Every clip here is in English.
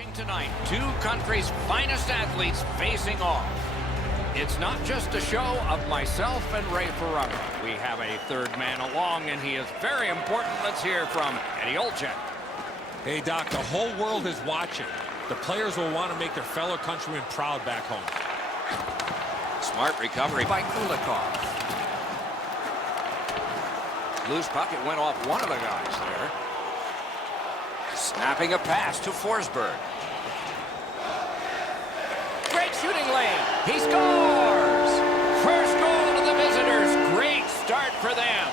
Watching tonight, two countries' finest athletes facing off. It's not just a show of myself and Ray Ferraro. We have a third man along, and he is very important. Let's hear from Eddie Olczyk. Hey, Doc, the whole world is watching. The players will want to make their fellow countrymen proud back home. Smart recovery by Kulikov. Loose puck, it went off one of the guys there. Snapping a pass to Forsberg. Great shooting lane. He scores! First goal to the visitors. Great start for them.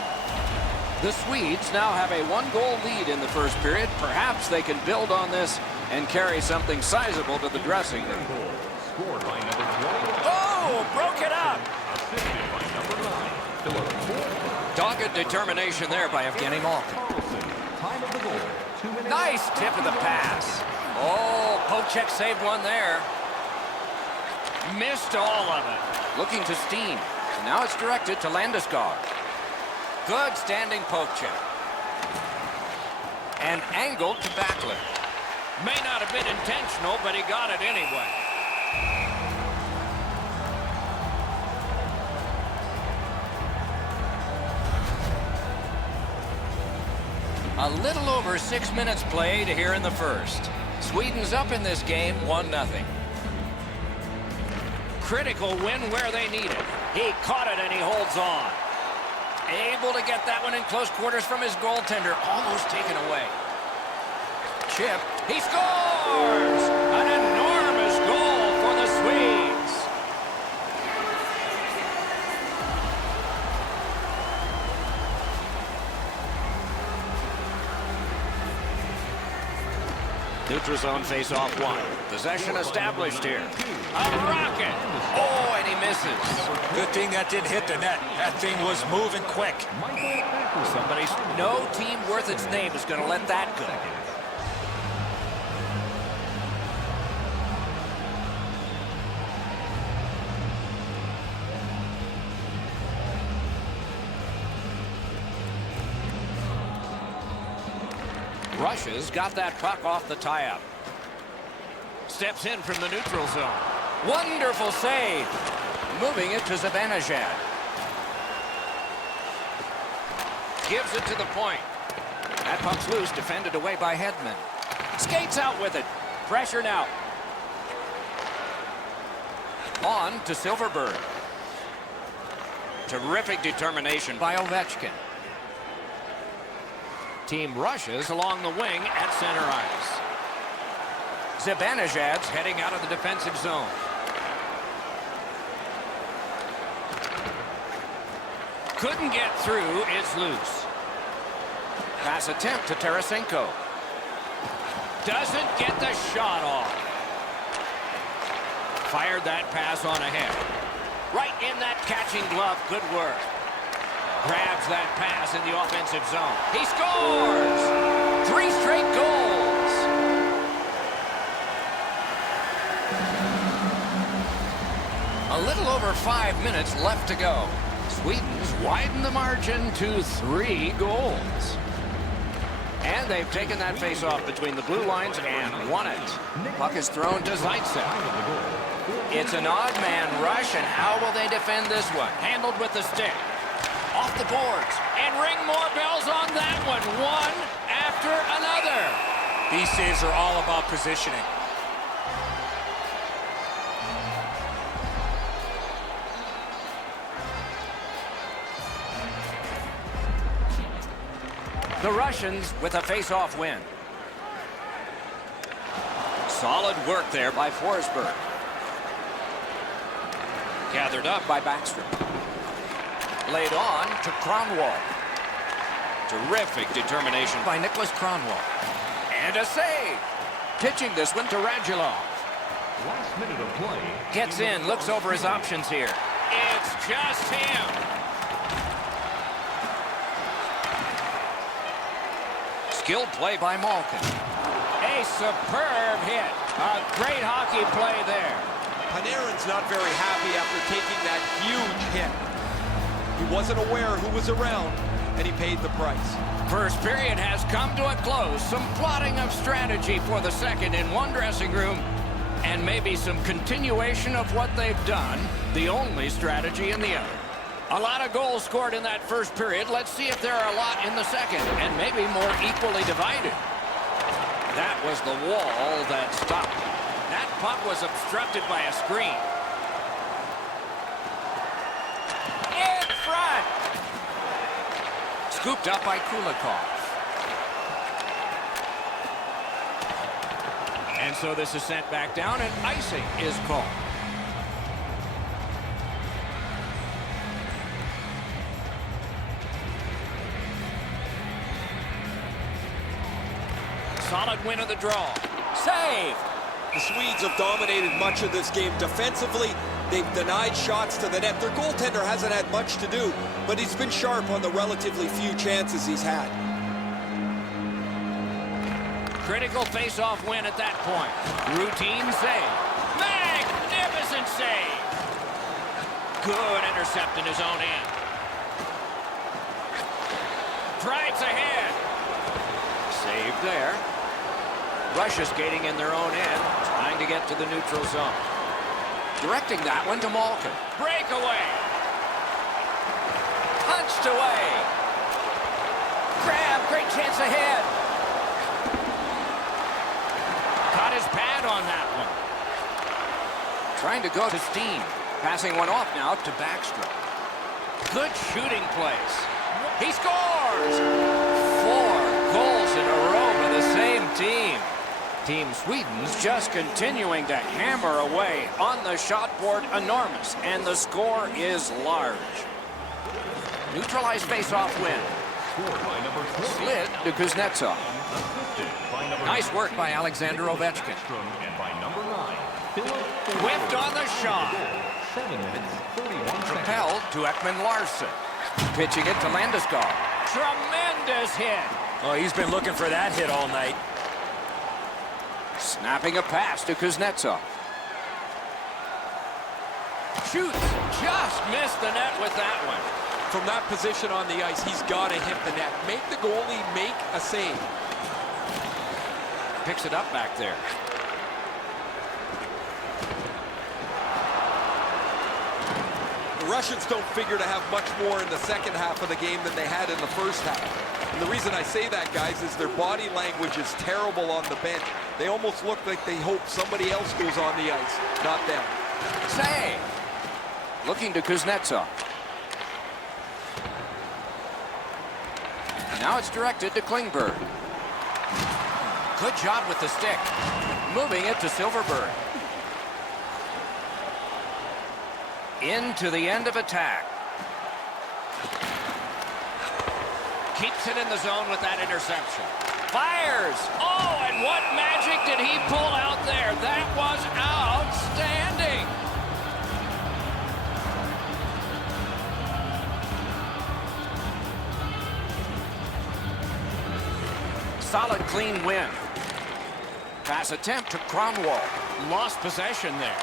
The Swedes now have a one-goal lead in the first period. Perhaps they can build on this and carry something sizable to the dressing room. Scored by number 20. Oh, broke it up. Assisted by number 9, Philip. Dogged determination there by Evgeny Malkin. Time of the goal, 2 minutes. Nice tip of the pass. Oh, Pochek saved one there. Missed all of it. Looking to Steen. So now it's directed to Landeskog. Good standing poke check. And angled to Backlund. May not have been intentional, but he got it anyway. A little over 6 minutes played here in the first. Sweden's up in this game 1-0. Critical win where they need it. He caught it and he holds on. Able to get that one in close quarters from his goaltender. Almost taken away. Chip. He scores! An enormous goal for the Swedes. Neutral zone face-off one. Possession established here. A rocket. Oh, and he misses. Good thing that didn't hit the net. That thing was moving quick. No team worth its name is going to let that go. Russia's got that puck off the tie-up. Steps in from the neutral zone. Wonderful save. Moving it to Zibanejad. Gives it to the point. That puck's loose, defended away by Hedman. Skates out with it. Pressure now. On to Silverberg. Terrific determination by Ovechkin. Team Russia's along the wing at center ice. Zibanejad's heading out of the defensive zone. Couldn't get through, it's loose. Pass attempt to Tarasenko. Doesn't get the shot off. Fired that pass on ahead. Right in that catching glove, good work. Grabs that pass in the offensive zone. He scores! 3 straight goals. A little over 5 minutes left to go. Sweden's widened the margin to 3 goals. And they've taken that face-off between the blue lines and won it. Puck is thrown to Zaitsev. It's an odd man rush, and how will they defend this one? Handled with the stick. Off the boards, and ring more bells on that one. One after another. These saves are all about positioning. The Russians with a face-off win. Solid work there by Forsberg. Gathered up by Backstrom. Laid on to Kronwall. Terrific determination by Nicholas Kronwall. And a save. Pitching this one to Radulov. Last minute of play. Gets in, looks over his options here. It's just him. Skilled play by Malkin. A superb hit. A great hockey play there. Panarin's not very happy after taking that huge hit. He wasn't aware who was around. and he paid the price. First period has come to a close. Some plotting of strategy for the second in one dressing room, and maybe some continuation of what they've done, the only strategy in the other. A lot of goals scored in that first period. Let's see if there are a lot in the second, and maybe more equally divided. That was the wall that stopped. That puck was obstructed by a screen. In front! Scooped up by Kulikov. And so this is sent back down, and icing is called. Solid win of the draw. Save! The Swedes have dominated much of this game defensively. They've denied shots to the net. Their goaltender hasn't had much to do, but he's been sharp on the relatively few chances he's had. Critical face-off win at that point. Routine save. Magnificent save! Good intercept in his own end. Drives ahead. Saved there. Russia skating in their own end, trying to get to the neutral zone. Directing that one to Malkin. Breakaway. Punched away. Grab, great chance ahead. Caught his pad on that one. Trying to go to Steen. Passing one off now to Backstrom. Good shooting place. He scores! 4 goals in a row for the same team. Team Sweden's just continuing to hammer away on the shot board, enormous, and the score is large. Neutralized face-off win. Scored by number 4. Slid to Kuznetsov. Assisted by number Nice work by Alexander Ovechkin. and by number 9, Philip. Whipped on the shot. 7 minutes, 31 seconds. Propelled to Ekman Larson. Pitching it to Landeskog. Tremendous hit. Oh, he's been looking for that hit all night. Snapping a pass to Kuznetsov. Shoots. Just missed the net with that one. From that position on the ice, he's got to hit the net. Make the goalie make a save. Picks it up back there. The Russians don't figure to have much more in the second half of the game than they had in the first half. And the reason I say that, guys, is their body language is terrible on the bench. They almost look like they hope somebody else goes on the ice, not them. Save. Looking to Kuznetsov. Now it's directed to Klingberg. Good job with the stick. Moving it to Silverberg. Into the end of attack. Keeps it in the zone with that interception. Fires! Oh, and what magic did he pull out there? That was outstanding! Solid, clean win. Pass attempt to Kronwall. Lost possession there.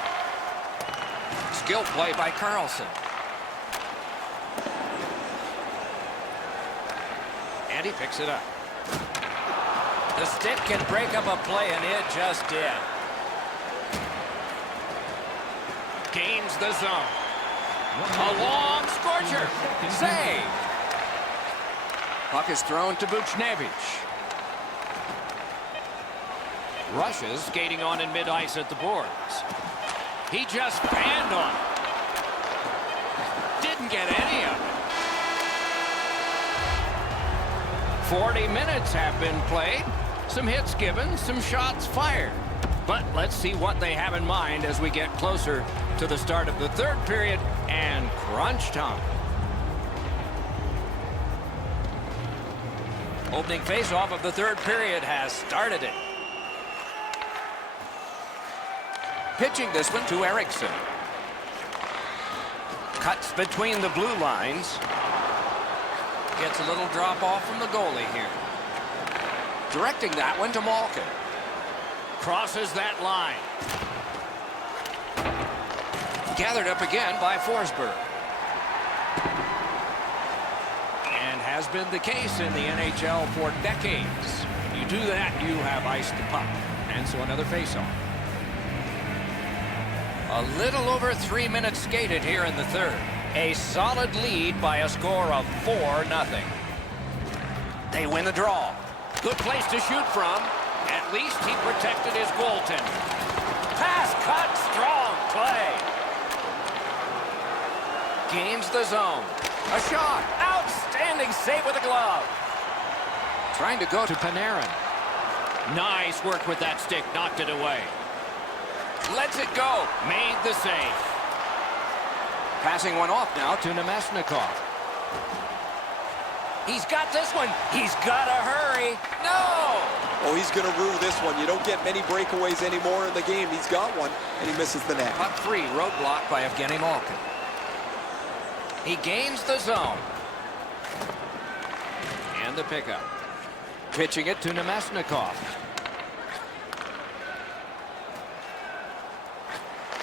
Skill play by Carlson. And he picks it up. The stick can break up a play, and it just did. Gains the zone. A long scorcher. Save. Puck is thrown to Buchnevich. Russia's skating on in mid-ice at the boards. He just fanned on it. Didn't get any of it. 40 minutes have been played. Some hits given, some shots fired. But let's see what they have in mind as we get closer to the start of the third period and crunch time. Opening face-off of the third period has started it. Pitching this one to Eriksson. Cuts between the blue lines. Gets a little drop off from the goalie here. Directing that one to Malkin. Crosses that line. Gathered up again by Forsberg. And has been the case in the NHL for decades. You do that, you have iced the puck. And so another faceoff. A little over 3 minutes skated here in the third. A solid lead by a score of 4-0. They win the draw. Good place to shoot from. At least he protected his goaltender. Pass cut, strong play. Gains the zone. A shot. Outstanding save with a glove. Trying to go to Panarin. Nice work with that stick. Knocked it away. Lets it go. Made the save. Passing one off now to Nemesnikov. He's got this one. He's got to hurry. No! Oh, he's going to rue this one. You don't get many breakaways anymore in the game. He's got one, and he misses the net. Puck free, roadblock by Evgeny Malkin. He gains the zone. And the pickup. Pitching it to Nemesnikov.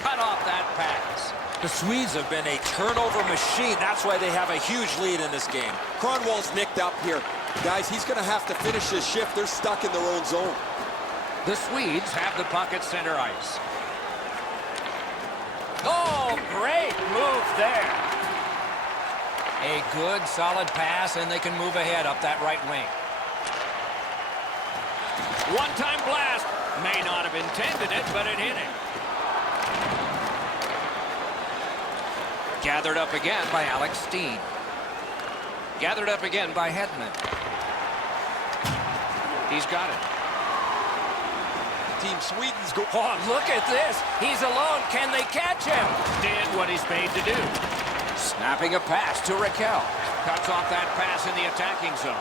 Cut off that pass. The Swedes have been a turnover machine. That's why they have a huge lead in this game. Kronwall's nicked up here. Guys, he's going to have to finish his shift. They're stuck in their own zone. The Swedes have the puck at center ice. Oh, great move there. A good, solid pass, and they can move ahead up that right wing. One-time blast. May not have intended it, but it hit him. Gathered up again by Alex Steen. Gathered up again by Hedman. He's got it. Team Sweden's go. Oh, look at this. He's alone. Can they catch him? Did what he's made to do. Snapping a pass to Raquel. Cuts off that pass in the attacking zone.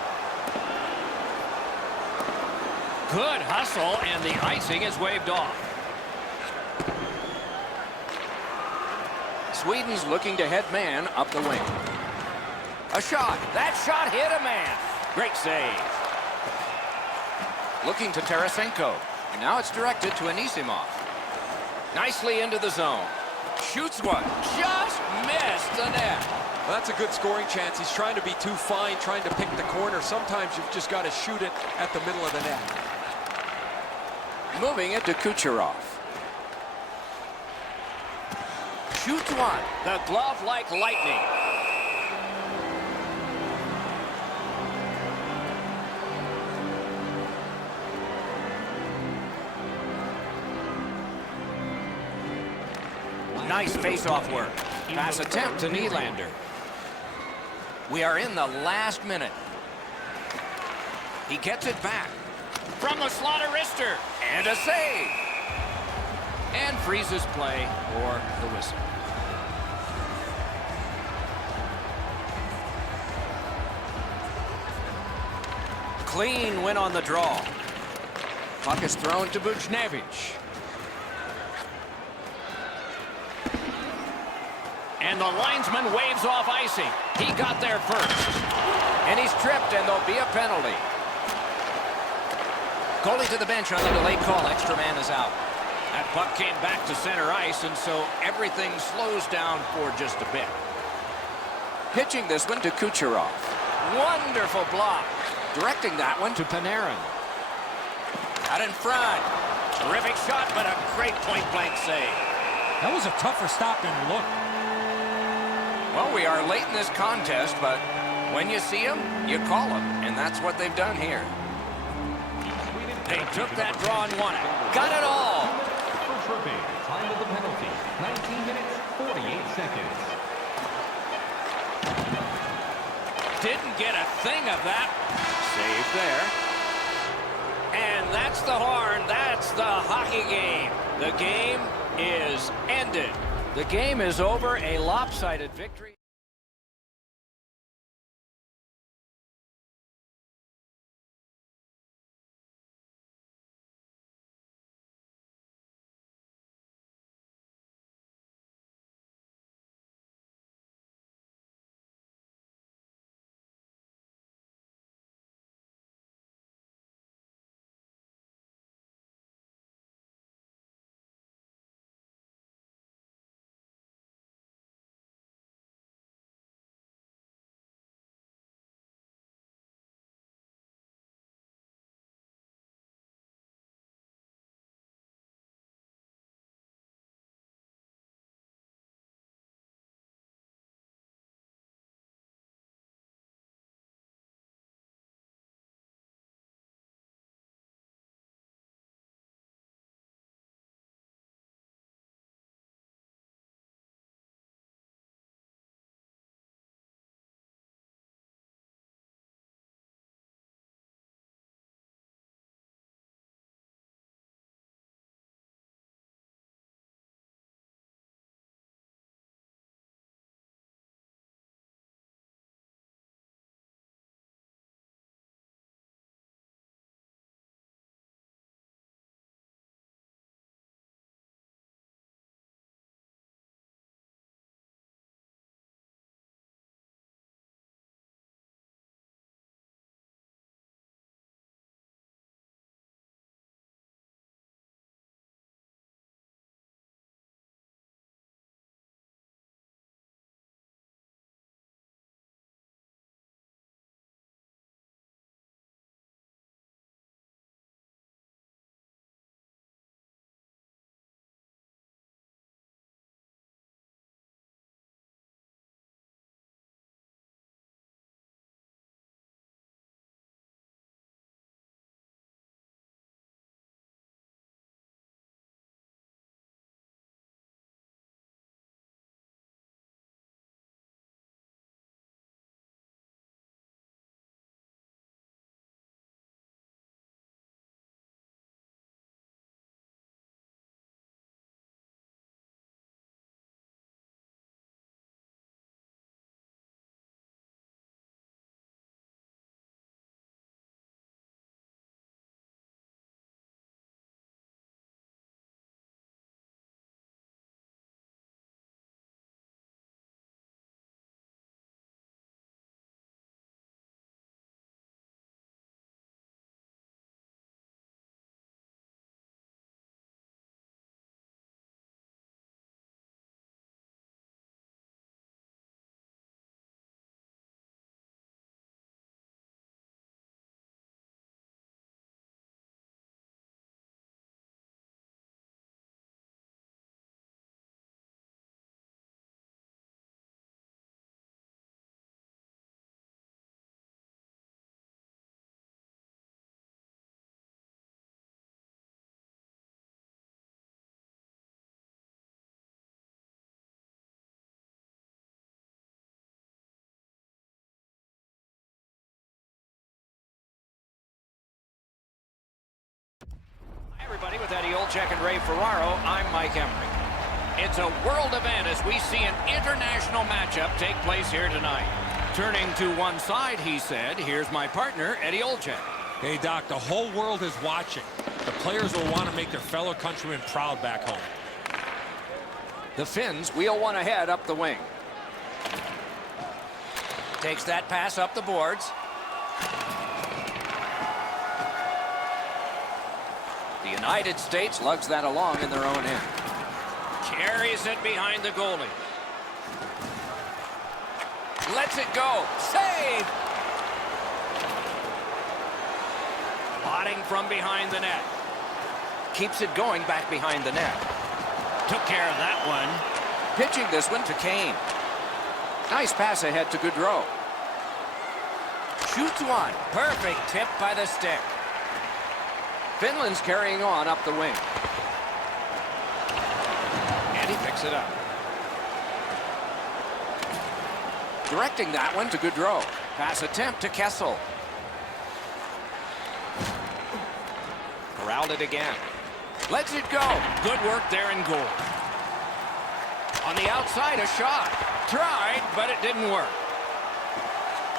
Good hustle, and the icing is waved off. Sweden's looking to head man up the wing. A shot. That shot hit a man. Great save. Looking to Tarasenko. And now it's directed to Anisimov. Nicely into the zone. Shoots one. Just missed the net. Well, that's a good scoring chance. He's trying to be too fine, trying to pick the corner. Sometimes you've just got to shoot it at the middle of the net. Moving it to Kucherov. Shoots one. The glove like lightning. Nice face-off work. Pass attempt to Nylander. We are in the last minute. He gets it back. From the slot of wrister. And a save. And freezes play for the whistle. Clean win on the draw. Puck is thrown to Buchnevich. And the linesman waves off icing. He got there first. And he's tripped, and there'll be a penalty. Goalie to the bench on the delayed call. Extra man is out. That puck came back to center ice, and so everything slows down for just a bit. Pitching this one to Kucherov. Wonderful block. Directing that one to Panarin. Out in front. Terrific shot, but a great point-blank save. That was a tougher stop than look. Well, we are late in this contest, but when you see them, you call them, and that's what they've done here. They took that draw and won it. Got it all. First remain, time of the penalty, 19 minutes, 48 seconds. Didn't get a thing of that. Save there. And that's the horn. That's the hockey game. The game is ended. The game is over. A lopsided victory. Eddie Olczyk and Ray Ferraro, I'm Mike Emery. It's a world event as we see an international matchup take place here tonight. Turning to one side, he said, here's my partner, Eddie Olczyk. Hey, Doc, the whole world is watching. The players will want to make their fellow countrymen proud back home. The Finns wheel one ahead up the wing. Takes that pass up the boards. The United States lugs that along in their own end. Carries it behind the goalie. Lets it go. Save! Plotting from behind the net. Keeps it going back behind the net. Took care of that one. Pitching this one to Kane. Nice pass ahead to Gaudreau. Shoots one. Perfect tip by the stick. Finland's carrying on up the wing. And he picks it up. Directing that one to Gaudreau. Pass attempt to Kessel. Corralled it again. Lets it go. Good work there in goal. On the outside, a shot. Tried, but it didn't work.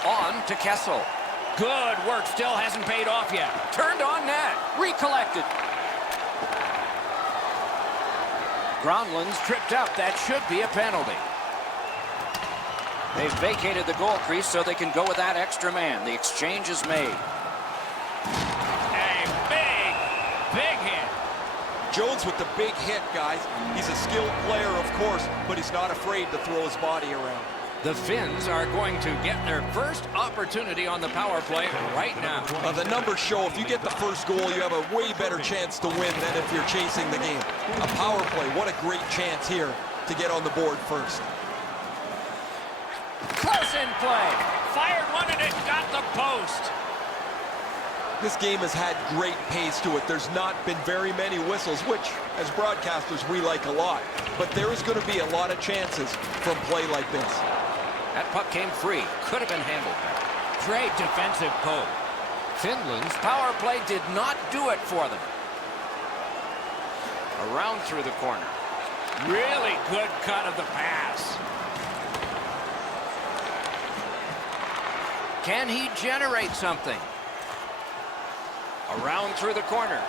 On to Kessel. Good work. Still hasn't paid off yet. Turned on net. Recollected. Gronlund's tripped up. That should be a penalty. They've vacated the goal crease so they can go with that extra man. The exchange is made. A big hit. Jones with the big hit, guys. He's a skilled player, of course, but he's not afraid to throw his body around. The Finns are going to get their first opportunity on the power play right now. The numbers show if you get the first goal, you have a way better chance to win than if you're chasing the game. A power play, what a great chance here to get on the board first. Close in play. Fired one and it got the post. This game has had great pace to it. There's not been very many whistles, which, as broadcasters, we like a lot. But there is going to be a lot of chances from play like this. That puck came free. Could have been handled better. Great defensive poke. Finland's power play did not do it for them. Around through the corner. Really good cut of the pass. Can he generate something? Around through the corner.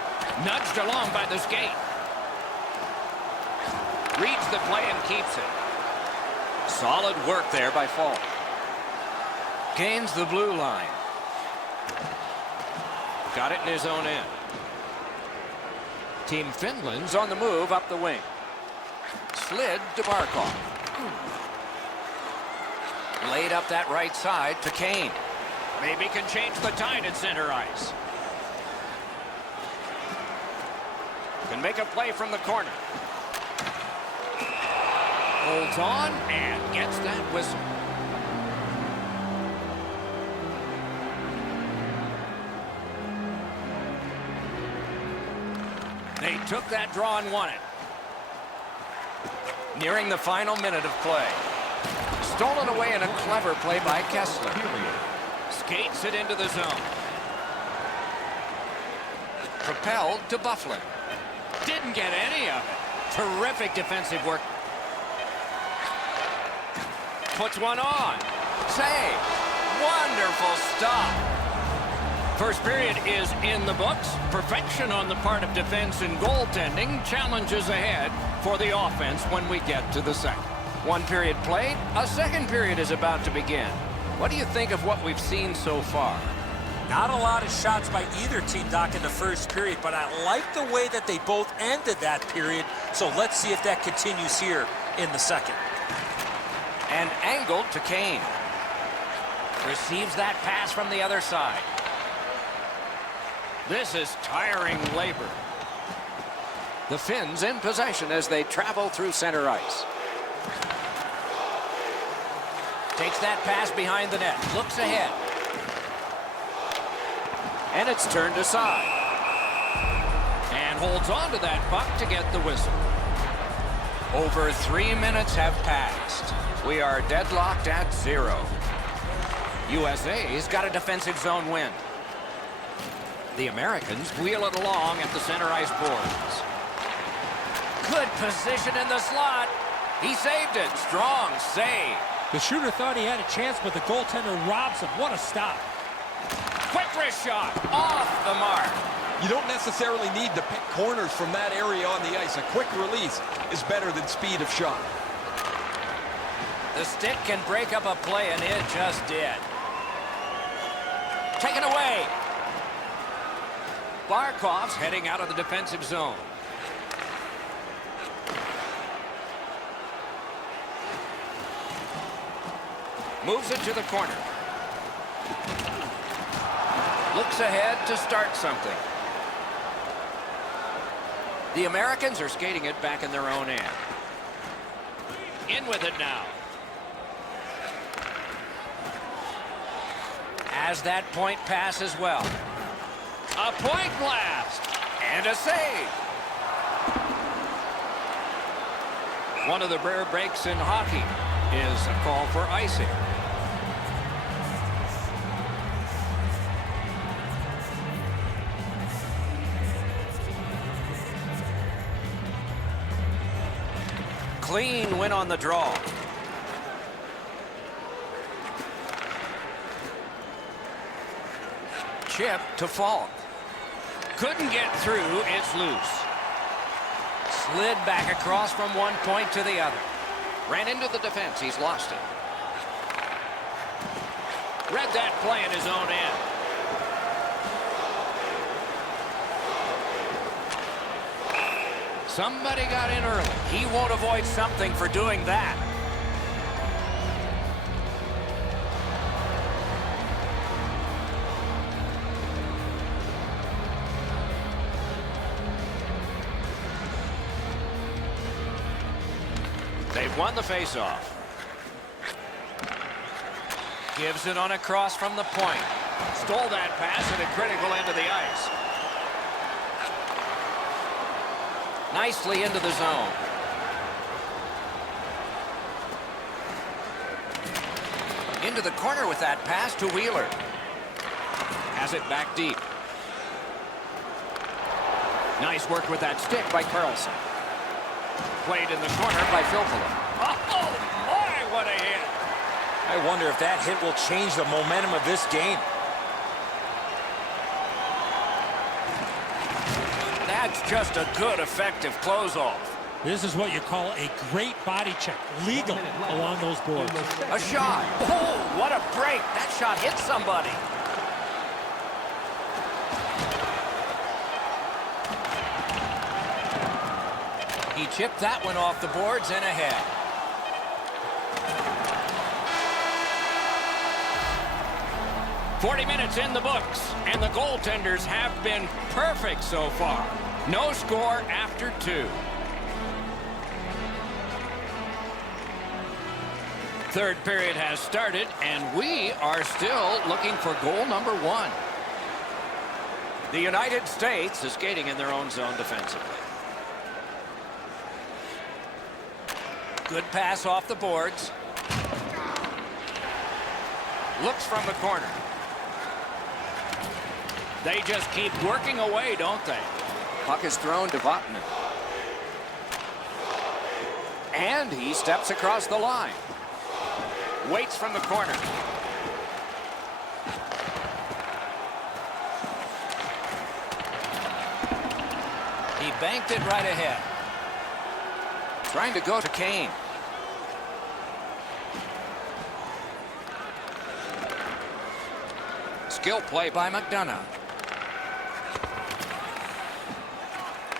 Nudged along by the skate. Reads the play and keeps it. Solid work there by Falk. Gains the blue line. Got it in his own end. Team Finland's on the move up the wing. Slid to Barkov. Laid up that right side to Kane. Maybe can change the tide at center ice. Can make a play from the corner. Holds on and gets that whistle. They took that draw and won it. Nearing the final minute of play. Stolen away in a clever play by Kessler. Skates it into the zone. Propelled to Bufflin. Didn't get any of it. Terrific defensive work. Puts one on. Save. Wonderful stop. First period is in the books. Perfection on the part of defense and goaltending. Challenges ahead for the offense when we get to the second. One period played. A second period is about to begin. What do you think of what we've seen so far? Not a lot of shots by either team, Doc, in the first period, but I like the way that they both ended that period. So let's see if that continues here in the second. And angled to Kane. Receives that pass from the other side. This is tiring labor. The Finns in possession as they travel through center ice. Takes that pass behind the net. Looks ahead. And it's turned aside. And holds on to that puck to get the whistle. Over 3 minutes have passed. We are deadlocked at 0. USA's got a defensive zone win. The Americans wheel it along at the center ice boards. Good position in the slot. He saved it. Strong save. The shooter thought he had a chance, but the goaltender robs him. What a stop. Quick wrist shot. Off the mark. You don't necessarily need to pick corners from that area on the ice. A quick release is better than speed of shot. The stick can break up a play, and it just did. Taken away. Barkov's heading out of the defensive zone. Moves it to the corner. Looks ahead to start something. The Americans are skating it back in their own end. In with it now. Has that point pass as well. A point blast. And a save. One of the rare breaks in hockey is a call for icing. Clean win on the draw. Chip to Falk. Couldn't get through. It's loose. Slid back across from one point to the other. Ran into the defense. He's lost it. Read that play in his own end. Somebody got in early. He won't avoid something for doing that. They've won the faceoff. Gives it on a cross from the point. Stole that pass at a critical end of the ice. Nicely into the zone. Into the corner with that pass to Wheeler. Has it back deep. Nice work with that stick by Carlson. Played in the corner by Filppula. Oh, my, what a hit. I wonder if that hit will change the momentum of this game. That's just a good, effective close-off. This is what you call a great body check. Legal along those boards. A shot. Oh, what a break. That shot hit somebody. He chipped that one off the boards and ahead. "40 minutes in the books, and the goaltenders have been perfect so far. No score after 2. Third period has started, and we are still looking for goal number 1. The United States is skating in their own zone defensively. Good pass off the boards. Looks from the corner. They just keep working away, don't they? Puck is thrown to Vatanen. And he steps across the line. Waits from the corner. He banked it right ahead. Trying to go to Kane. Skill play by McDonough.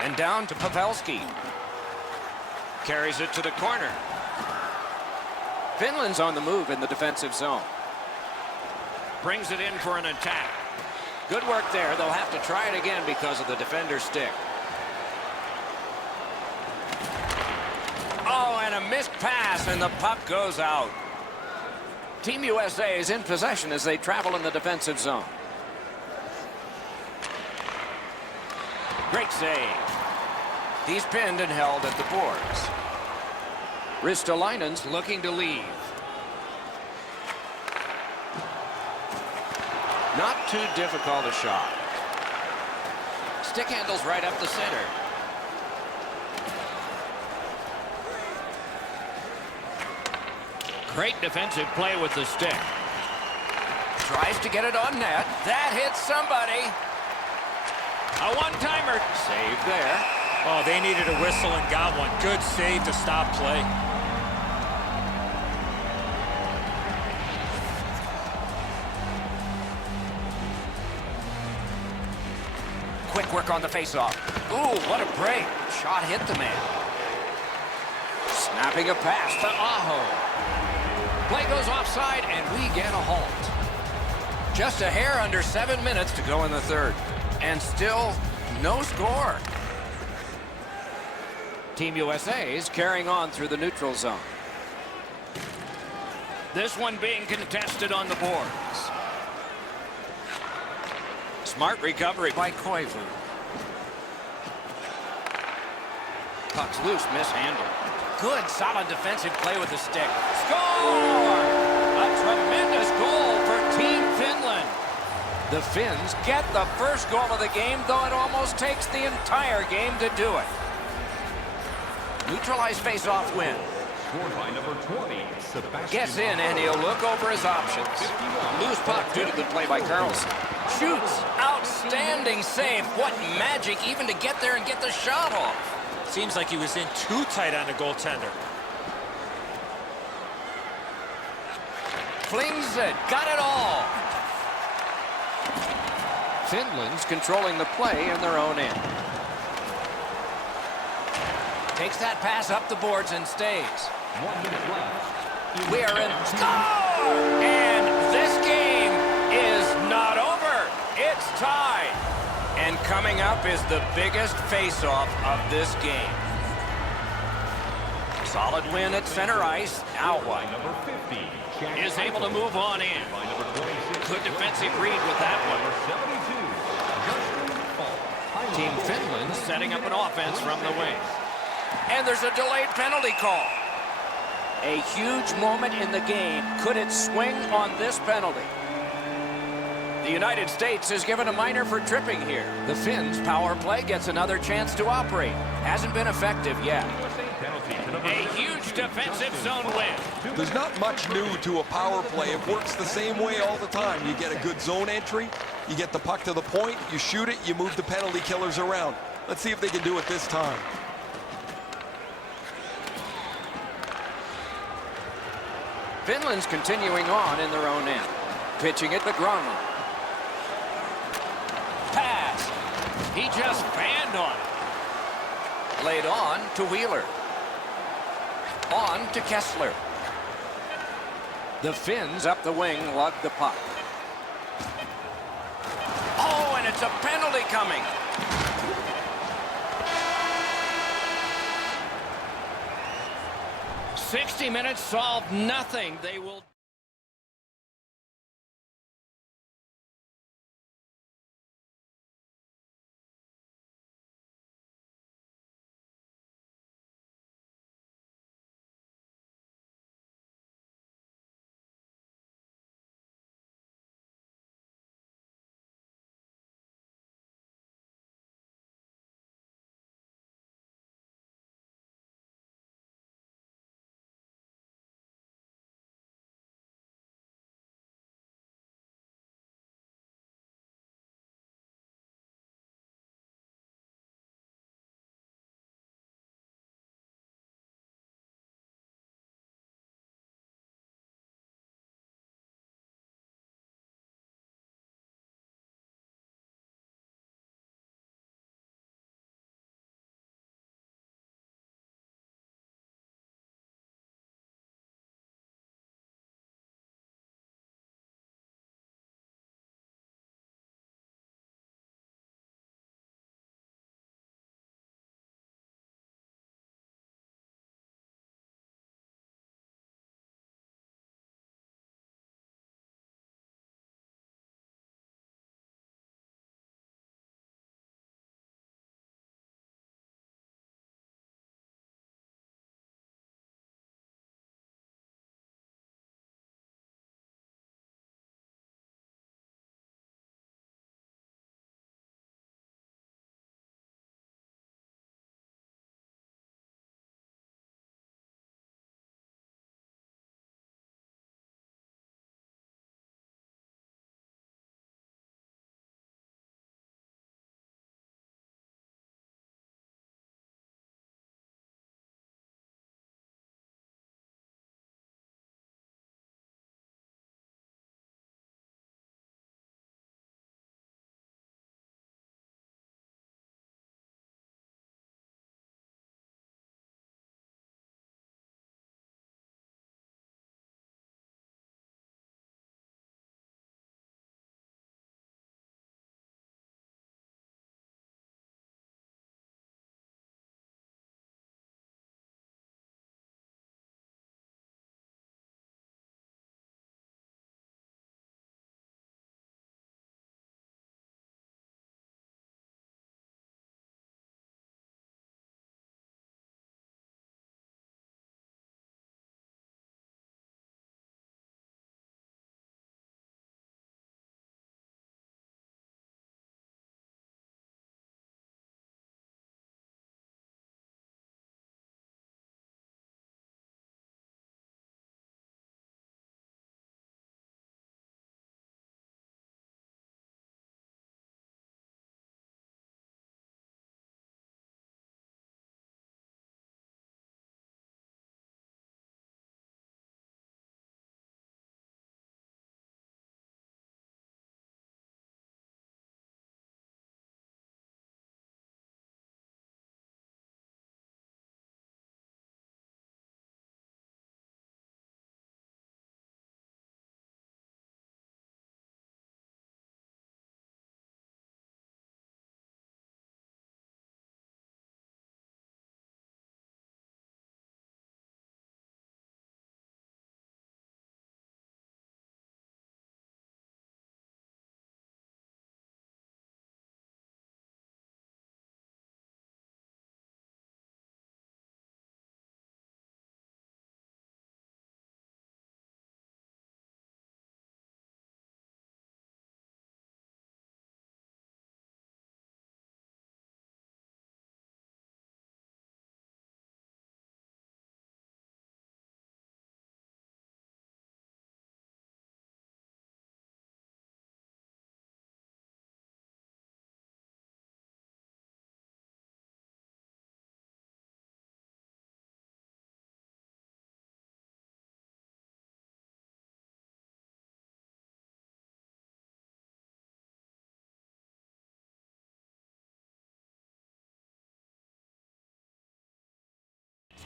And down to Pavelski. Carries it to the corner. Finland's on the move in the defensive zone. Brings it in for an attack. Good work there. They'll have to try it again because of the defender's stick. Oh, and a missed pass, and the puck goes out. Team USA is in possession as they travel in the defensive zone. Great save. He's pinned and held at the boards. Ristolainen's looking to leave. Not too difficult a shot. Stick handles right up the center. Great defensive play with the stick. Tries to get it on net. That hits somebody. A one-timer. Save there. Oh, they needed a whistle and got one. Good save to stop play. Quick work on the faceoff. Ooh, what a break. Shot hit the man. Snapping a pass to Aho. Play goes offside, and we get a halt. Just a hair under 7 minutes to go in the third. And still no score. Team USA is carrying on through the neutral zone. This one being contested on the boards. Smart recovery by Koivu. Puck's loose, mishandled. Good, solid defensive play with the stick. Score! A tremendous goal for Team Finland. The Finns get the first goal of the game, though it almost takes the entire game to do it. Neutralized face-off win. Scored by number 20, Sebastian. Gets in, and he'll look over his options. Loose puck due to the play by Carlson. Shoots. Outstanding save. What magic even to get there and get the shot off. Seems like he was in too tight on the goaltender. Flings it. Got it all. Finland's controlling the play in their own end. Takes that pass up the boards and stays. 1 minute left. We are in. Score! And this game is not over. It's tied. And coming up is the biggest face-off of this game. Solid win at center ice. Now what? Number 50, Jack Is able to move on in. by number 26. Good defensive read with that one. Number 72, Justin Falk. Team Finland setting up an offense from the wing. And there's a delayed penalty call. A huge moment in the game. Could it swing on this penalty? The United States is given a minor for tripping here. The Finns' power play gets another chance to operate. Hasn't been effective yet. Penalty to number A huge defensive zone win. There's not much new to a power play. It works the same way all the time. You get a good zone entry, you get the puck to the point, you shoot it, you move the penalty killers around. Let's see if they can do it this time. Finland's continuing on in their own end. Pitching it to Granlund. Pass. He just fanned on it. Laid on to Wheeler. On to Kessler. The Finns up the wing lug the puck. Oh, and it's a penalty coming. "60 minutes solved nothing." They will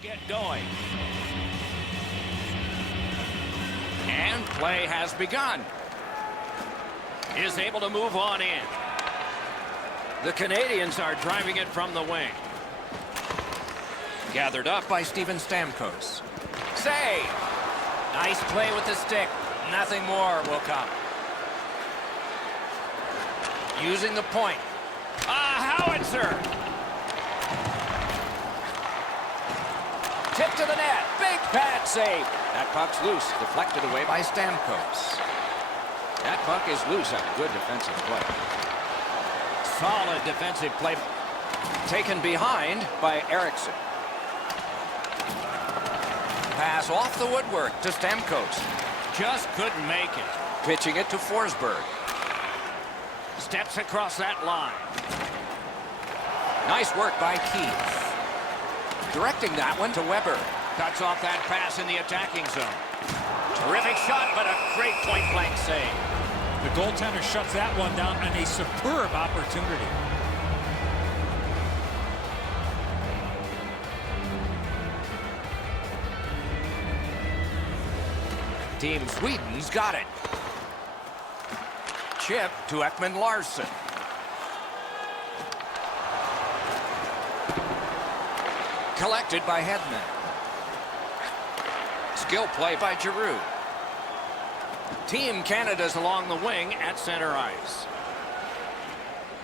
Get going. And play has begun. Is able to move on in. The Canadians are driving it from the wing. Gathered up by Steven Stamkos. Save! Nice play with the stick. Nothing more will come. Using the point. Howitzer! Tip to the net. Big pad save. That puck's loose. Deflected away by Stamkos. That puck is loose. A good defensive play. Solid defensive play. Taken behind by Eriksson. Pass off the woodwork to Stamkos. Just couldn't make it. Pitching it to Forsberg. Steps across that line. Nice work by Keith. Directing that one to Weber. Cuts off that pass in the attacking zone. Terrific shot, but a great point-blank save. The goaltender shuts that one down on a superb opportunity. Team Sweden's got it. Chip to Ekman Larsson. Collected by Hedman. Skill play by Giroux. Team Canada's along the wing at center ice.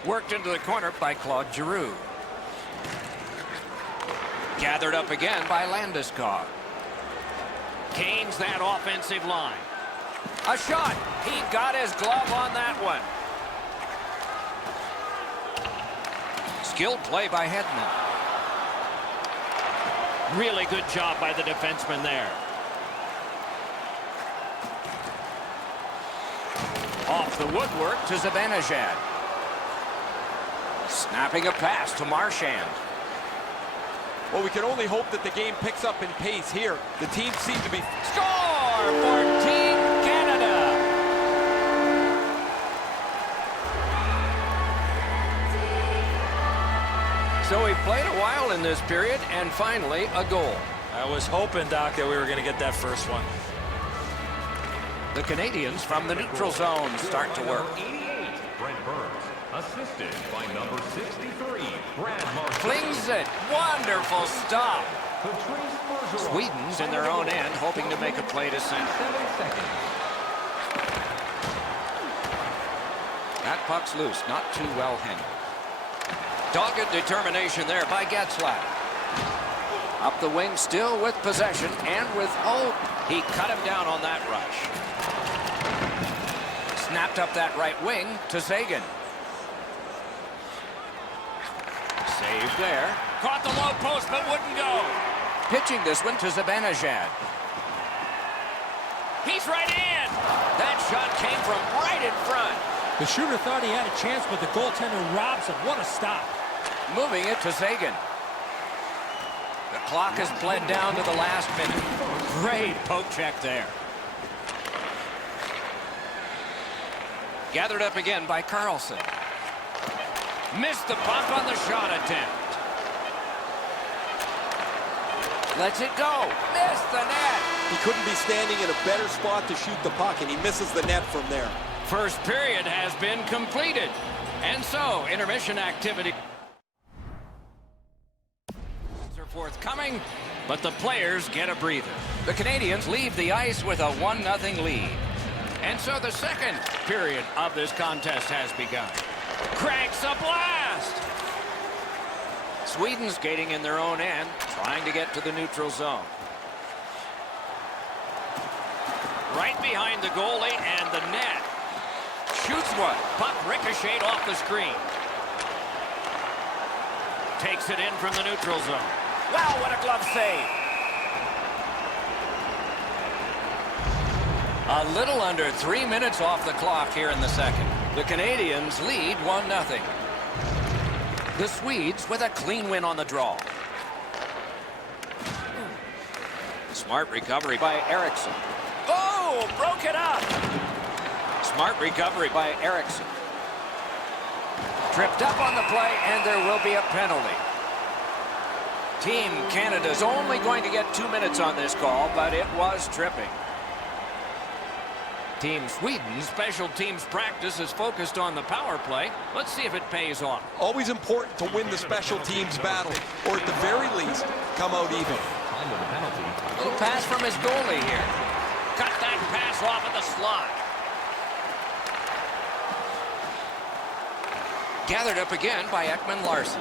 Worked into the corner by Claude Giroux. Gathered up again by Landeskog. Gains that offensive line. A shot. He got his glove on that one. Skilled play by Hedman. Really good job by the defenseman there. Off the woodwork to Zibanejad. Snapping a pass to Marchand. Well, we can only hope that the game picks up in pace here. The team seem to be... Score for Team Canada! So we played a while in this period, and finally a goal. I was hoping, Doc, that we were going to get that first one. The Canadians from the neutral zone start to work. 88, Brent Burns, assisted by number 63, Brad Marchand. Flings it. Wonderful stop. Patrice Bergeron. Sweden's in their own end, hoping to make a play to center. 7 seconds. That puck's loose, not too well handled. Dogged determination there by Getzlaf. Up the wing, still with possession, and with, he cut him down on that rush. Snapped up that right wing to Sagan. Save there. Caught the low post, but wouldn't go. Pitching this one to Zibanejad. He's right in. That shot came from right in front. The shooter thought he had a chance, but the goaltender robs him. What a stop. Moving it to Sagan. The clock has bled down to the last minute. Great poke check there. Gathered up again by Carlson. Missed the puck on the shot attempt. Lets it go. Missed the net. He couldn't be standing in a better spot to shoot the puck, and he misses the net from there. First period has been completed. And so, intermission activity are forthcoming, but the players get a breather. The Canadians leave the ice with a 1-0 lead. And so the second period of this contest has begun. Cranks a blast! Sweden skating in their own end, trying to get to the neutral zone. Right behind the goalie and the net. Shoots one. Puck ricocheted off the screen. Takes it in from the neutral zone. Wow, what a glove save. A little under 3 minutes off the clock here in the second. The Canadians lead 1-0. The Swedes with a clean win on the draw. Smart recovery by Eriksson. Oh, broke it up. Smart recovery by Eriksson. Tripped up on the play, and there will be a penalty. Team Canada's only going to get 2 minutes on this call, but it was tripping. Team Sweden's special teams practice is focused on the power play. Let's see if it pays off. Always important to win the special teams battle, or at the very least, come out even. Time of the penalty. Little pass from his goalie here. Cut that pass off of the slot. Gathered up again by Ekman Larson.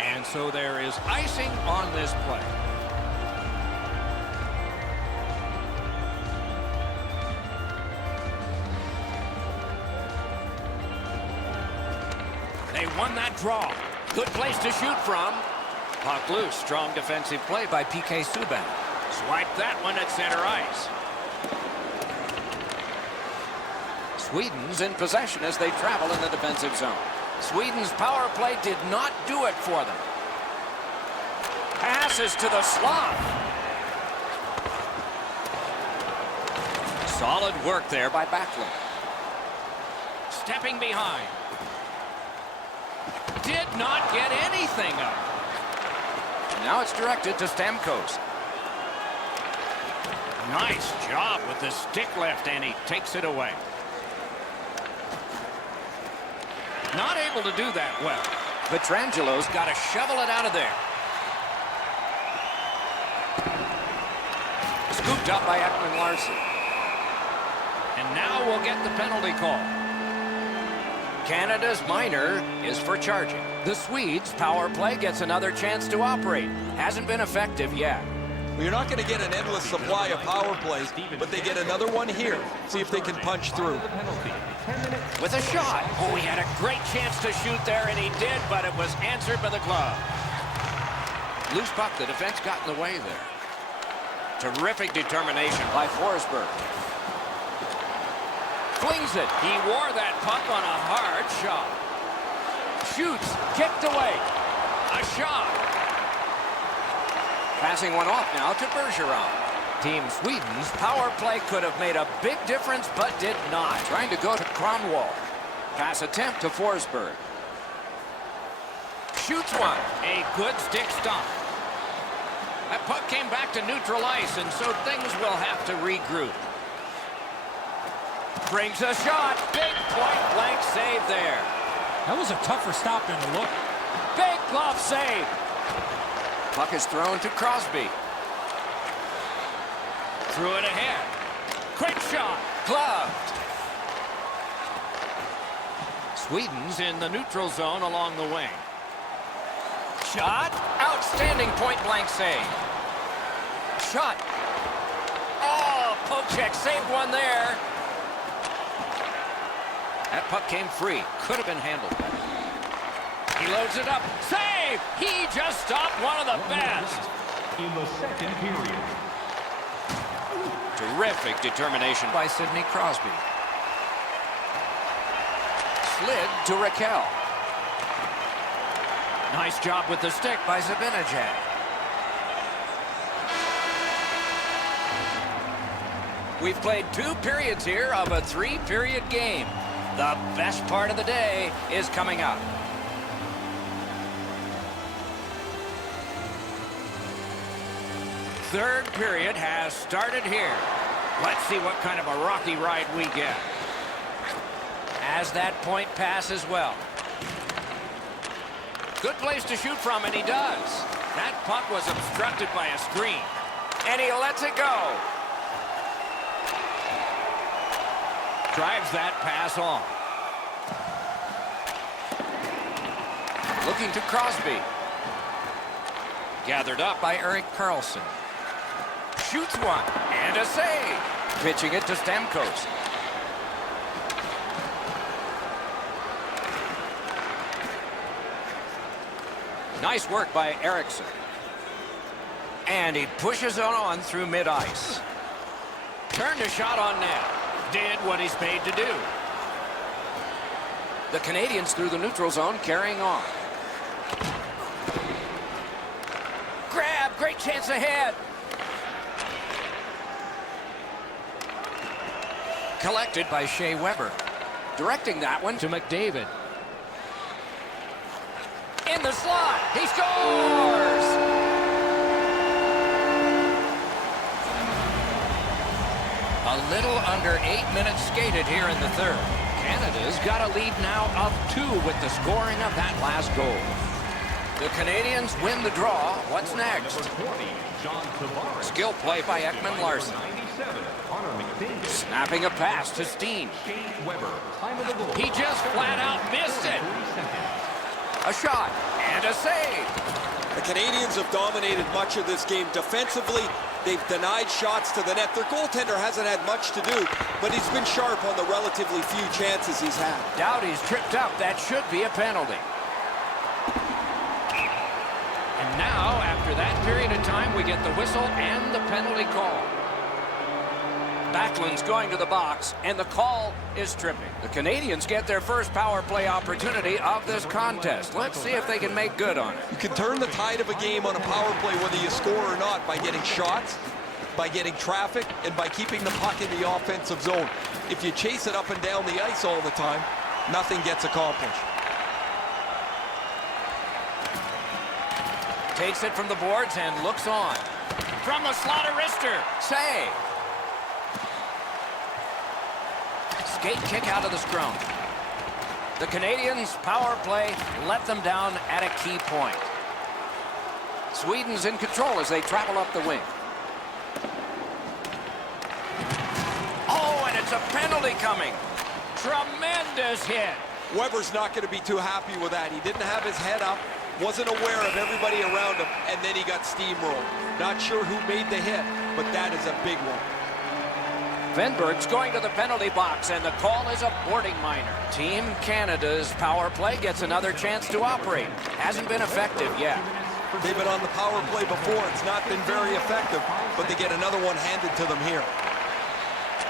And so there is icing on this play. They won that draw. Good place to shoot from. Puck loose. Strong defensive play by PK Subban. Swipe that one at center ice. Sweden's in possession as they travel in the defensive zone. Sweden's power play did not do it for them. Passes to the slot. Solid work there by Backlund. Stepping behind. Did not get anything up. Now it's directed to Stamkos. Nice job with the stick lift, and he takes it away. Not able to do that well. Petrangelo's got to shovel it out of there. Scooped up by Ekman Larson. And now we'll get the penalty call. Canada's minor is for charging. The Swedes' power play gets another chance to operate. Hasn't been effective yet. Well, you're not going to get an endless supply of power plays, but they get another one here. See if they can punch through. The penalty. 10 minutes. With a shot. Oh, he had a great chance to shoot there, and he did, but it was answered by the glove. Loose puck. The defense got in the way there. Terrific determination by Forsberg. Flings it. He wore that puck on a hard shot. Shoots. Kicked away. A shot. Passing one off now to Bergeron. Team Sweden's power play could have made a big difference, but did not. Trying to go to Kronwall. Pass attempt to Forsberg. Shoots one. A good stick stump. That puck came back to neutral ice, and so things will have to regroup. Brings a shot. Big point-blank save there. That was a tougher stop than it looked. Big glove save. Puck is thrown to Crosby. Threw it ahead. Quick shot. Gloved. Sweden's in the neutral zone along the wing. Shot. Outstanding point-blank save. Shot. Oh, poke check. Saved one there. That puck came free. Could have been handled better. He loads it up. Save! He just stopped one of the best. In the second period. Terrific determination by Sidney Crosby. Slid to Raquel. Nice job with the stick by Zibanejad. We've played 2 periods here of a 3-period game. The best part of the day is coming up. Third period has started here. Let's see what kind of a rocky ride we get. As that point pass as well. Good place to shoot from, and he does. That puck was obstructed by a screen. And he lets it go. Drives that pass on. Looking to Crosby. Gathered up by Erik Karlsson. Shoots one, and a save. Pitching it to Stamkos. Nice work by Eriksson. And he pushes it on through mid-ice. Turned a shot on net. Did what he's paid to do. The Canadians through the neutral zone carrying on. Grab, great chance ahead. Collected by Shea Weber. Directing that one to McDavid. In the the slot. He scores! A little under 8 minutes skated here in the third. Canada's got a lead now of 2 with the scoring of that last goal. The Canadians win the draw. What's next? Skill play by Ekman Larson. Snapping a pass to Steen. He just flat out missed it. A shot and a save. The Canadians have dominated much of this game defensively. They've denied shots to the net. Their goaltender hasn't had much to do, but he's been sharp on the relatively few chances he's had. Doughty's tripped up. That should be a penalty. And now, after that period of time, we get the whistle and the penalty call. Backlund's going to the box, and the call is tripping. The Canadians get their first power play opportunity of this contest. Let's see if they can make good on it. You can turn the tide of a game on a power play whether you score or not by getting shots, by getting traffic, and by keeping the puck in the offensive zone. If you chase it up and down the ice all the time, nothing gets accomplished. Takes it from the boards and looks on. From the slot, a wrister. Save. Skate kick out of the scrum. The Canadians' power play let them down at a key point. Sweden's in control as they travel up the wing. Oh, and it's a penalty coming. Tremendous hit. Weber's not going to be too happy with that. He didn't have his head up, wasn't aware of everybody around him, and then he got steamrolled. Not sure who made the hit, but that is a big one. Venberg's going to the penalty box, and the call is a boarding minor. Team Canada's power play gets another chance to operate. Hasn't been effective yet. They've been on the power play before. It's not been very effective, but they get another one handed to them here.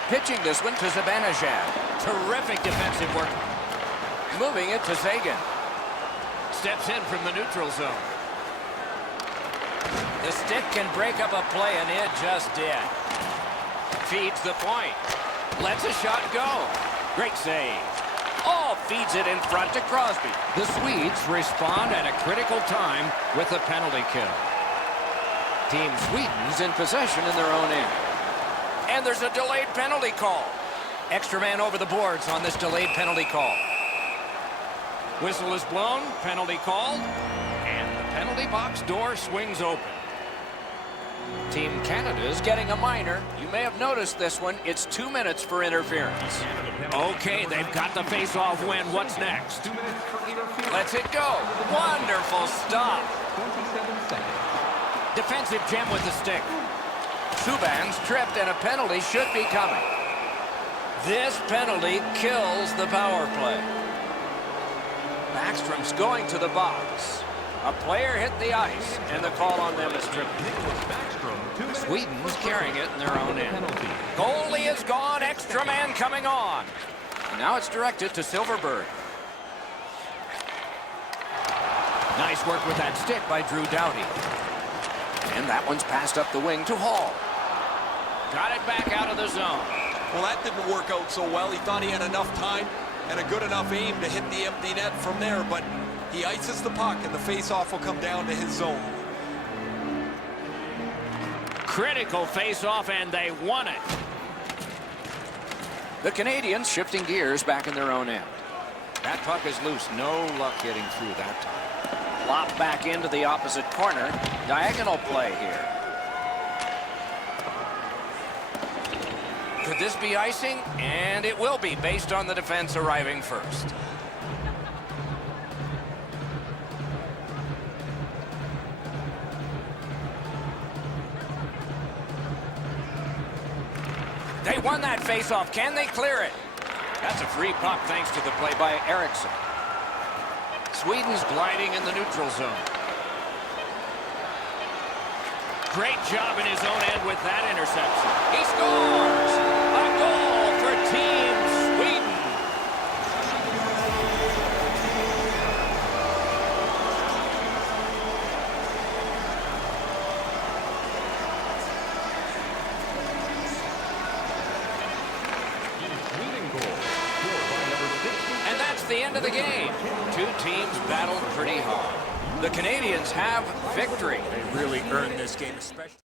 Pitching this one to Zibanejad. Terrific defensive work. Moving it to Seguin. Steps in from the neutral zone. The stick can break up a play, and it just did. Feeds the point. Lets a shot go. Great save. Oh, feeds it in front to Crosby. The Swedes respond at a critical time with a penalty kill. Team Sweden's in possession in their own end. And there's a delayed penalty call. Extra man over the boards on this delayed penalty call. Whistle is blown, penalty called, and the penalty box door swings open. Team Canada is getting a minor. You may have noticed this one. It's 2 minutes for interference. Okay, they've got the face-off win. What's next? Lets it go. Wonderful stop. Defensive gem with the stick. Subban's tripped, and a penalty should be coming. This penalty kills the power play. Backstrom's going to the box. A player hit the ice, and the call on them is tripping. Sweden's carrying it in their own end. Goalie is gone, extra man coming on. And now it's directed to Silverberg. Nice work with that stick by Drew Doughty. And that one's passed up the wing to Hall. Got it back out of the zone. Well, that didn't work out so well. He thought he had enough time and a good enough aim to hit the empty net from there, but he ices the puck, and the face-off will come down to his zone. Critical face-off, and they won it. The Canadians shifting gears back in their own end. That puck is loose. No luck getting through that time. Flop back into the opposite corner. Diagonal play here. Could this be icing? And it will be, based on the defense arriving first. They won that faceoff. Can they clear it? That's a free puck thanks to the play by Eriksson. Sweden's gliding in the neutral zone. Great job in his own end with that interception. He scores! A goal for Team Sweden. And that's the end of the game. Two teams battled pretty hard. The Canadians have victory. They really earned this game, especially.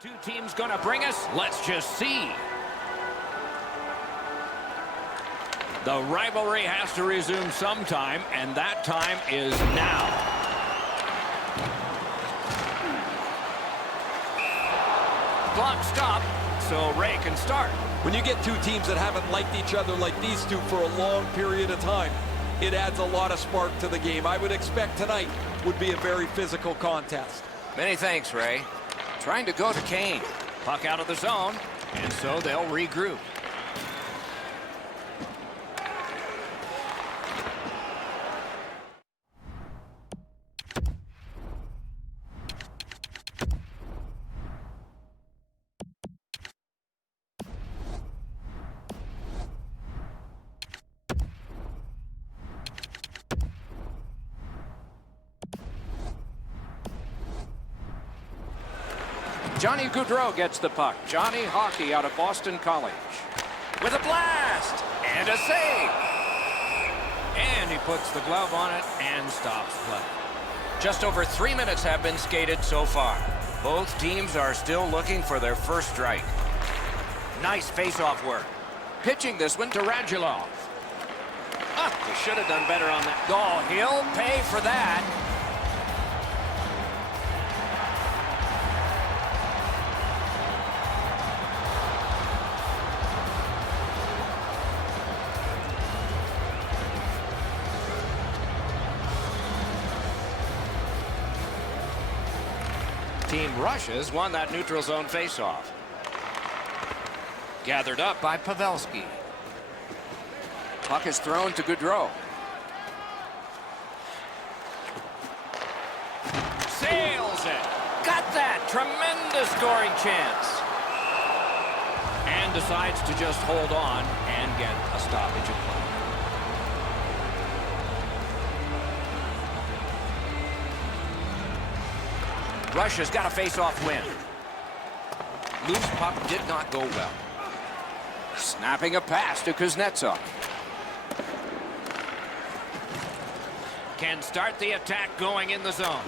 Two teams gonna bring us? Let's just see. The rivalry has to resume sometime, and that time is now. Clock stop, so Ray can start. When you get two teams that haven't liked each other like these two for a long period of time, it adds a lot of spark to the game. I would expect tonight would be a very physical contest. Many thanks, Ray. Trying to go to Kane. Puck out of the zone, and so they'll regroup. Johnny Gaudreau gets the puck. Johnny Hockey out of Boston College. With a blast! And a save! And he puts the glove on it and stops play. Just over 3 minutes have been skated so far. Both teams are still looking for their first strike. Nice face-off work. Pitching this one to Radulov. He should have done better on that. Oh, he'll pay for that. Team Russia's won that neutral zone faceoff. Gathered up by Pavelski. Puck is thrown to Gaudreau. Tremendous scoring chance. And decides to just hold on and get a stoppage of play. Russia's got a face-off win. Loose puck did not go well. Snapping a pass to Kuznetsov. Can start the attack going in the zone.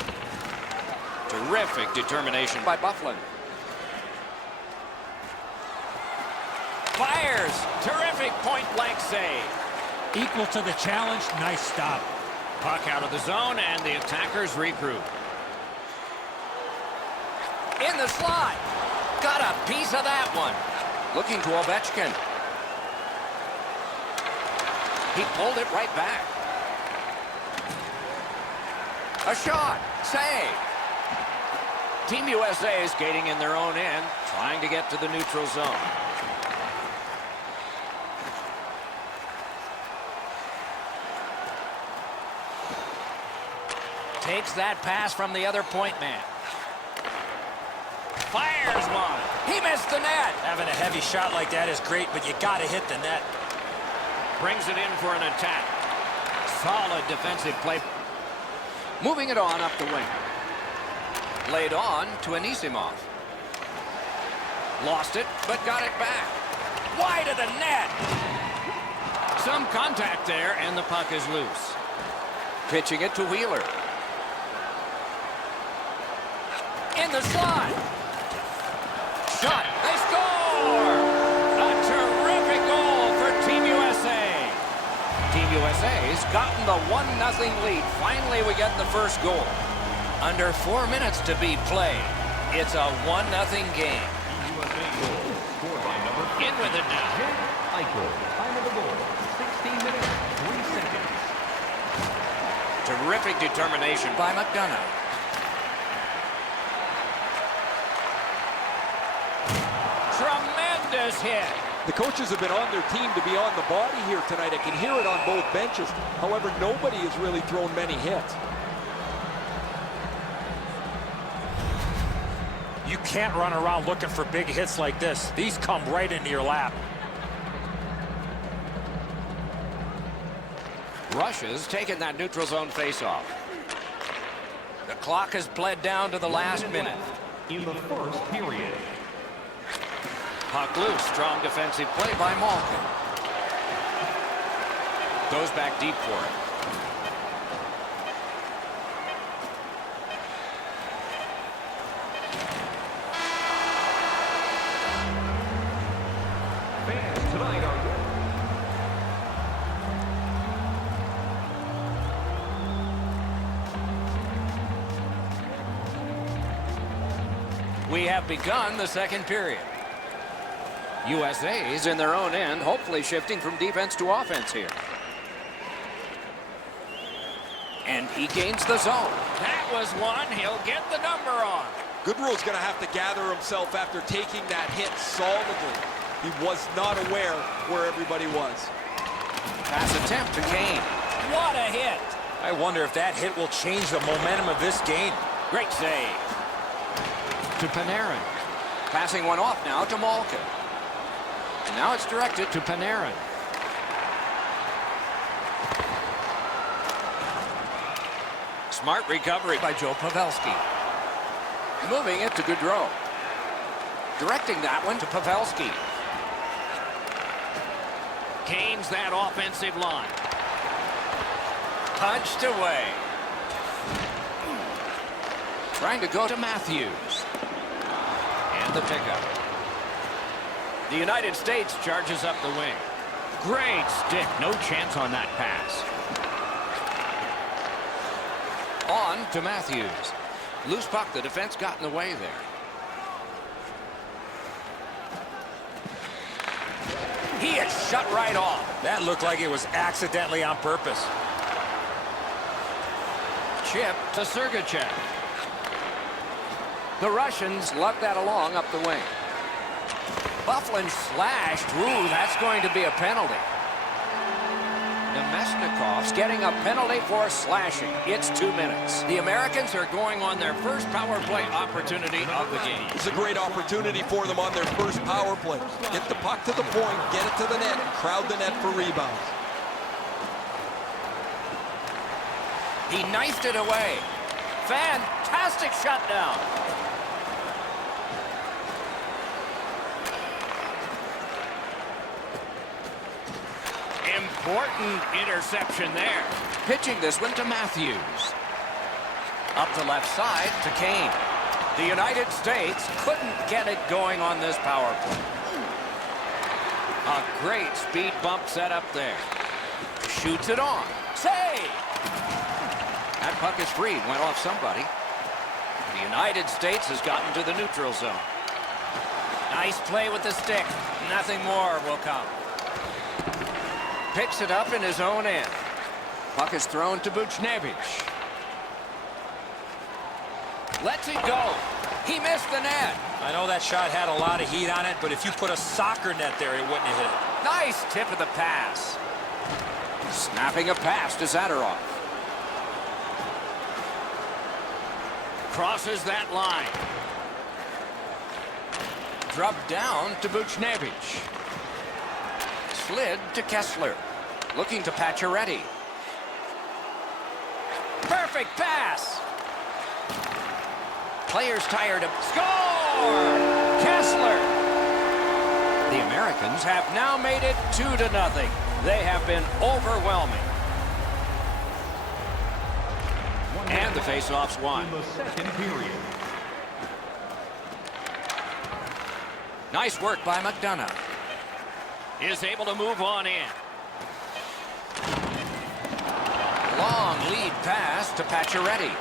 Terrific determination by Byfuglien. Fires. Terrific point-blank save. Equal to the challenge. Nice stop. Puck out of the zone, and the attackers regroup. In the slot. Got a piece of that one. Looking to Ovechkin. He pulled it right back. A shot. Save. Team USA is skating in their own end, trying to get to the neutral zone. Takes that pass from the other point man. Fires one. He missed the net. Having a heavy shot like that is great, but you got to hit the net. Brings it in for an attack. Solid defensive play. Moving it on up the wing. Laid on to Anisimov. Lost it, but got it back. Wide of the net. Some contact there, and the puck is loose. Pitching it to Wheeler. In the slot. Shot. They score! A terrific goal for Team USA. Team USA's gotten the 1-0 lead. Finally, we get the first goal. Under 4 minutes to be played. It's a 1-0 game. USA goal scored by number 50. In with it now. Jake Eichel. Time of the goal, 16 minutes, 3 seconds. Terrific determination by McDonough. Tremendous hit. The coaches have been on their team to be on the body here tonight. I can hear it on both benches. However, nobody has really thrown many hits. You can't run around looking for big hits like this. These come right into your lap. Russia's taken that neutral zone faceoff. The clock has bled down to the last minute. In the first period. Puck loose. Strong defensive play by Malkin. Goes back deep for it. Fans tonight are We have begun the second period. USA is in their own end, hopefully shifting from defense to offense here. And he gains the zone. That was one. He'll get the number on. Goodrow's going to have to gather himself after taking that hit solidly. He was not aware where everybody was. Pass attempt to Kane. What a hit. I wonder if that hit will change the momentum of this game. Great save. To Panarin. Passing one off now to Malkin. And now it's directed to Panarin. Smart recovery by Joe Pavelski. Moving it to Goodrow. Directing that one to Pavelski. Gains that offensive line. Punched away. Trying to go to Matthews. And the pickup. The United States charges up the wing. Great stick. No chance on that pass. On to Matthews. Loose puck. The defense got in the way there. He is shut right off. That looked like it was accidentally on purpose. Chip to Sergachev. The Russians lug that along up the wing. Byfuglien slashed. Ooh, that's going to be a penalty. Nemesnikov's getting a penalty for slashing. It's 2 minutes. The Americans are going on their first power play opportunity of the game. It's a great opportunity for them on their first power play. Get the puck to the point, get it to the net, and crowd the net for rebounds. He knifed it away. Fantastic shutdown. Important interception there. Pitching this one to Matthews. Up the left side to Kane. The United States couldn't get it going on this power play. A great speed bump set up there. Shoots it on. Save! That puck is free. Went off somebody. The United States has gotten to the neutral zone. Nice play with the stick. Nothing more will come. Picks it up in his own end. Puck is thrown to Buchnevich. Lets it go. He missed the net. I know that shot had a lot of heat on it, but if you put a soccer net there, it wouldn't have hit it. Nice tip of the pass. Snapping a pass to Zadorov. Crosses that line. Dropped down to Buchnevich. Slid to Kessler. Looking to Pacioretty. Perfect pass. Players tired of... Score! Kessler! The Americans have now made it 2-0. They have been overwhelming. And the face-off's won. In the second period. Nice work by McDonough. Is able to move on in. Long lead pass to Pacioretty.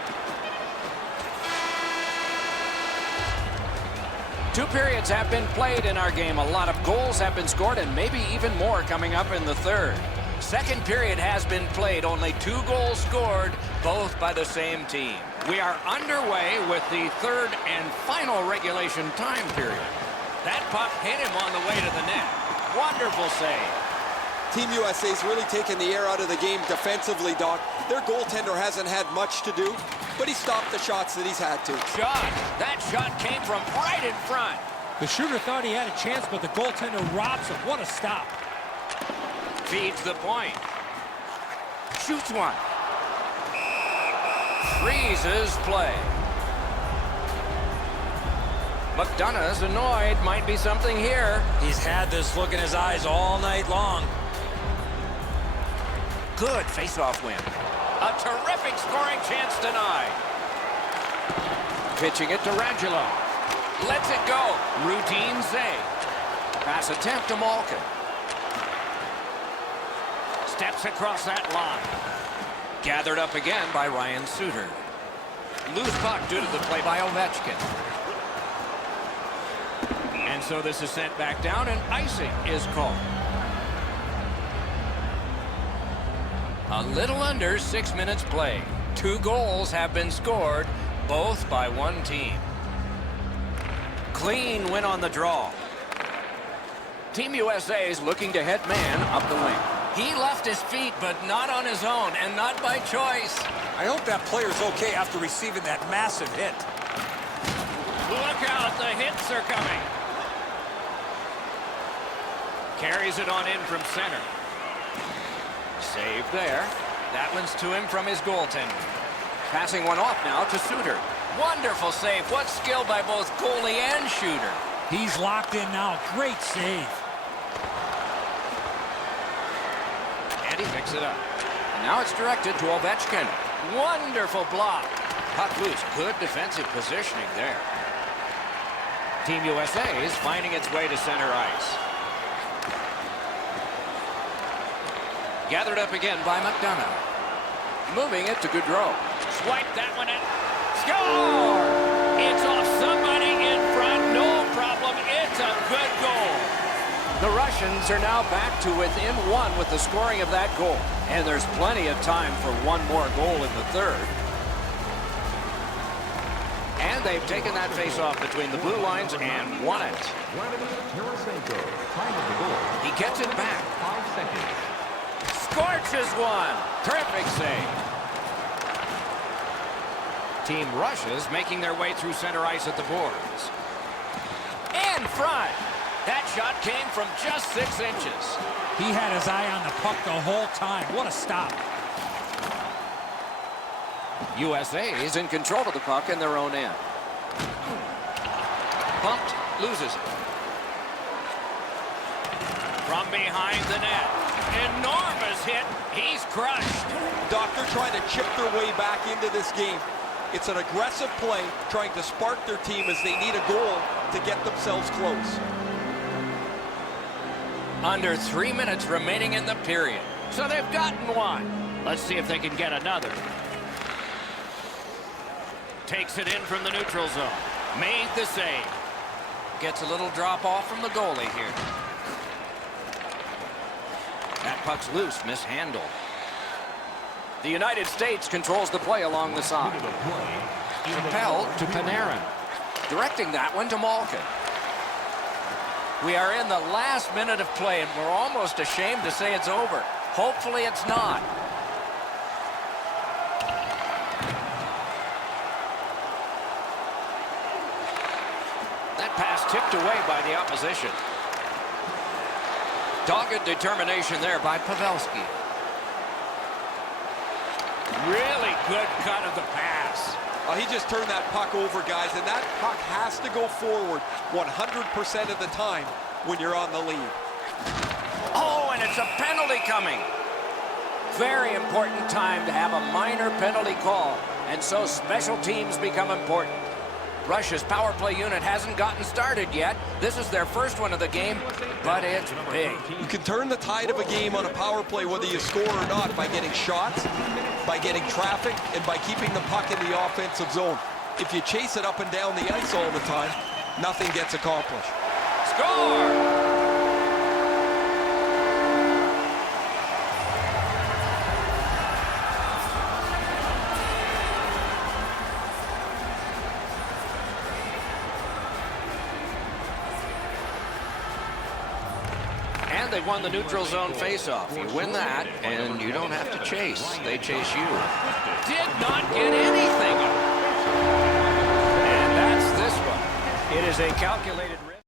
2 periods have been played in our game. A lot of goals have been scored and maybe even more coming up in the third. Second period has been played. Only 2 goals scored, both by the same team. We are underway with the third and final regulation time period. That puck hit him on the way to the net. Wonderful save. Team USA's really taken the air out of the game defensively, Doc. Their goaltender hasn't had much to do, but he stopped the shots that he's had to. Shot. That shot came from right in front. The shooter thought he had a chance, but the goaltender robs him. What a stop. Feeds the point. Shoots one. Freezes play. McDonough's annoyed. Might be something here. He's had this look in his eyes all night long. Good face-off win. A terrific scoring chance denied. Pitching it to Radulov. Lets it go. Routine save. Pass attempt to Malkin. Steps across that line. Gathered up again by Ryan Suter. Loose puck due to the play by Ovechkin. And so this is sent back down and icing is called. A little under 6 minutes played. 2 goals have been scored, both by one team. Clean win on the draw. Team USA is looking to head man up the wing. He left his feet, but not on his own, and not by choice. I hope that player's okay after receiving that massive hit. Look out, the hits are coming. Carries it on in from center. Save there. That one's to him from his goaltender. Passing one off now to Suter. Wonderful save. What skill by both goalie and shooter. He's locked in now. Great save. And he picks it up. And now it's directed to Ovechkin. Wonderful block. Puck loose. Good defensive positioning there. Team USA is finding its way to center ice. Gathered up again by McDonough. Moving it to Gaudreau. Swipe that one in. Score! It's off somebody in front. No problem. It's a good goal. The Russians are now back to within 1 with the scoring of that goal. And there's plenty of time for one more goal in the third. And they've taken that face-off between the blue lines and won it. Vladimir Tarasenko. Time of the goal. He gets it back. 5 seconds. scorches one. Terrific save. Team rushes, making their way through center ice at the boards. In front. That shot came from just 6 inches. He had his eye on the puck the whole time. What a stop. USA is in control of the puck in their own end. Bumped, loses it. From behind the net. Enormous hit. He's crushed. Doctor trying to chip their way back into this game. It's an aggressive play, trying to spark their team as they need a goal to get themselves close. Under 3 minutes remaining in the period. So they've gotten one. Let's see if they can get another. Takes it in from the neutral zone. Made the save. Gets a little drop off from the goalie here. That puck's loose, mishandled. The United States controls the play along the side. Propelled to Panarin. Directing that one to Malkin. We are in the last minute of play, and we're almost ashamed to say it's over. Hopefully it's not. That pass tipped away by the opposition. Dogged determination there by Pavelski. Really good cut of the pass. He just turned that puck over, guys, and that puck has to go forward 100% of the time when you're on the lead. Oh, and it's a penalty coming. Very important time to have a minor penalty call, and so special teams become important. Russia's power play unit hasn't gotten started yet. This is their first one of the game, but it's big. You can turn the tide of a game on a power play whether you score or not by getting shots, by getting traffic, and by keeping the puck in the offensive zone. If you chase it up and down the ice all the time, nothing gets accomplished. Score! And they won the neutral zone faceoff. You win that, and you don't have to chase. They chase you. Did not get anything. And that's this one. It is a calculated risk.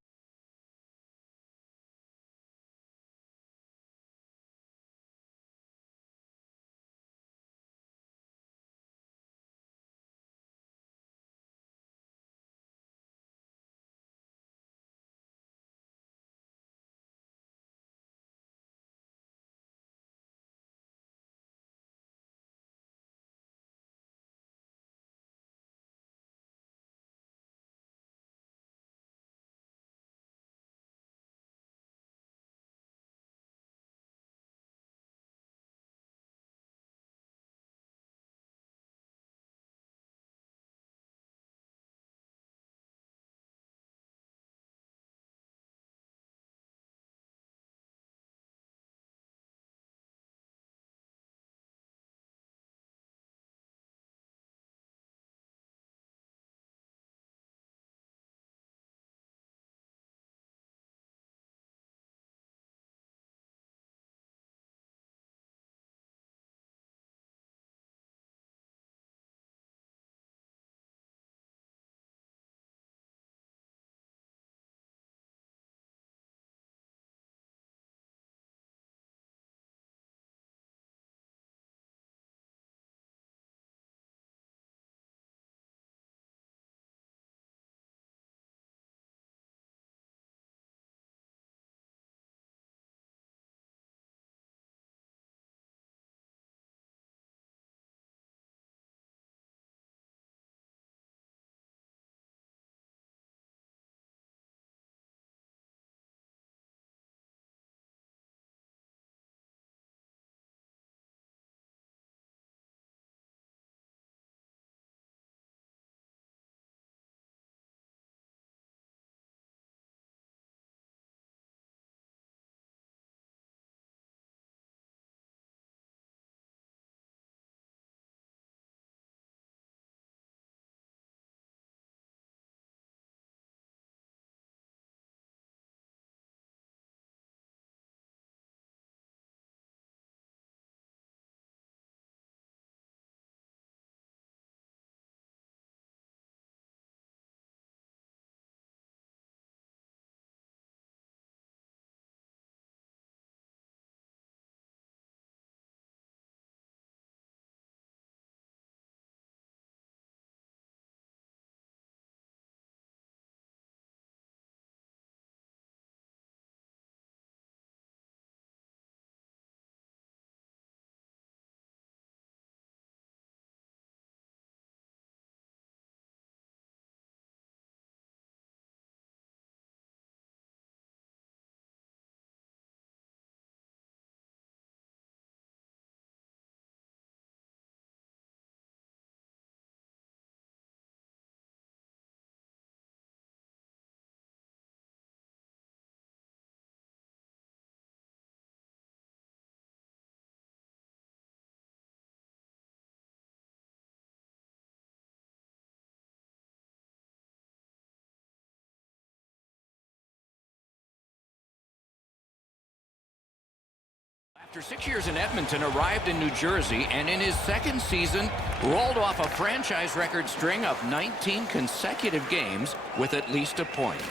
After 6 years in Edmonton, arrived in New Jersey, and in his second season, rolled off a franchise record string of 19 consecutive games with at least a point.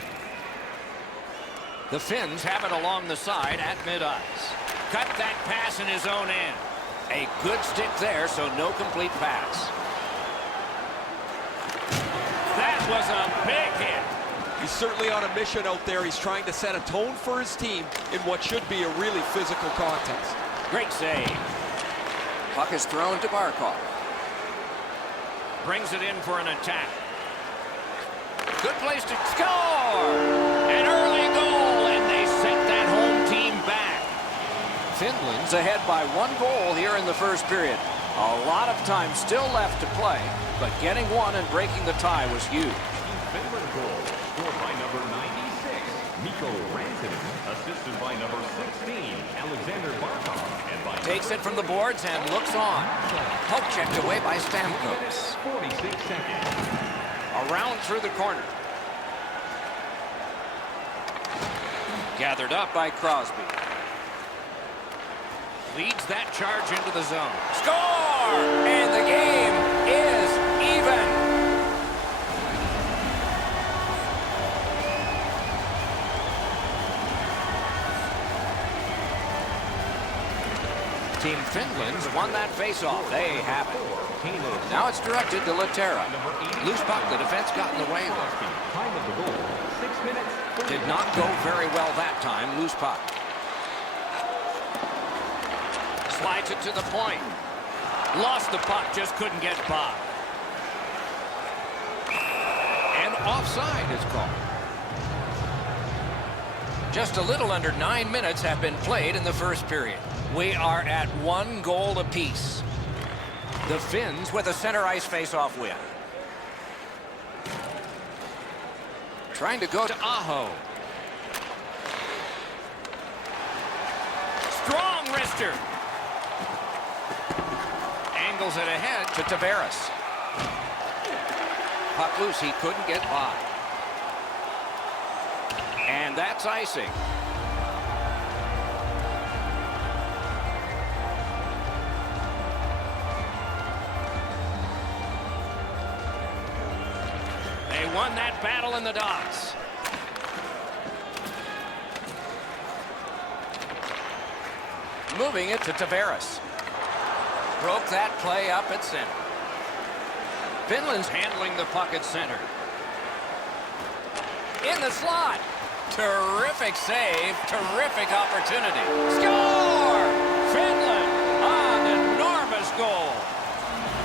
The Finns have it along the side at mid-ice. Cut that pass in his own end. A good stick there, so no complete pass. That was a big hit. He's certainly on a mission out there. He's trying to set a tone for his team in what should be a really physical contest. Great save. Puck is thrown to Barkov. Brings it in for an attack. Good place to score! An early goal, and they sent that home team back. Finland's ahead by 1 goal here in the first period. A lot of time still left to play, but getting one and breaking the tie was huge. Finland goal, scored by number 96, Mikko Rantanen, assisted by number 16, Alexander Barkov, and by... Takes it from the boards and looks on. Poke checked away by Stamkos. 46 seconds. Around through the corner. Gathered up by Crosby. Leads that charge into the zone. Score! And the game is even. Team Finland's won that faceoff. They have it. Now it's directed to Laterra. Loose puck. The defense got in the way there. Time of the goal, 6 minutes. Did not go very well that time. Loose puck. Slides it to the point. Lost the puck, just couldn't get by. And offside is called. Just a little under 9 minutes have been played in the first period. We are at 1 goal apiece. The Finns with a center ice face-off win. Trying to go to Aho. Strong wrister. Angles it ahead to Tavares. Puck loose, he couldn't get by. And that's icing. They won that battle in the docks. Moving it to Tavares. Broke that play up at center. Finland's handling the puck at center. In the slot. Terrific save. Terrific opportunity. Score! Finland on enormous goal.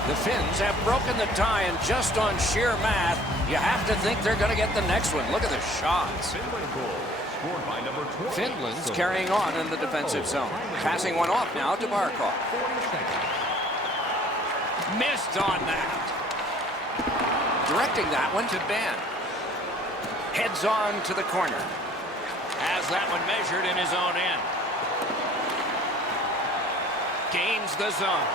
The Finns have broken the tie, and just on sheer math, you have to think they're going to get the next one. Look at the shots. Finland goal, scored by number 20. Finland's carrying on in the defensive zone. Passing one off now to Barkov. 40 seconds. Missed on that. Directing that one to Ben. Heads on to the corner. Has that one measured in his own end. Gains the zone.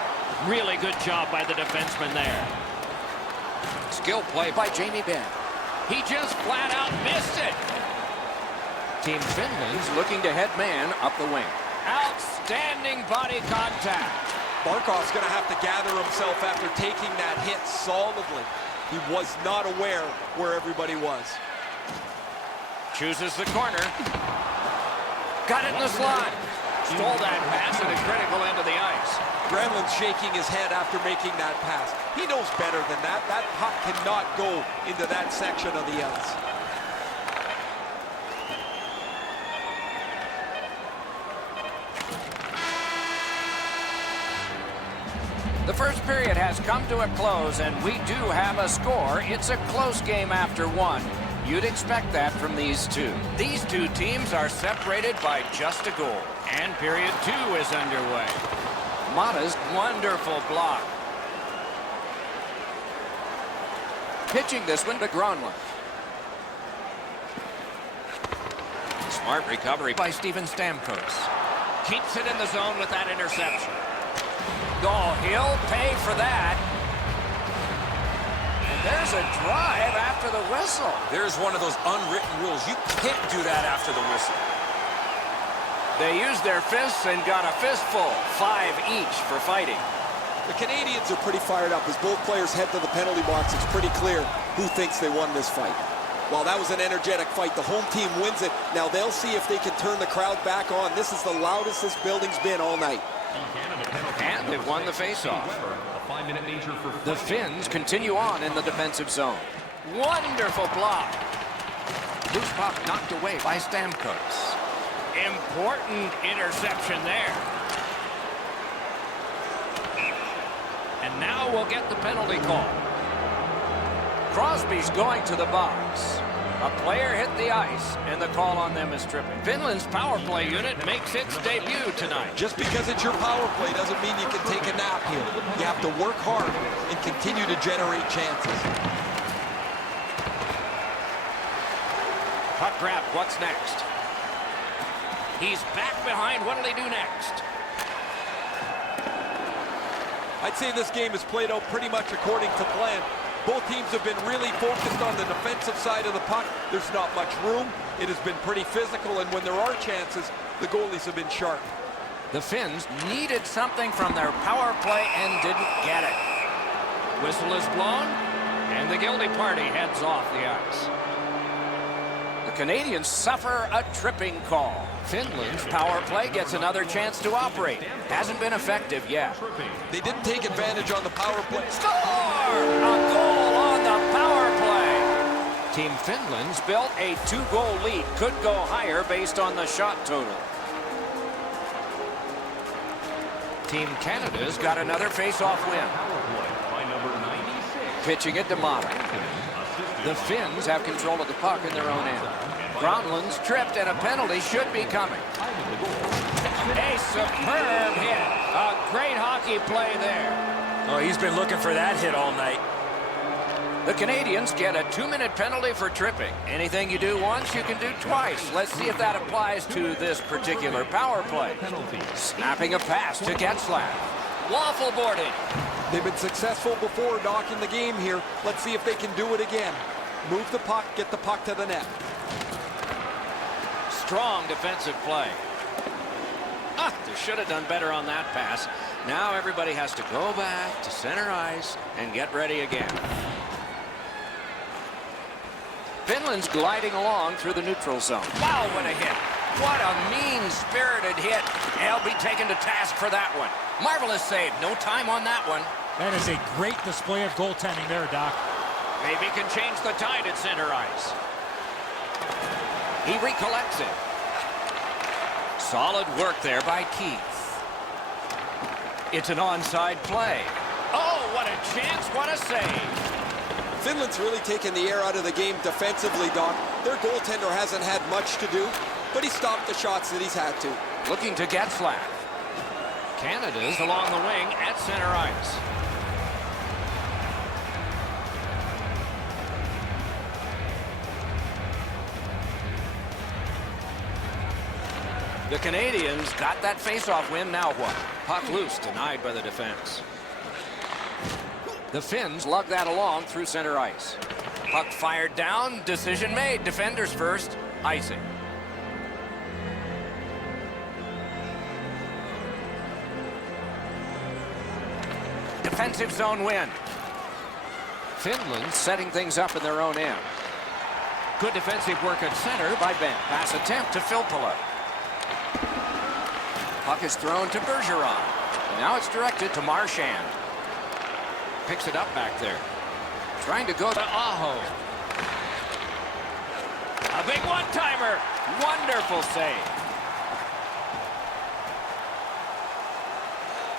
Really good job by the defenseman there. Skill play by Jamie Benn. He just flat out missed it. Team Finland's looking to head man up the wing. Outstanding body contact. Barkov's going to have to gather himself after taking that hit solidly. He was not aware where everybody was. Chooses the corner. Got it in the slot. Stole that pass at a critical end of the ice. Granlund's shaking his head after making that pass. He knows better than that. That puck cannot go into that section of the ice. The first period has come to a close, and we do have a score. It's a close game after 1. You'd expect that from these two. These two teams are separated by just a goal, and period 2 is underway. Mata's wonderful block. Pitching this one to Granlund. Smart recovery by Steven Stamkos. Keeps it in the zone with that interception. Oh, he'll pay for that. And there's a drive after the whistle. There's one of those unwritten rules. You can't do that after the whistle. They used their fists and got a fistful. 5 each for fighting. The Canadians are pretty fired up. As both players head to the penalty box, it's pretty clear who thinks they won this fight. Well, that was an energetic fight. The home team wins it. Now they'll see if they can turn the crowd back on. This is the loudest this building's been all night. And they've won the faceoff. The Finns continue on in the defensive zone. Wonderful block. Loose puck knocked away by Stamkos. Important interception there. And now we'll get the penalty call. Crosby's going to the box. A player hit the ice, and the call on them is tripping. Finland's power play unit makes its debut tonight. Just because it's your power play doesn't mean you can take a nap here. You have to work hard and continue to generate chances. Puck grab, what's next? He's back behind. What'll he do next? I'd say this game is played out pretty much according to plan. Both teams have been really focused on the defensive side of the puck. There's not much room. It has been pretty physical, and when there are chances, the goalies have been sharp. The Finns needed something from their power play and didn't get it. Whistle is blown, and the guilty party heads off the ice. The Canadians suffer a tripping call. Finland's power play gets another chance to operate. Hasn't been effective yet. They didn't take advantage on the power play. Score! A goal on the power play. Team Finland's built a 2-goal lead. Could go higher based on the shot total. Team Canada's got another face-off win. Pitching it to Mata. The Finns have control of the puck in their own end. Gronlund's tripped, and a penalty should be coming. A superb hit. A great hockey play there. Oh, he's been looking for that hit all night. The Canadians get a 2-minute penalty for tripping. Anything you do once, you can do twice. Let's see if that applies to this particular power play. Snapping a pass to Getzlaf. Waffle boarded. They've been successful before, Doc, in the game here. Let's see if they can do it again. Move the puck, get the puck to the net. Strong defensive play. They should have done better on that pass. Now everybody has to go back to center ice and get ready again. Finland's gliding along through the neutral zone. Wow, what a hit. What a mean-spirited hit. They'll be taken to task for that one. Marvelous save. No time on that one. That is a great display of goaltending there, Doc. Maybe can change the tide at center ice. He recollects it. Solid work there by Keith. It's an onside play. Oh, what a chance, what a save. Finland's really taken the air out of the game defensively, Doc. Their goaltender hasn't had much to do, but he stopped the shots that he's had to. Looking to Getzlaf. Canada's along the wing at center ice. The Canadians got that face-off win. Now what? Puck loose, denied by the defense. The Finns lug that along through center ice. Puck fired down. Decision made. Defenders first. Icing. Defensive zone win. Finland setting things up in their own end. Good defensive work at center by Ben. Pass attempt to Filppula. Puck is thrown to Bergeron. Now it's directed to Marchand. Picks it up back there. Trying to go to Aho. A big one-timer. Wonderful save.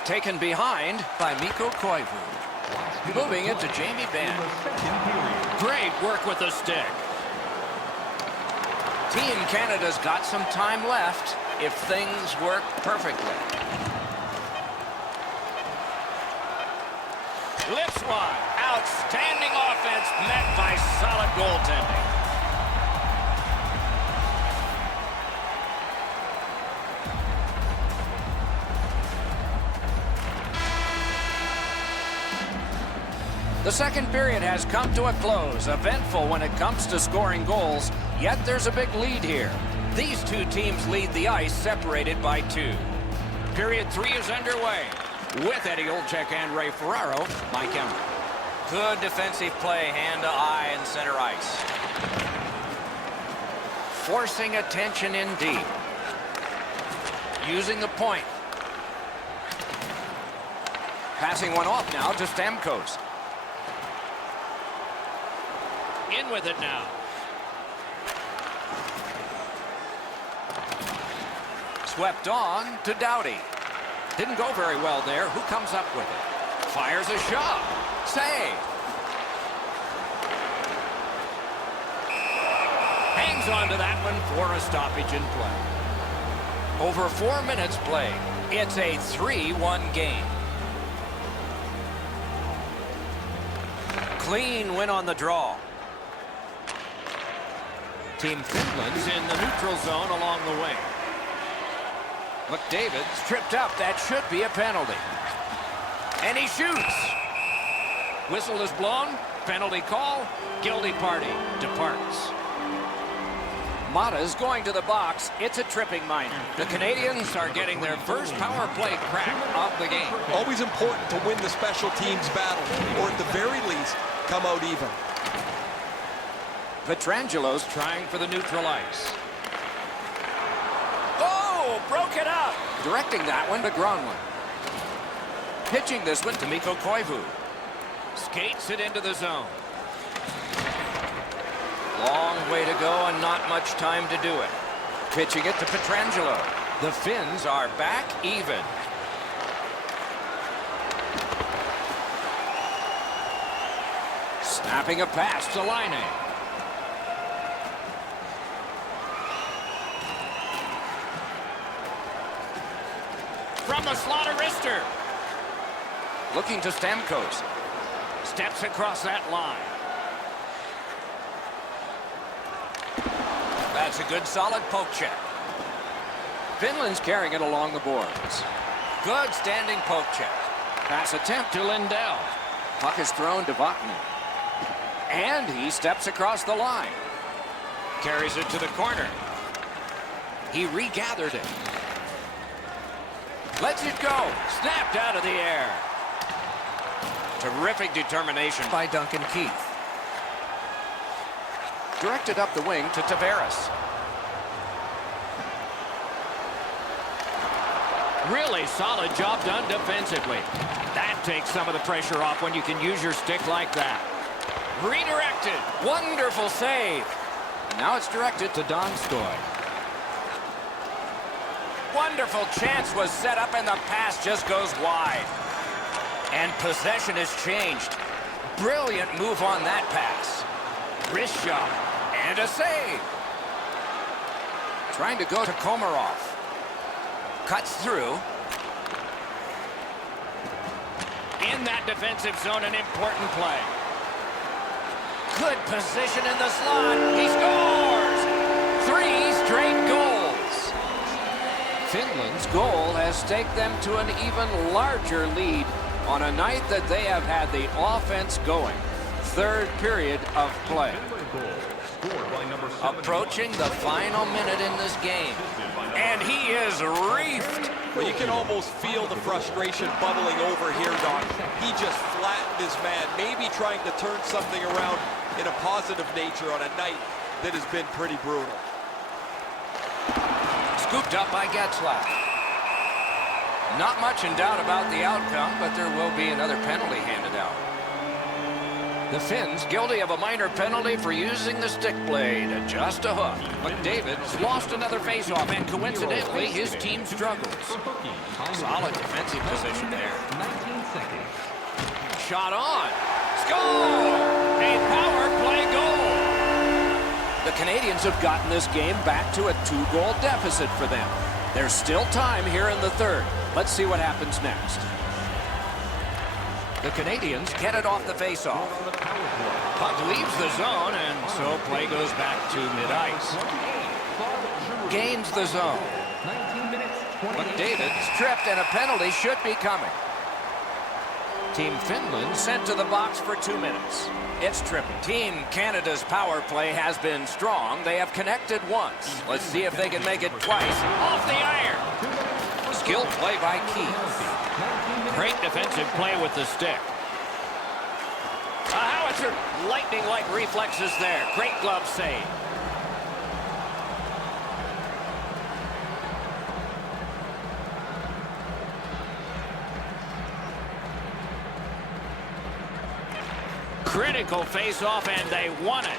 Taken behind by Mikko Koivu. Moving it to Jamie Benn. Great work with the stick. Team Canada's got some time left if things work perfectly. Lifts one. Outstanding offense met by solid goaltending. The second period has come to a close. Eventful when it comes to scoring goals, yet there's a big lead here. These two teams lead the ice, separated by 2. Period 3 is underway. With Eddie Olczyk and Ray Ferraro, Mike Emmer. Good defensive play, hand to eye in center ice. Forcing attention in deep. Using the point. Passing one off now to Stamkos. In with it now. Swept on to Doughty. Didn't go very well there. Who comes up with it? Fires a shot. Save. Hangs on to that one for a stoppage in play. Over 4 minutes played. It's a 3-1 game. Clean win on the draw. Team Finland's in the neutral zone along the wing. McDavid's tripped up. That should be a penalty. And he shoots. Whistle is blown. Penalty call. Guilty party departs. Mata's going to the box. It's a tripping minor. The Canadians are getting their first power play crack of the game. Always important to win the special teams battle, or at the very least, come out even. Petrangelo's trying for the neutral ice. Oh, broke it up. Directing that one to Gronlund. Pitching this one to Mikko Koivu. Skates it into the zone. Long way to go and not much time to do it. Pitching it to Pietrangelo. The Finns are back even. Snapping a pass to Laine. From the slot of wrister. Looking to Stamkos. Steps across that line. That's a good solid poke check. Finland's carrying it along the boards. Good standing poke check. Pass attempt to Lindell. Puck is thrown to Vatanen. And he steps across the line. Carries it to the corner. He regathered it. Lets it go. Snapped out of the air. Terrific determination by Duncan Keith. Directed up the wing to Tavares. Really solid job done defensively. That takes some of the pressure off when you can use your stick like that. Redirected. Wonderful save. Now it's directed to Donskoy. Wonderful chance was set up and the pass just goes wide. And possession has changed. Brilliant move on that pass. Wrist shot. And a save. Trying to go to Komarov. Cuts through. In that defensive zone, an important play. Good position in the slot. He scores! 3 straight goals. Finland's goal has staked them to an even larger lead on a night that they have had the offense going. 3rd period of play. Approaching the final minute in this game. And he is reefed. Well, you can almost feel the frustration bubbling over here, Doc. He just flattened his man, maybe trying to turn something around in a positive nature on a night that has been pretty brutal. Scooped up by Getzlaf. Not much in doubt about the outcome, but there will be another penalty handed out. The Finns guilty of a minor penalty for using the stick blade. Just a hook. McDavid's lost another faceoff, and coincidentally, his team struggles. Solid defensive position there. 19 seconds. Shot on. Score! A power play goal. The Canadians have gotten this game back to a 2-goal deficit for them. There's still time here in the 3rd. Let's see what happens next. The Canadians get it off the faceoff. Puck leaves the zone, and so play goes back to mid-ice. Gains the zone. McDavid's tripped, and a penalty should be coming. Team Finland sent to the box for 2 minutes. It's tripping. Team Canada's power play has been strong. They have connected once. Let's see if they can make it twice. Off the iron. Skilled play by Keith. Great defensive play with the stick. A howitzer. Lightning-like reflexes there. Great glove save. Critical face-off, and they won it.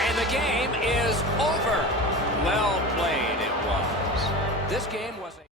And the game is over. Well played it was. This game was a...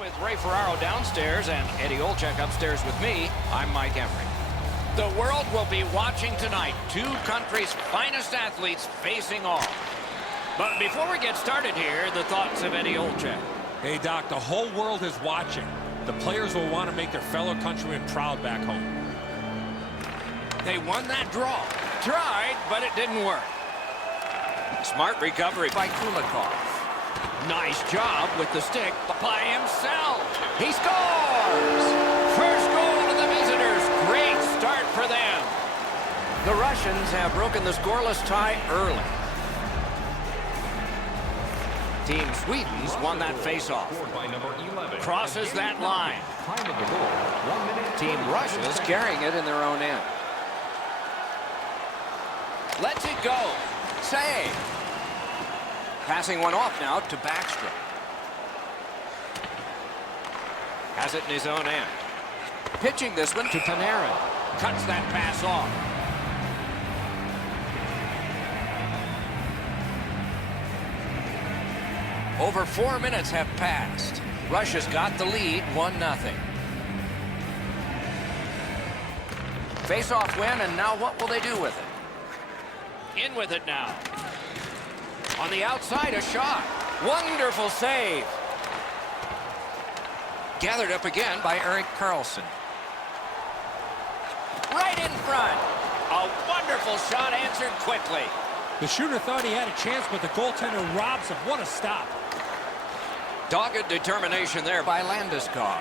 With Ray Ferraro downstairs and Eddie Olczyk upstairs with me, I'm Mike Emery. The world will be watching tonight. Two countries' finest athletes facing off. But before we get started here, the thoughts of Eddie Olczyk. Hey, Doc, the whole world is watching. The players will want to make their fellow countrymen proud back home. They won that draw. Tried, but it didn't work. Smart recovery by Kulikov. Nice job with the stick by himself. He scores! First goal to the visitors. Great start for them. The Russians have broken the scoreless tie early. Team Sweden's won that faceoff. Crosses that line. Team Russia's carrying it in their own end. Lets it go. Save. Passing one off now to Backstrom. Has it in his own end. Pitching this one to Panarin. Cuts that pass off. Over 4 minutes have passed. Russia's got the lead, 1-0. Face-off win, and now what will they do with it? In with it now. On the outside, a shot. Wonderful save. Gathered up again by Erik Karlsson. Right in front. A wonderful shot answered quickly. The shooter thought he had a chance, but the goaltender robs him. What a stop. Dogged determination there by Landeskog.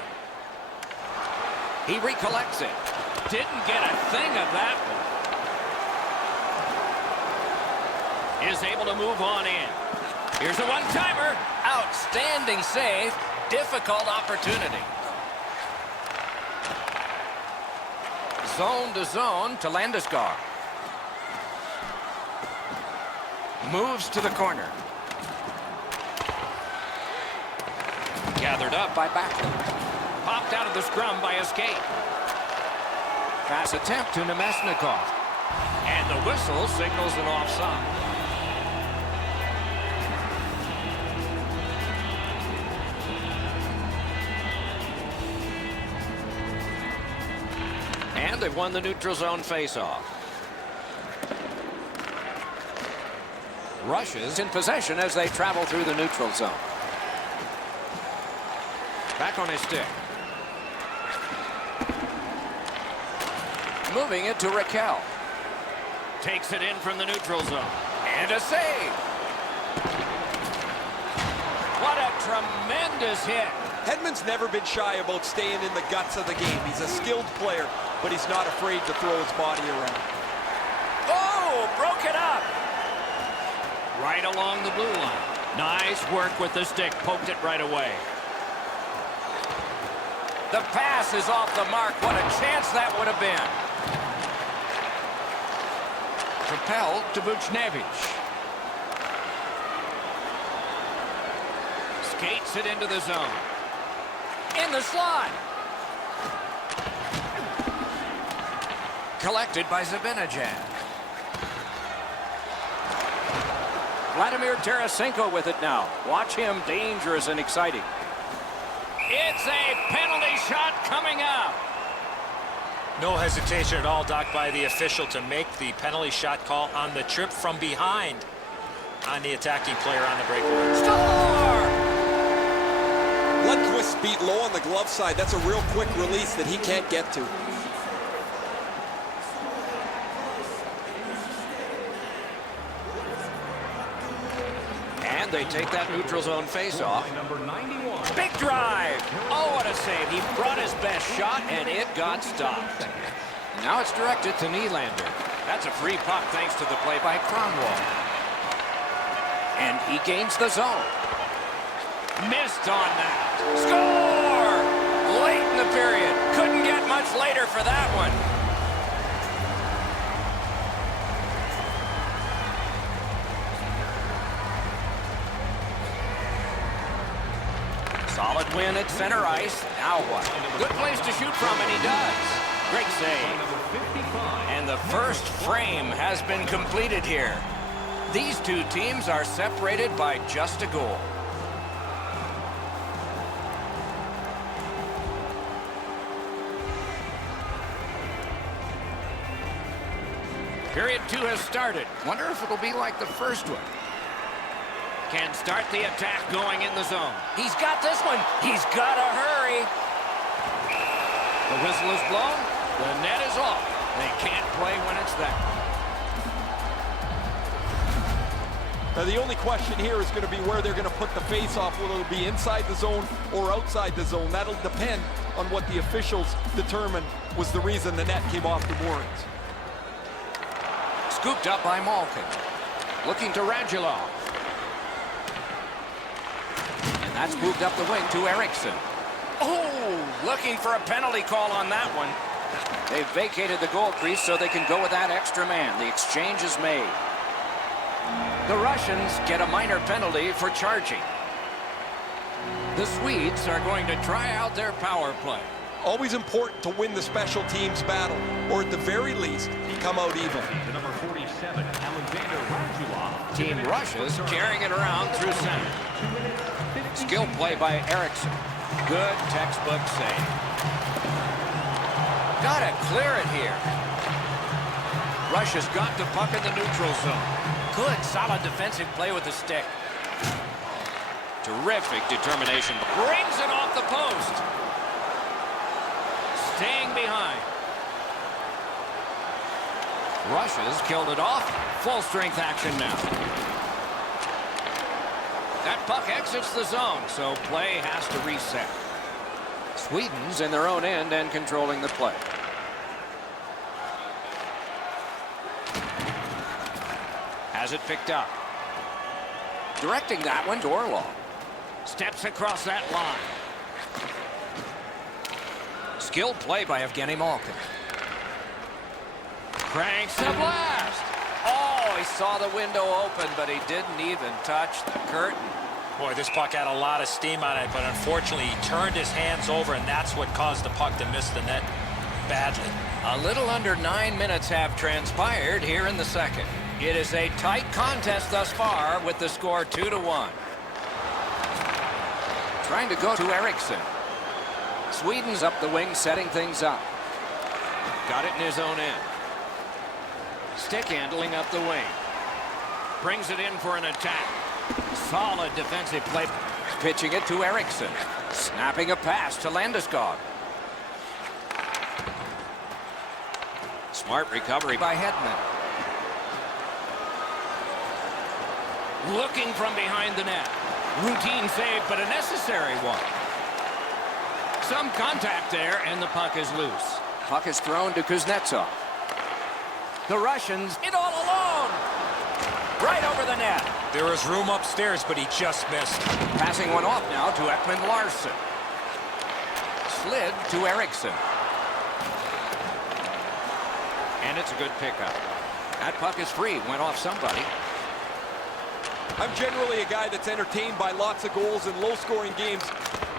He recollects it. Didn't get a thing of that one. Is able to move on in. Here's a one-timer. Outstanding save. Difficult opportunity. Zone to zone to Landeskog. Moves to the corner. Gathered up by Backlund. Popped out of the scrum by Escape. Pass attempt to Nemesnikov. And the whistle signals an offside. And they've won the neutral zone faceoff. Rushes in possession as they travel through the neutral zone. Back on his stick. Moving it to Raquel. Takes it in from the neutral zone. And a save. What a tremendous hit. Hedman's never been shy about staying in the guts of the game. He's a skilled player, but he's not afraid to throw his body around. Oh, broke it up. Right along the blue line. Nice work with the stick. Poked it right away. The pass is off the mark. What a chance that would have been. Propelled to Buchnevich. Skates it into the zone. In the slot. Collected by Zibanejad. Vladimir Tarasenko with it now. Watch him, dangerous and exciting. It's a penalty shot coming up. No hesitation at all, Doc, by the official to make the penalty shot call on the trip from behind on the attacking player on the breakaway. Score! Lundqvist beat low on the glove side. That's a real quick release that he can't get to. And they take that neutral zone face-off. Number 91. Big drive. Oh, what a save. He brought his best shot, and it got stopped. Now it's directed to Nylander. That's a free puck thanks to the play by Kronwall. And he gains the zone. Missed on that. Score! Late in the period. Couldn't get much later for that one. Solid win at center ice. Now what? Good place to shoot from, and he does. Great save. And the first frame has been completed here. These two teams are separated by just a goal. Period 2 has started. Wonder if it'll be like the first one. Can start the attack going in the zone. He's got this one. He's got to hurry. The whistle is blown. The net is off. They can't play when it's there. Now, the only question here is going to be where they're going to put the face-off. Will it be inside the zone or outside the zone? That'll depend on what the officials determined was the reason the net came off the boards. Scooped up by Malkin. Looking to Radulov. And that's moved up the wing to Eriksson. Oh, looking for a penalty call on that one. They've vacated the goal crease so they can go with that extra man. The exchange is made. The Russians get a minor penalty for charging. The Swedes are going to try out their power play. Always important to win the special teams battle, or at the very least, come out even. To number 47, Alexander Radulov. Team Russia's carrying it around through center. Skill play by Eriksson. Good textbook save. Gotta clear it here. Russia's got the puck in the neutral zone. Good, solid defensive play with the stick. Terrific determination. Brings it off the post. Staying behind. Russia's killed it off. Full strength action now. That puck exits the zone, so play has to reset. Sweden's in their own end and controlling the play. Has it picked up. Directing that one to Orlov. Steps across that line. Skilled play by Evgeny Malkin. Cranks a blast. Oh, he saw the window open, but he didn't even touch the curtain. Boy, this puck had a lot of steam on it, but unfortunately he turned his hands over, and that's what caused the puck to miss the net badly. A little under 9 minutes have transpired here in the second. It is a tight contest thus far with the score 2-1. Trying to go to Eriksson. Sweden's up the wing, setting things up. Got it in his own end. Stick handling up the wing. Brings it in for an attack. Solid defensive play. Pitching it to Eriksson. Snapping a pass to Landeskog. Smart recovery by Hedman. Looking from behind the net. Routine save, but a necessary one. Some contact there, and the puck is loose. Puck is thrown to Kuznetsov. The Russians, it all alone. Right over the net. There was room upstairs, but he just missed. Passing one off now to Ekman Larsson. Slid to Eriksson. And it's a good pickup. That puck is free. Went off somebody. I'm generally a guy that's entertained by lots of goals, and low-scoring games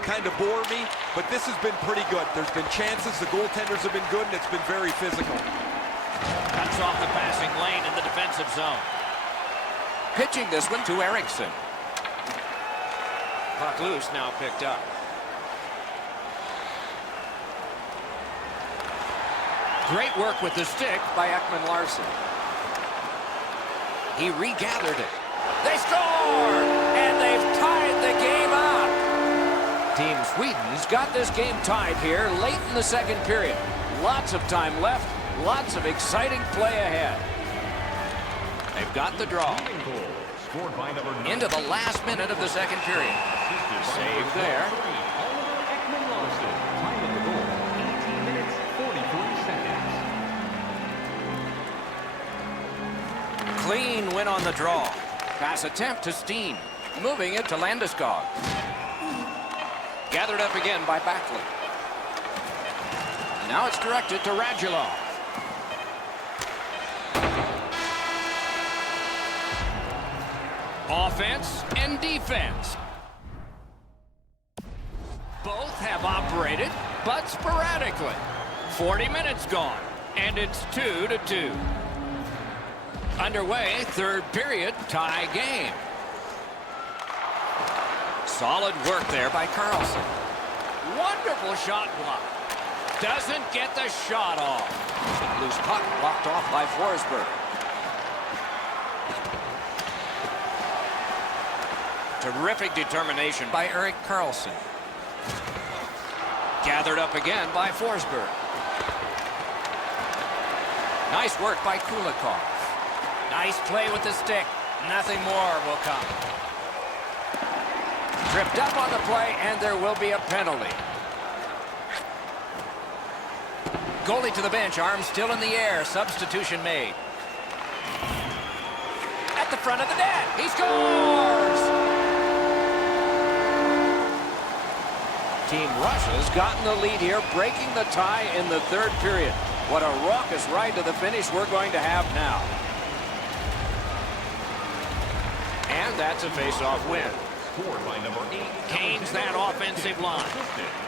kind of bore me, but this has been pretty good. There's been chances, the goaltenders have been good, and it's been very physical. Cuts off the passing lane in the defensive zone. Pitching this one to Eriksson. Puck loose, now picked up. Great work with the stick by Ekman Larsson. He regathered it. They score! And they've tied the game up. Team Sweden's got this game tied here late in the second period. Lots of time left. Lots of exciting play ahead. They've got the draw. Into the last minute of the second period. Save there. Oliver Ekman-Larsson. Time of the goal, 18 minutes, 43 seconds. Clean win on the draw. Pass attempt to Steen. Moving it to Landeskog. Gathered up again by Backlund. Now it's directed to Radulov. Offense and defense. Both have operated, but sporadically. 40 minutes gone, and it's 2-2. Underway, third period, tie game. Solid work there by Carlson. Wonderful shot block. Doesn't get the shot off. Loose puck blocked off by Forsberg. Terrific determination by Erik Karlsson. Gathered up again by Forsberg. Nice work by Kulikov. Nice play with the stick. Nothing more will come. Tripped up on the play, and there will be a penalty. Goalie to the bench, arms still in the air. Substitution made. At the front of the net, he scores! Team Russia's gotten the lead here, breaking the tie in the third period. What a raucous ride to the finish we're going to have now. And that's a face-off win. Scored by number 8. Gains that offensive line.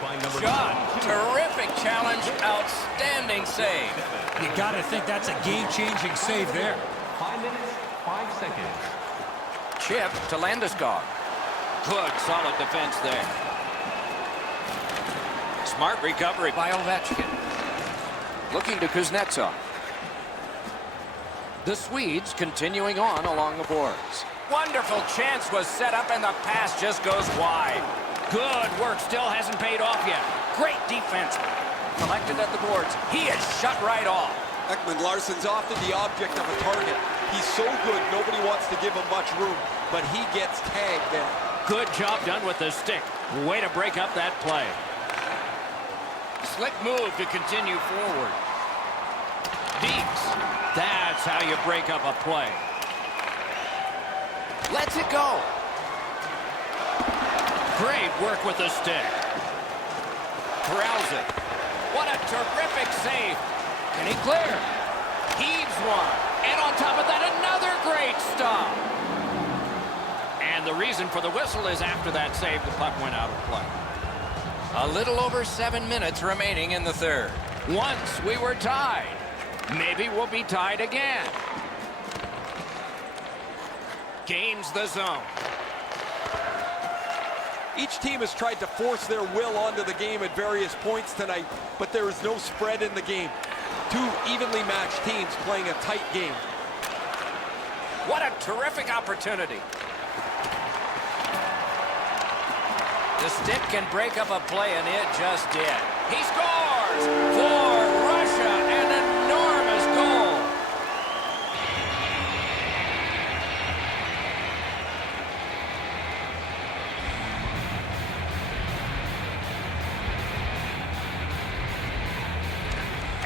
By number Shot. 22. Terrific challenge. Outstanding save. You got to think that's a game-changing save there. 5 minutes, 5 seconds. Chip to Landeskog. Good, solid defense there. Smart recovery by Ovechkin. Looking to Kuznetsov. The Swedes continuing on along the boards. Wonderful chance was set up, and the pass just goes wide. Good work, still hasn't paid off yet. Great defense. Collected at the boards. He is shut right off. Ekman Larsson's often the object of a target. He's so good, nobody wants to give him much room, but he gets tagged there. Good job done with the stick. Way to break up that play. Slick move to continue forward. Deeks. That's how you break up a play. Lets it go. Great work with the stick. Corrals it. What a terrific save. Can he clear? Heaves one. And on top of that, another great stop. And the reason for the whistle is after that save, the puck went out of play. A little over 7 minutes remaining in the third. Once we were tied. Maybe we'll be tied again. Gains the zone. Each team has tried to force their will onto the game at various points tonight, but there is no spread in the game. Two evenly matched teams playing a tight game. What a terrific opportunity. The stick can break up a play, and it just did. He scores for Russia, an enormous goal.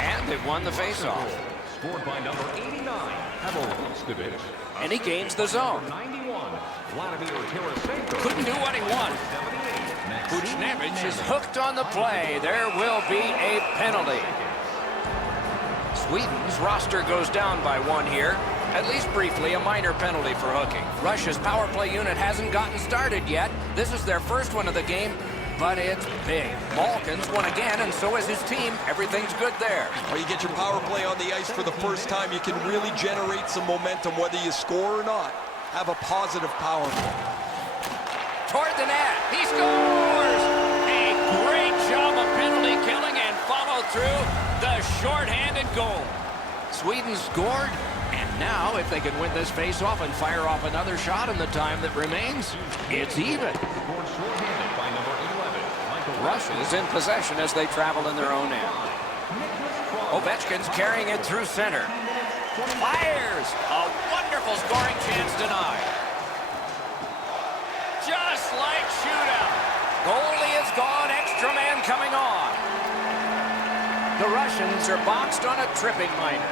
And they've won the faceoff. Scored by number 89, Pavel Buchnevich. And he gains the zone. 91, Vladimir Tarasenko. Couldn't do what he wanted. 78, Buchnevich is hooked on the play. There will be a penalty. Sweden's roster goes down by one here. At least briefly, a minor penalty for hooking. Russia's power play unit hasn't gotten started yet. This is their first one of the game, but it's big. Malkin's won again, and so is his team. Everything's good there. When you get your power play on the ice for the first time, you can really generate some momentum, whether you score or not. Have a positive power play. Toward the net. He scores! A great job of penalty killing and follow through the shorthanded goal. Sweden scored, and now if they can win this face-off and fire off another shot in the time that remains, it's even. Scored shorthanded by number 11, Michael Russia's in possession as they travel in their own end. Ovechkin's carrying it through center. Fires! A wonderful scoring chance denied. Just like shootout. Goalie is gone, extra man coming on. The Russians are boxed on a tripping minor.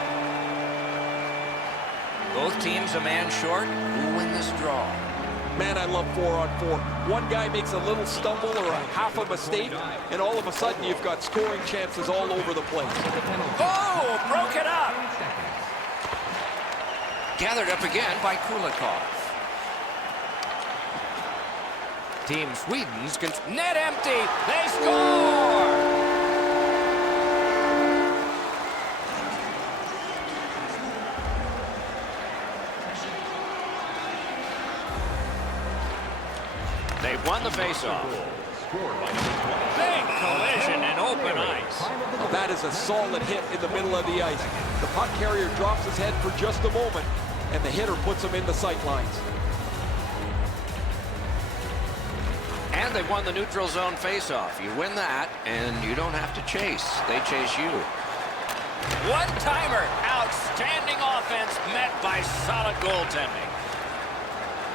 Both teams a man short. Who win this draw? Man, I love 4-on-4. One guy makes a little stumble or a half a mistake, and all of a sudden you've got scoring chances all over the place. Oh, broke it up. Gathered up again by Kulikov. Team Sweden's net empty. They score! They've won the faceoff. Big collision in open ice. Well, that is a solid hit in the middle of the ice. The puck carrier drops his head for just a moment, and the hitter puts him in the sight lines. And they've won the neutral zone faceoff. You win that, and you don't have to chase. They chase you. One-timer. Outstanding offense met by solid goaltending.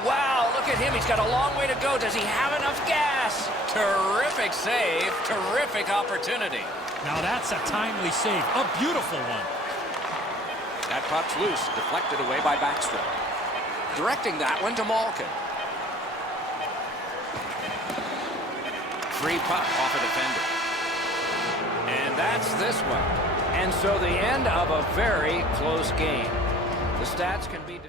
Wow, look at him. He's got a long way to go. Does he have enough gas? Terrific save. Terrific opportunity. Now that's a timely save. A beautiful one. That puck's loose. Deflected away by Backstrom. Directing that one to Malkin. Free puck off a defender. And that's this one. And so the end of a very close game. The stats can be...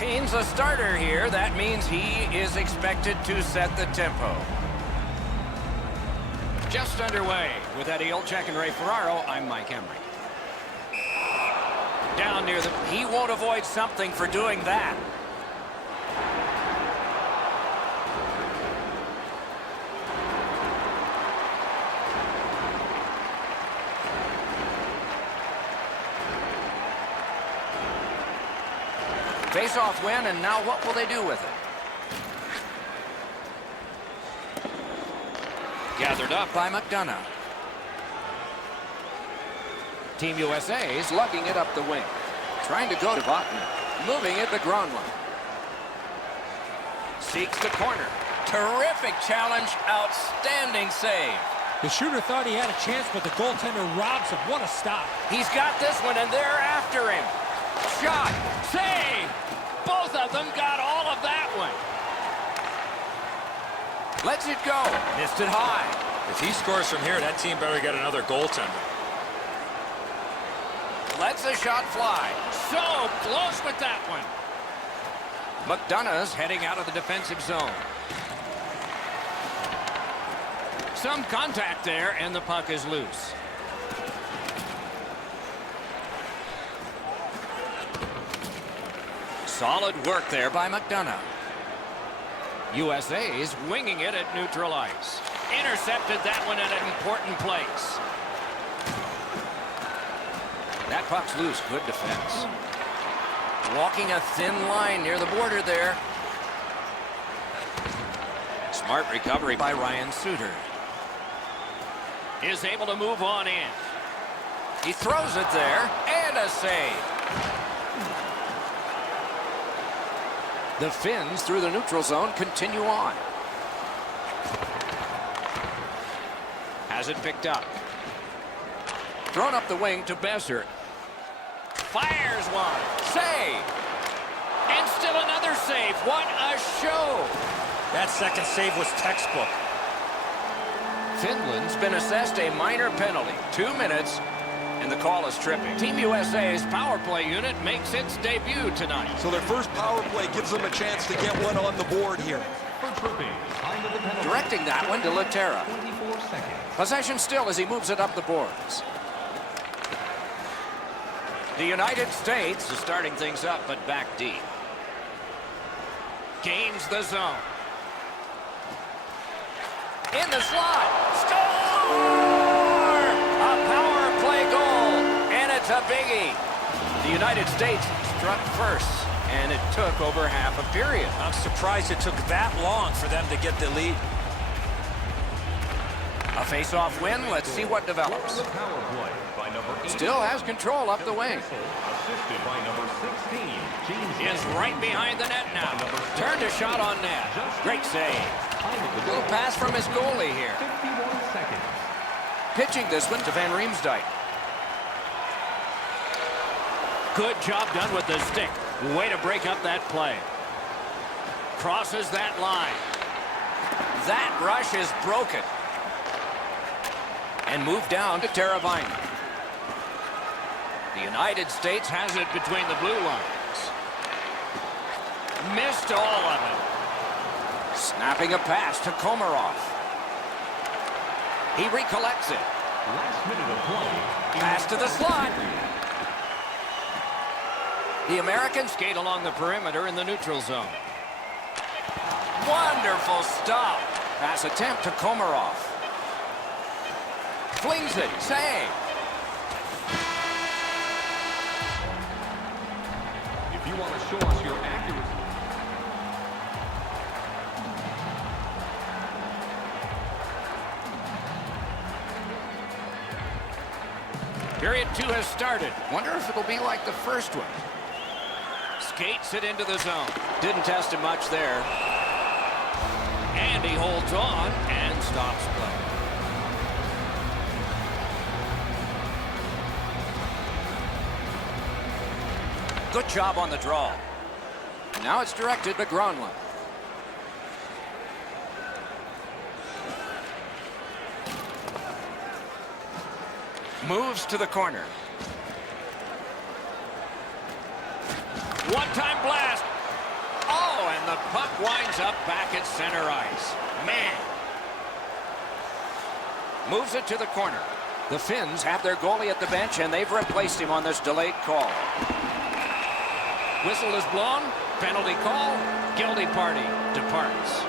Kane's a starter here. That means he is expected to set the tempo. Just underway with Eddie Olczyk and Ray Ferraro. I'm Mike Emery. Down near the... He won't avoid something for doing that. Face-off win, and now what will they do with it? Gathered up by McDonough. Team USA is lugging it up the wing. Trying to go to Vatanen. Moving it to Granlund. Seeks the corner. Terrific challenge. Outstanding save. The shooter thought he had a chance, but the goaltender robs him. What a stop. He's got this one, and they're after him. Shot. Save. Both of them got all of that one. Lets it go. Missed it high. If he scores from here, that team better get another goaltender. Lets the shot fly. So close with that one. McDonough's heading out of the defensive zone. Some contact there, and the puck is loose. Solid work there by McDonough. USA's winging it at neutral ice. Intercepted that one at an important place. That puck's loose. Good defense. Walking a thin line near the border there. Smart recovery by Ryan Suter. Is able to move on in. He throws it there, and a save. The Finns through the neutral zone continue on. Has it picked up. Thrown up the wing to Besser. Fires one. Save. And still another save. What a show. That second save was textbook. Finland's been assessed a minor penalty. 2 minutes, and the call is tripping. Team USA's power play unit makes its debut tonight. So their first power play gives them a chance to get one on the board here. For tripping, time of the penalty. Directing that one to Laterra. 24 seconds. Possession still as he moves it up the boards. The United States is starting things up, but back deep. Gains the zone. In the slot. Score! A power play goal, and it's a biggie. The United States struck first, and it took over half a period. I'm surprised it took that long for them to get the lead. A face-off win. Let's see what develops. The power play by number 8. Still has control up the wing. Assisted by number 16, James Is right behind the net now. Turned a shot on net. Great save. Little pass from his goalie here. 51 seconds. Pitching this one to Van Riemsdyk. Good job done with the stick. Way to break up that play. Crosses that line. That rush is broken. And moved down to Teravainen. The United States has it between the blue lines. Missed all of it. Snapping a pass to Komarov. He recollects it. Last minute of play. Pass to the slot. The Americans skate along the perimeter in the neutral zone. Wonderful stop. Pass attempt to Komarov. Flings it. Save. If you want to show us your accuracy. Period 2 has started. Wonder if it'll be like the first one. Skates it into the zone. Didn't test him much there. And he holds on and stops play. Good job on the draw. Now it's directed to Granlund. Moves to the corner. One-time blast. Oh, and the puck winds up back at center ice. Man. Moves it to the corner. The Finns have their goalie at the bench, and they've replaced him on this delayed call. Whistle is blown. Penalty call. Guilty party departs.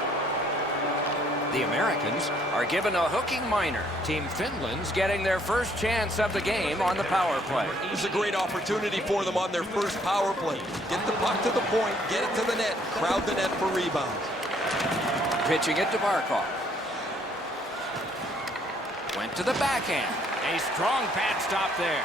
The Americans are given a hooking minor. Team Finland's getting their first chance of the game on the power play. It's a great opportunity for them on their first power play. Get the puck to the point, get it to the net, crowd the net for rebounds. Pitching it to Barkov. Went to the backhand. A strong pad stop there.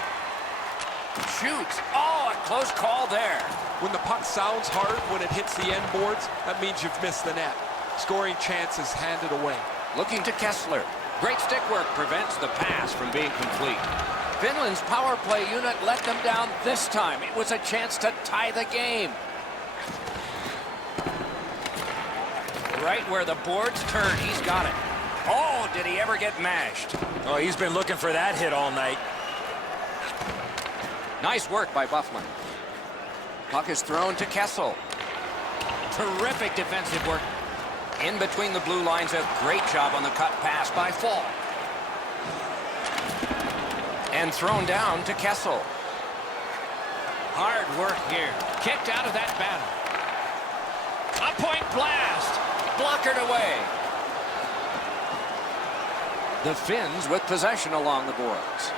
Shoots. Oh, a close call there. When the puck sounds hard, when it hits the end boards, that means you've missed the net. Scoring chance is handed away. Looking to Kessler. Great stick work prevents the pass from being complete. Finland's power play unit let them down this time. It was a chance to tie the game. Right where the boards turn, he's got it. Oh, did he ever get mashed? Oh, he's been looking for that hit all night. Nice work by Bufflin. Puck is thrown to Kessel. Terrific defensive work. In between the blue lines, a great job on the cut pass by Fall. And thrown down to Kessel. Hard work here. Kicked out of that battle. A point blast. Blockered away. The Finns with possession along the boards.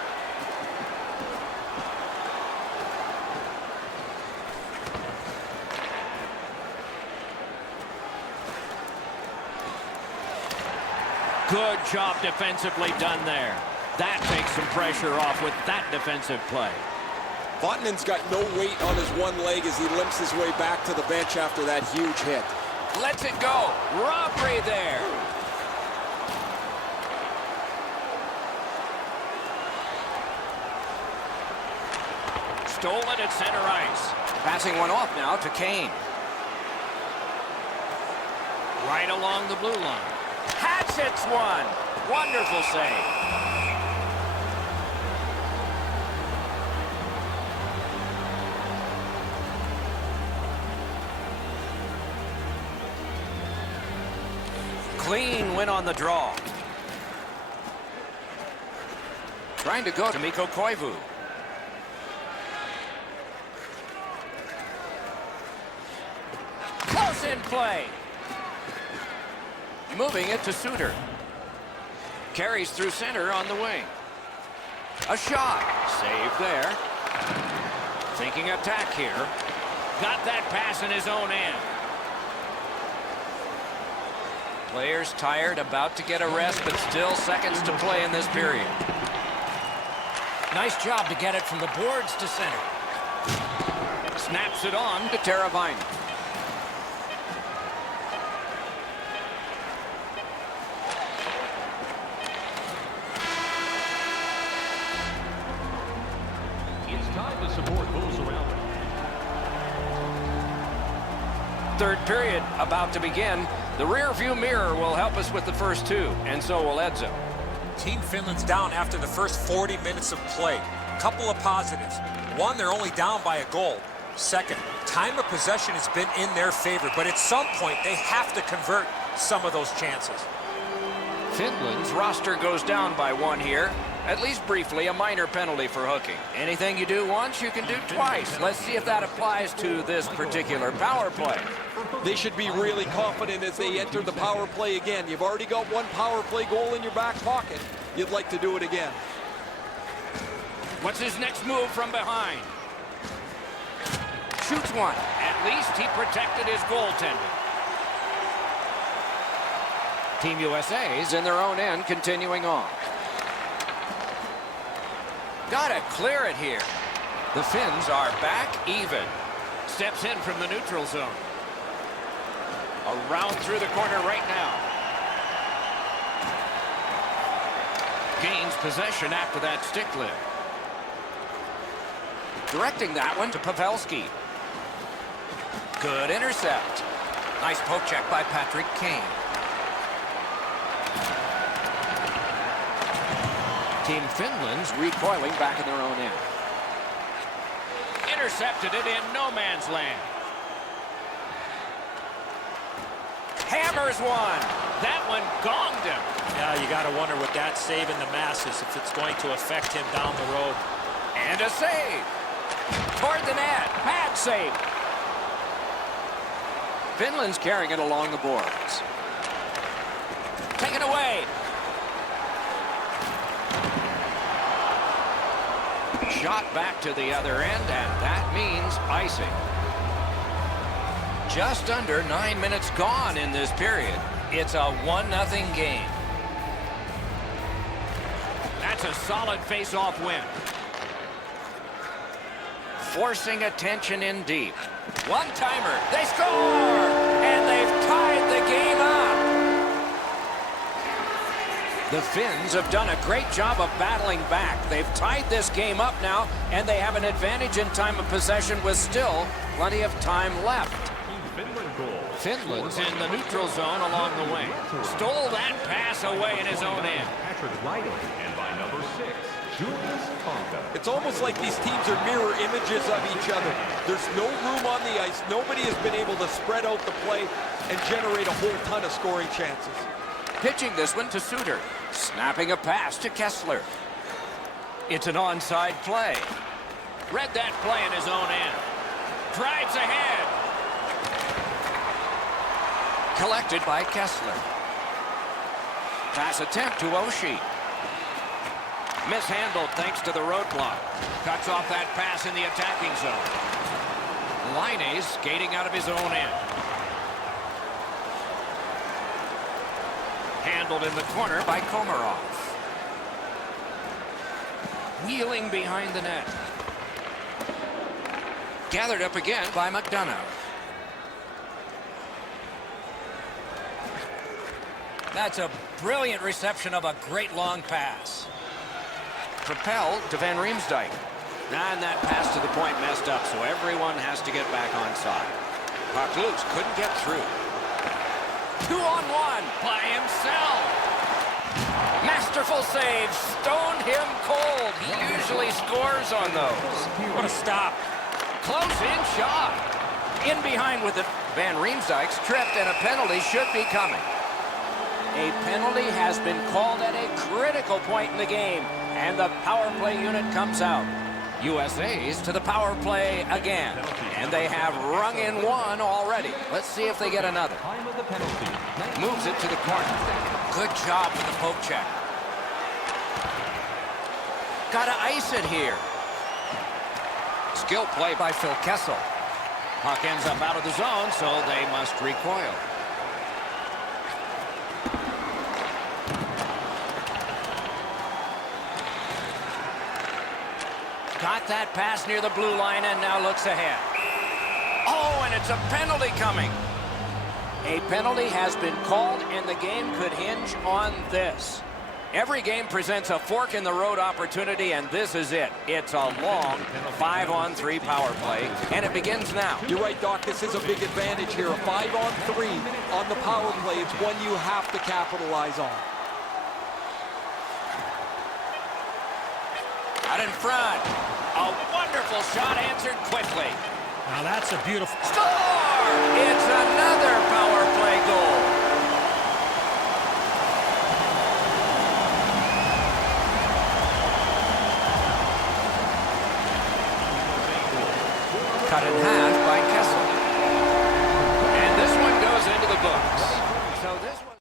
Good job defensively done there. That takes some pressure off with that defensive play. Vatanin's got no weight on his one leg as he limps his way back to the bench after that huge hit. Lets it go. Robbery there. Stolen at center ice. Passing one off now to Kane. Right along the blue line. Hatchets one. Wonderful save. Clean win on the draw. Trying to go to Mikko Koivu. Close in play. Moving it to Suter. Carries through center on the wing. A shot. Save there. Thinking attack here. Got that pass in his own end. Players tired, about to get a rest, but still seconds to play in this period. Nice job to get it from the boards to center. Snaps it on to Teravainen. It's time to support those around them. Third period about to begin. The rear view mirror will help us with the first two, and so will Edzo. Team Finland's down after the first 40 minutes of play. Couple of positives. One, they're only down by a goal. Second, time of possession has been in their favor, but at some point they have to convert some of those chances. Finland's roster goes down by one here. At least briefly, a minor penalty for hooking. Anything you do once, you can do twice. Let's see if that applies to this particular power play. They should be really confident as they enter the power play again. You've already got one power play goal in your back pocket. You'd like to do it again. What's his next move from behind? Shoots one. At least he protected his goaltender. Team USA's in their own end, continuing on. Gotta clear it here. The Finns are back even. Steps in from the neutral zone. Around through the corner right now. Gains possession after that stick lift. Directing that one to Pavelski. Good intercept. Nice poke check by Patrick Kane. Team Finland's recoiling back in their own end. Intercepted it in no man's land. hammers one. That one gonged him. Yeah, you got to wonder with that save in the masses if it's going to affect him down the road. And a save. Toward the net. Bad save. Finland's carrying it along the boards. Taken away. Shot back to the other end, and that means icing. Just under 9 minutes gone in this period. It's a 1-0 game. That's a solid face-off win. Forcing attention in deep. One-timer. They score! And they've tied the game up. The Finns have done a great job of battling back. They've tied this game up now, and they have an advantage in time of possession with still plenty of time left. Finland's in the neutral zone along the wing. Stole that pass away in his own end. Patrick Lytle, and by number 6, Julius Tonka. It's almost like these teams are mirror images of each other. There's no room on the ice. Nobody has been able to spread out the play and generate a whole ton of scoring chances. Pitching this one to Suter. Snapping a pass to Kessler. It's an onside play. Read that play in his own end. Drives ahead. Collected by Kessler. Pass attempt to Oshie. Mishandled thanks to the roadblock. Cuts off that pass in the attacking zone. Laine skating out of his own end. Handled in the corner by Komarov. Wheeling behind the net. Gathered up again by McDonough. That's a brilliant reception of a great long pass. Propelled to Van Riemsdyk. And that pass to the point messed up, so everyone has to get back on side. Puck loose, couldn't get through. 2-on-1 by himself. Masterful save, stoned him cold. He usually scores on those. What a stop. Close-in shot. In behind with it. Van Riemsdyk's tripped, and a penalty should be coming. A penalty has been called at a critical point in the game, and the power play unit comes out. USA's to the power play again, and they have rung in one already. Let's see if they get another. Time of the penalty. Moves it to the corner. Good job with the poke check. Gotta ice it here. Skill play by Phil Kessel. Puck ends up out of the zone, so they must recoil. Got that pass near the blue line and now looks ahead. Oh, and it's a penalty coming. A penalty has been called, and the game could hinge on this. Every game presents a fork-in-the-road opportunity, and this is it. It's a long 5-on-3 power play, and it begins now. You're right, Doc. This is a big advantage here. A 5-on-3 on the power play. It's one you have to capitalize on. Out in front. A wonderful shot answered quickly. Now that's a beautiful... Score! It's another power play goal. Cut in half by Kessel. And this one goes into the books. So this one...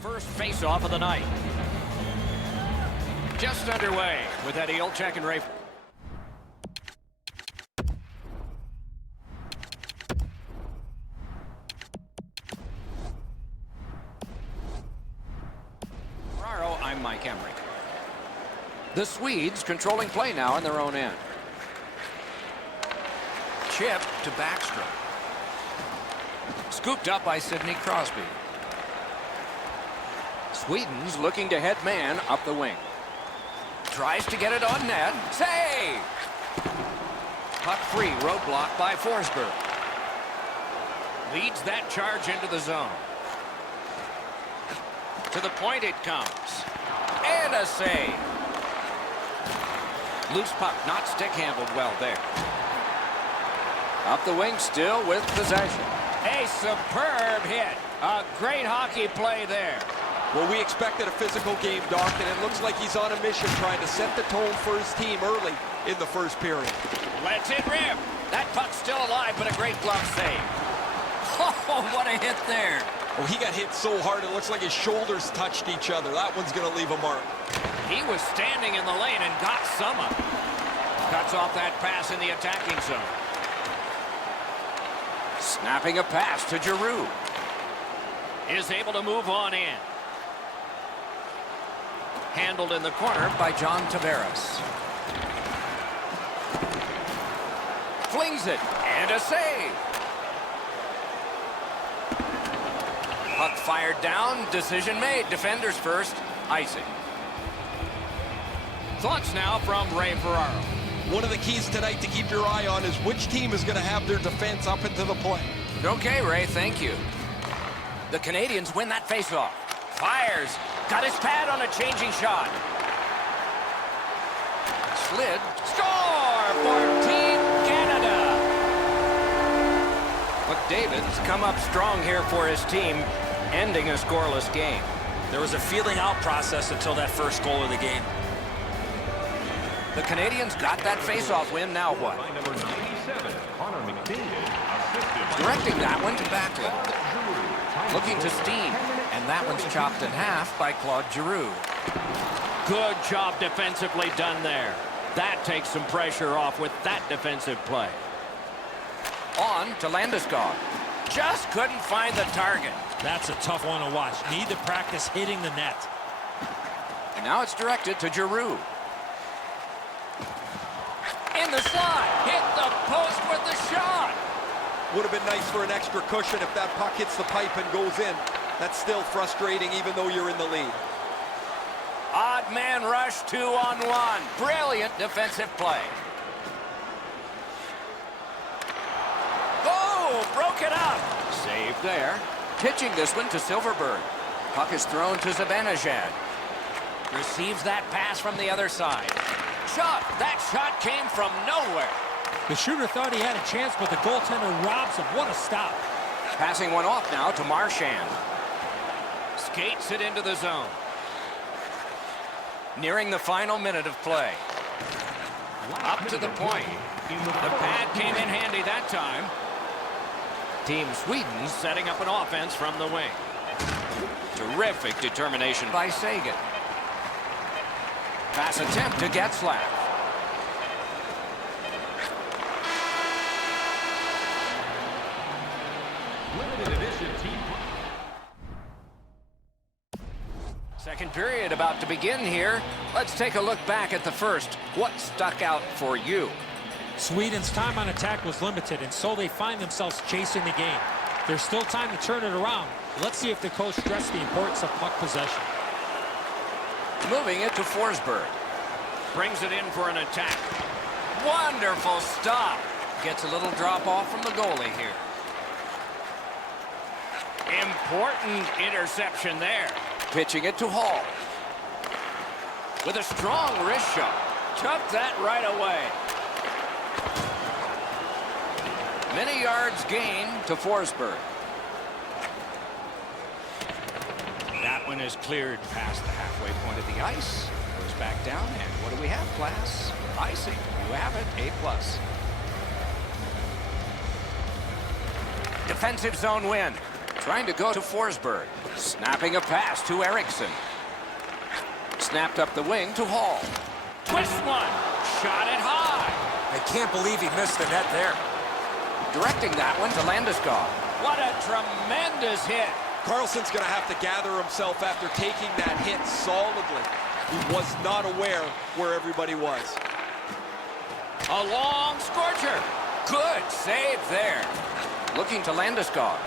First face-off of the night. Just underway with Eddie Olczyk and Ray. Ferraro, I'm Mike Emrick. The Swedes controlling play now in their own end. Chip to Backstrom. Scooped up by Sidney Crosby. Sweden's looking to head man up the wing. Tries to get it on net. Save! Puck free, roadblock by Forsberg. Leads that charge into the zone. To the point it comes. And a save. Loose puck, not stick handled well there. Up the wing still with possession. A superb hit. A great hockey play there. Well, we expected a physical game, Doc, and it looks like he's on a mission trying to set the tone for his team early in the first period. Lets it rip. That puck's still alive, but a great glove save. Oh, what a hit there. Oh, he got hit so hard it looks like his shoulders touched each other. That one's going to leave a mark. He was standing in the lane and got some of it. Cuts off that pass in the attacking zone. Snapping a pass to Giroux. Is able to move on in. Handled in the corner by John Tavares. Flings it, and a save. Puck fired down, decision made. Defenders first, icing. Thoughts now from Ray Ferraro. One of the keys tonight to keep your eye on is which team is going to have their defense up into the play. Okay, Ray, thank you. The Canadians win that faceoff. Fires. Got his pad on a changing shot. Slid. Score for Team Canada. McDavid's come up strong here for his team, ending a scoreless game. There was a feeling out process until that first goal of the game. The Canadians got that faceoff win. Now what? By number 97, Connor McDavid, assisted by Directing that one to Backlund. Looking to Steen, and that one's chopped in half by Claude Giroux. Good job defensively done there. That takes some pressure off with that defensive play. On to Landeskog. Just couldn't find the target. That's a tough one to watch. Need to practice hitting the net. And now it's directed to Giroux. In the slot. Hit the post with the shot. Would have been nice for an extra cushion if that puck hits the pipe and goes in. That's still frustrating even though you're in the lead. Odd man rush 2-on-1. Brilliant defensive play. Oh, broke it up. Saved there. Pitching this one to Silverberg. Puck is thrown to Zibanejad. Receives that pass from the other side. Shot. That shot came from nowhere. The shooter thought he had a chance, but the goaltender robs him. What a stop. Passing one off now to Marchand. Skates it into the zone. Nearing the final minute of play. Up to the point. The pad came in handy that time. Team Sweden setting up an offense from the wing. Terrific determination by Sagan. Pass attempt to Getzlaf. limited edition team. Second period about to begin here. Let's take a look back at the first. What stuck out for you? Sweden's time on attack was limited, and so they find themselves chasing the game. There's still time to turn it around. Let's see if the coach stressed the importance of puck possession. Moving it to Forsberg. Brings it in for an attack. Wonderful stop. Gets a little drop off from the goalie here. Important interception there. Pitching it to Hall. With a strong wrist shot. Took that right away. Many yards gained to Forsberg. That one is cleared past the halfway point of the ice. Goes back down, and what do we have, class? Icing. You have it, A+. Defensive zone win. Trying to go to Forsberg. Snapping a pass to Eriksson. Snapped up the wing to Hall. Twist one. Shot it high. I can't believe he missed the net there. Directing that one to Landeskog. What a tremendous hit. Carlson's going to have to gather himself after taking that hit solidly. He was not aware where everybody was. A long scorcher. Good save there. Looking to Landeskog.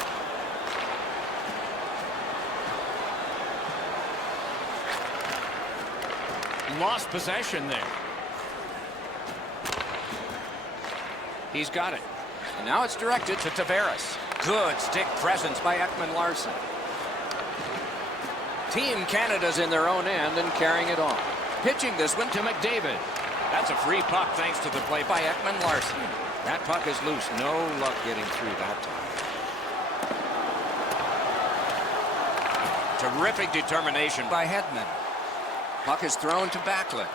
Lost possession there. He's got it. And now it's directed to Tavares. Good stick presence by Ekman-Larsson. Team Canada's in their own end and carrying it on. Pitching this one to McDavid. That's a free puck thanks to the play by Ekman-Larsson. That puck is loose. No luck getting through that time. Terrific determination by Hedman. Puck is thrown to Backlund.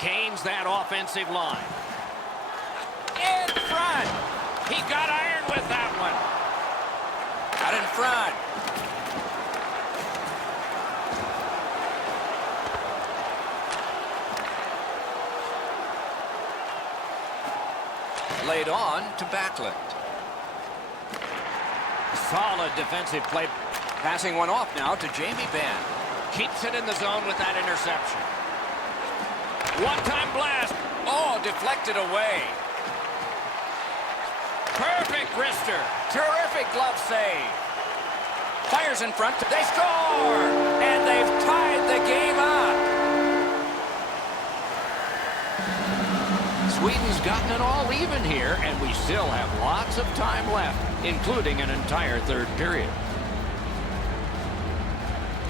Canes that offensive line. In front. He got iron with that one. Out in front. Laid on to Backlund. Solid defensive play. Passing one off now to Jamie Benn. Keeps it in the zone with that interception. One-time blast. Oh, deflected away. Perfect wrister. Terrific glove save. Fires in front. They score! And they've tied the game up. Sweden's gotten it all even here, and we still have lots of time left, including an entire third period.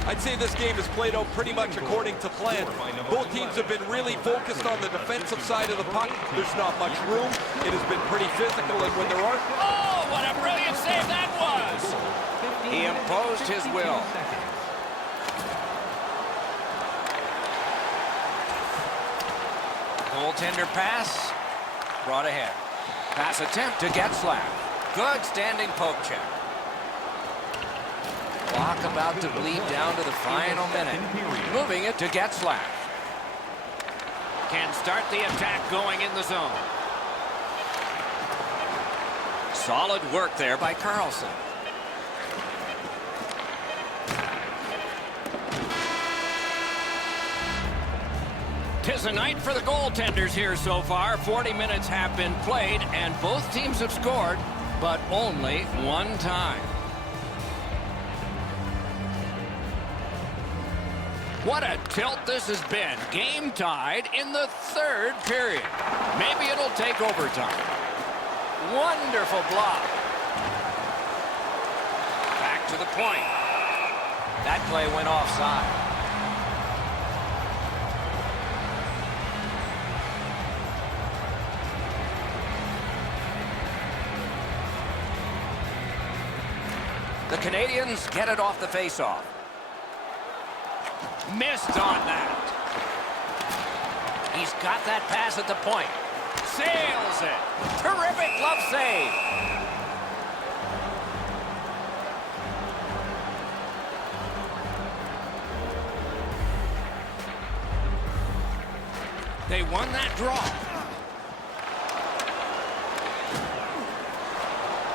I'd say this game is played out pretty much according to plan. Both teams have been really focused on the defensive side of the puck. There's not much room. It has been pretty physical, and when there are... Oh, what a brilliant save that was! He imposed his will. Goaltender pass. Brought ahead. Pass attempt to Getzlaf. Good standing poke check. Clock about to bleed down to the final minute. Moving it to Getzlaf. Can start the attack going in the zone. Solid work there by Carlson. Tis a night for the goaltenders here so far. 40 minutes have been played, and both teams have scored, but only one time. What a tilt this has been. Game tied in the third period. Maybe it'll take overtime. Wonderful block. Back to the point. That play went offside. The Canadians get it off the faceoff. Missed on that. He's got that pass at the point. Sails it. Terrific glove save. They won that draw.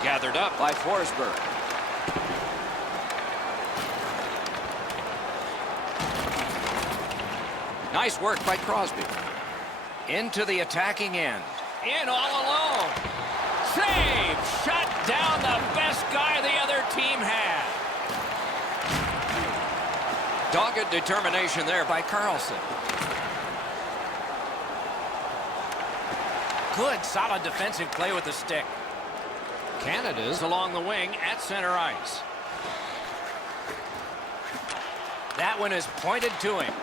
Gathered up by Forsberg. Nice work by Crosby. Into the attacking end. In all alone. Save! Shut down the best guy the other team had. Dogged determination there by Carlson. Good, solid defensive play with the stick. Canada's along the wing at center ice. That one is pointed to him.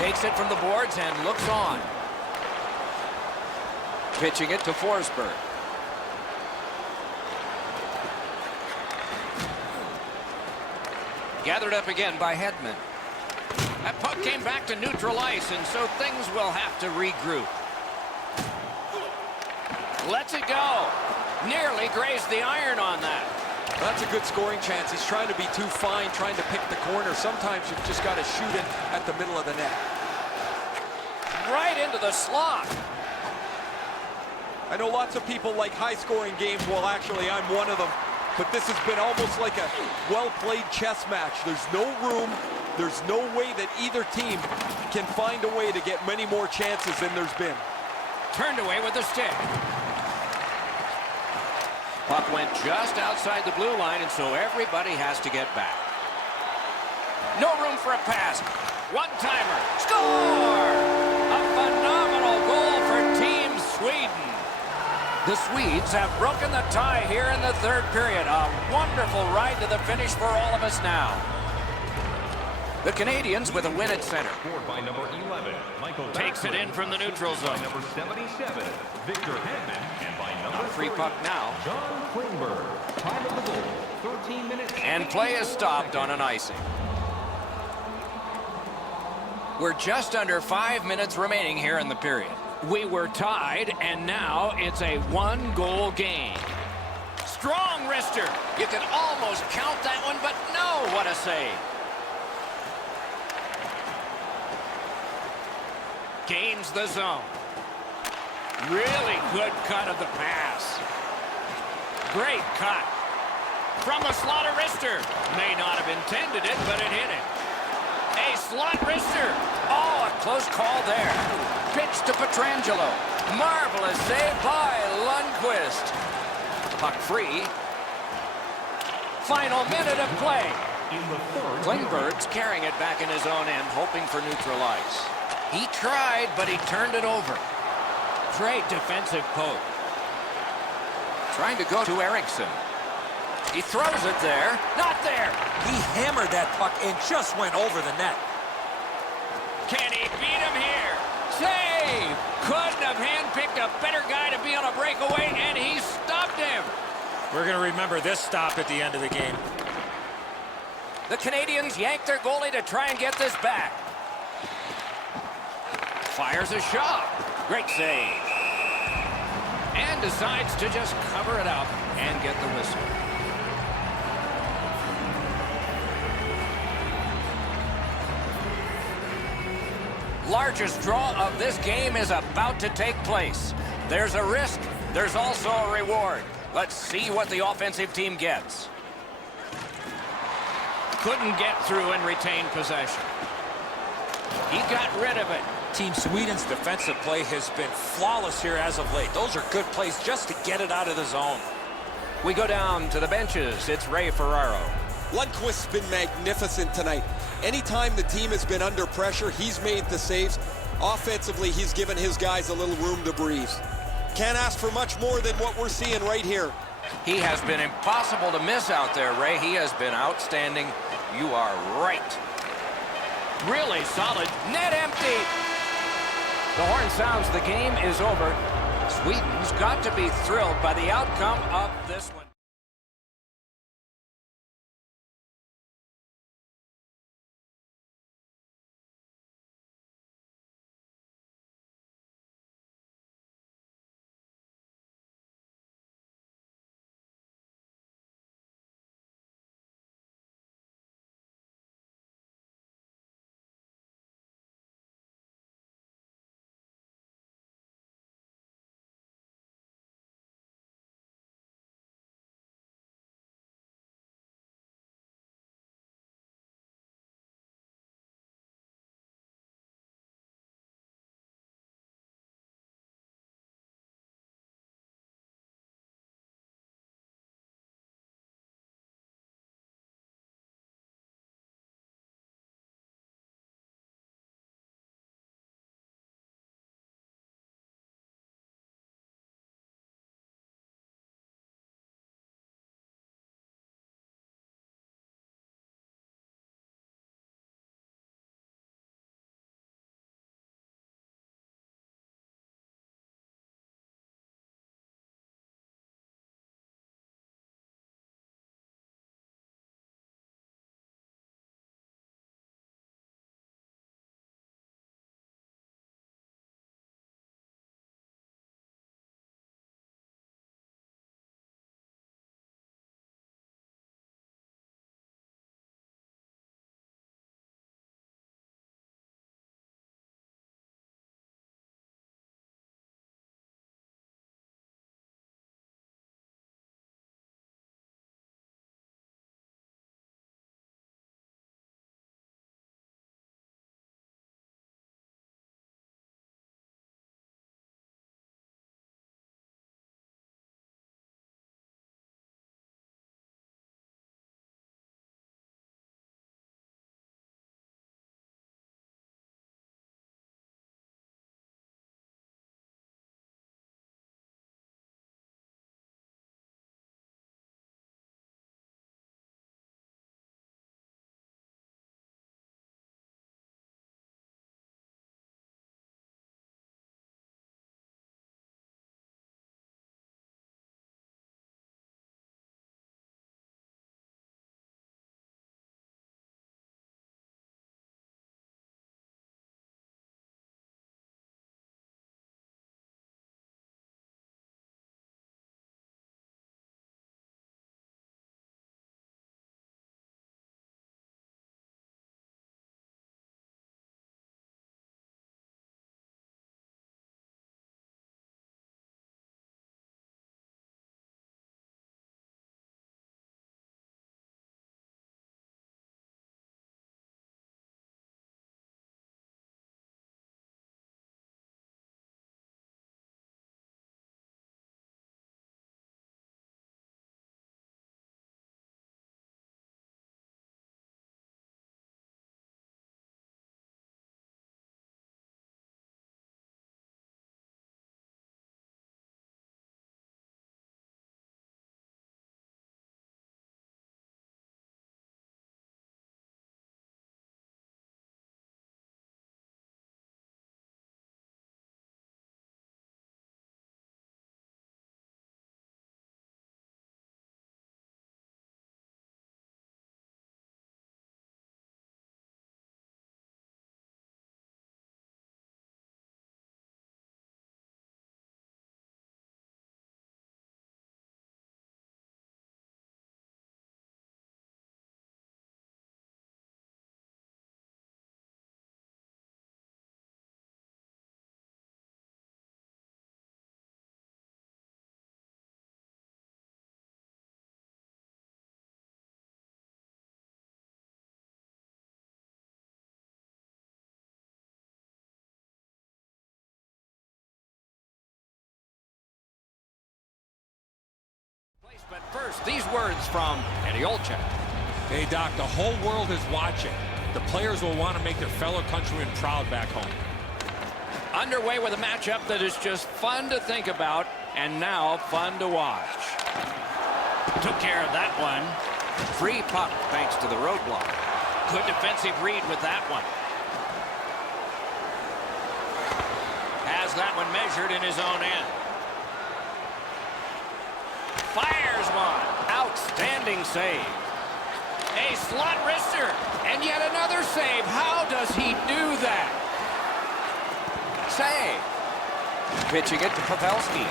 Takes it from the boards and looks on. Pitching it to Forsberg. Gathered up again by Hedman. That puck came back to neutral ice, and so things will have to regroup. Lets it go. Nearly grazed the iron on that. That's a good scoring chance. He's trying to be too fine, trying to pick the corner. Sometimes you've just got to shoot it at the middle of the net. Right into the slot. I know lots of people like high-scoring games. Well, actually, I'm one of them. But this has been almost like a well-played chess match. There's no room. There's no way that either team can find a way to get many more chances than there's been. Turned away with the stick. Puck went just outside the blue line, and so everybody has to get back. No room for a pass. One-timer. Score! A phenomenal goal for Team Sweden. The Swedes have broken the tie here in the third period. A wonderful ride to the finish for all of us now. The Canadians with a win at center. Scored by number 11, Michael Takes it in from the neutral zone. by number 77, Victor Hedman, and by number Free puck now. John Klingberg. Time of the goal, 13 minutes. And play is stopped on an icing. We're just under 5 minutes remaining here in the period. We were tied, and now it's a one-goal game. Strong wrister. You can almost count that one, but no, what a save. Gains the zone. Really good cut of the pass. Great cut. From the slot of wrister. May not have intended it, but it hit it. A slot wrister. Oh, a close call there. Pitch to Pietrangelo. Marvelous save by Lundqvist. Puck free. Final minute of play. In the third Klingberg's carrying it back in his own end, hoping for neutral ice. He tried, but he turned it over. Great defensive poke. Trying to go to Eriksson. He throws it there. Not there. He hammered that puck and just went over the net. Can he beat him here? Save! Couldn't have handpicked a better guy to be on a breakaway, and he stopped him. We're going to remember this stop at the end of the game. The Canadians yank their goalie to try and get this back. Fires a shot. Great save. And decides to just cover it up and get the whistle. Largest draw of this game is about to take place. There's a risk. There's also a reward. Let's see what the offensive team gets. Couldn't get through and retain possession. He got rid of it. Team Sweden's defensive play has been flawless here as of late. Those are good plays just to get it out of the zone. We go down to the benches. It's Ray Ferraro. Lundqvist's been magnificent tonight. Anytime the team has been under pressure, he's made the saves. Offensively, he's given his guys a little room to breathe. Can't ask for much more than what we're seeing right here. He has been impossible to miss out there, Ray. He has been outstanding. You are right. Really solid. Net empty. The horn sounds. The game is over. Sweden's got to be thrilled by the outcome of this one. First, these words from Eddie Olczyk. Hey, Doc, the whole world is watching. The players will want to make their fellow countrymen proud back home. Underway with a matchup that is just fun to think about and now fun to watch. Took care of that one. Free puck thanks to the roadblock. Good defensive read with that one. Has that one measured in his own end. Fires one. Outstanding save. A slot wrister. And yet another save. How does he do that? Save. Pitching it to Pavelski.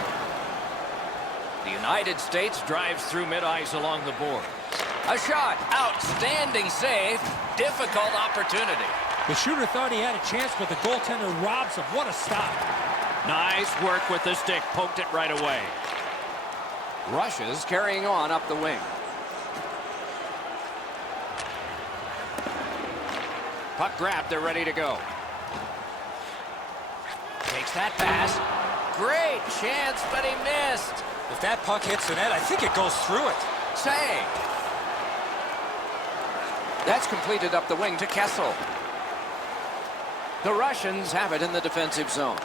The United States drives through mid-ice along the boards. A shot. Outstanding save. Difficult opportunity. The shooter thought he had a chance, but the goaltender robs him. What a stop. Nice work with the stick. Poked it right away. Russia's carrying on up the wing. Puck grabbed. They're ready to go. Takes that pass. Great chance, but he missed. If that puck hits the net, I think it goes through it. Save. That's completed up the wing to Kessel. The Russians have it in the defensive zone.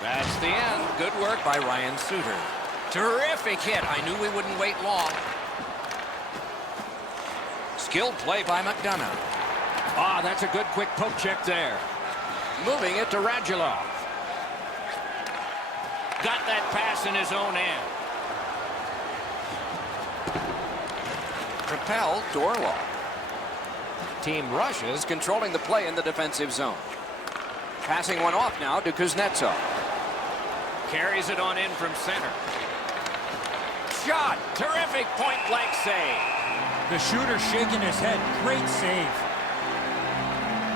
That's the end. Good work by Ryan Suter. Terrific hit. I knew we wouldn't wait long. Skilled play by McDonough. Ah, that's a good quick poke check there. Moving it to Radulov. Got that pass in his own end. Propelled to Orlov. Team Russia's controlling the play in the defensive zone. Passing one off now to Kuznetsov. Carries it on in from center. Shot! Terrific point-blank save. The shooter shaking his head. Great save.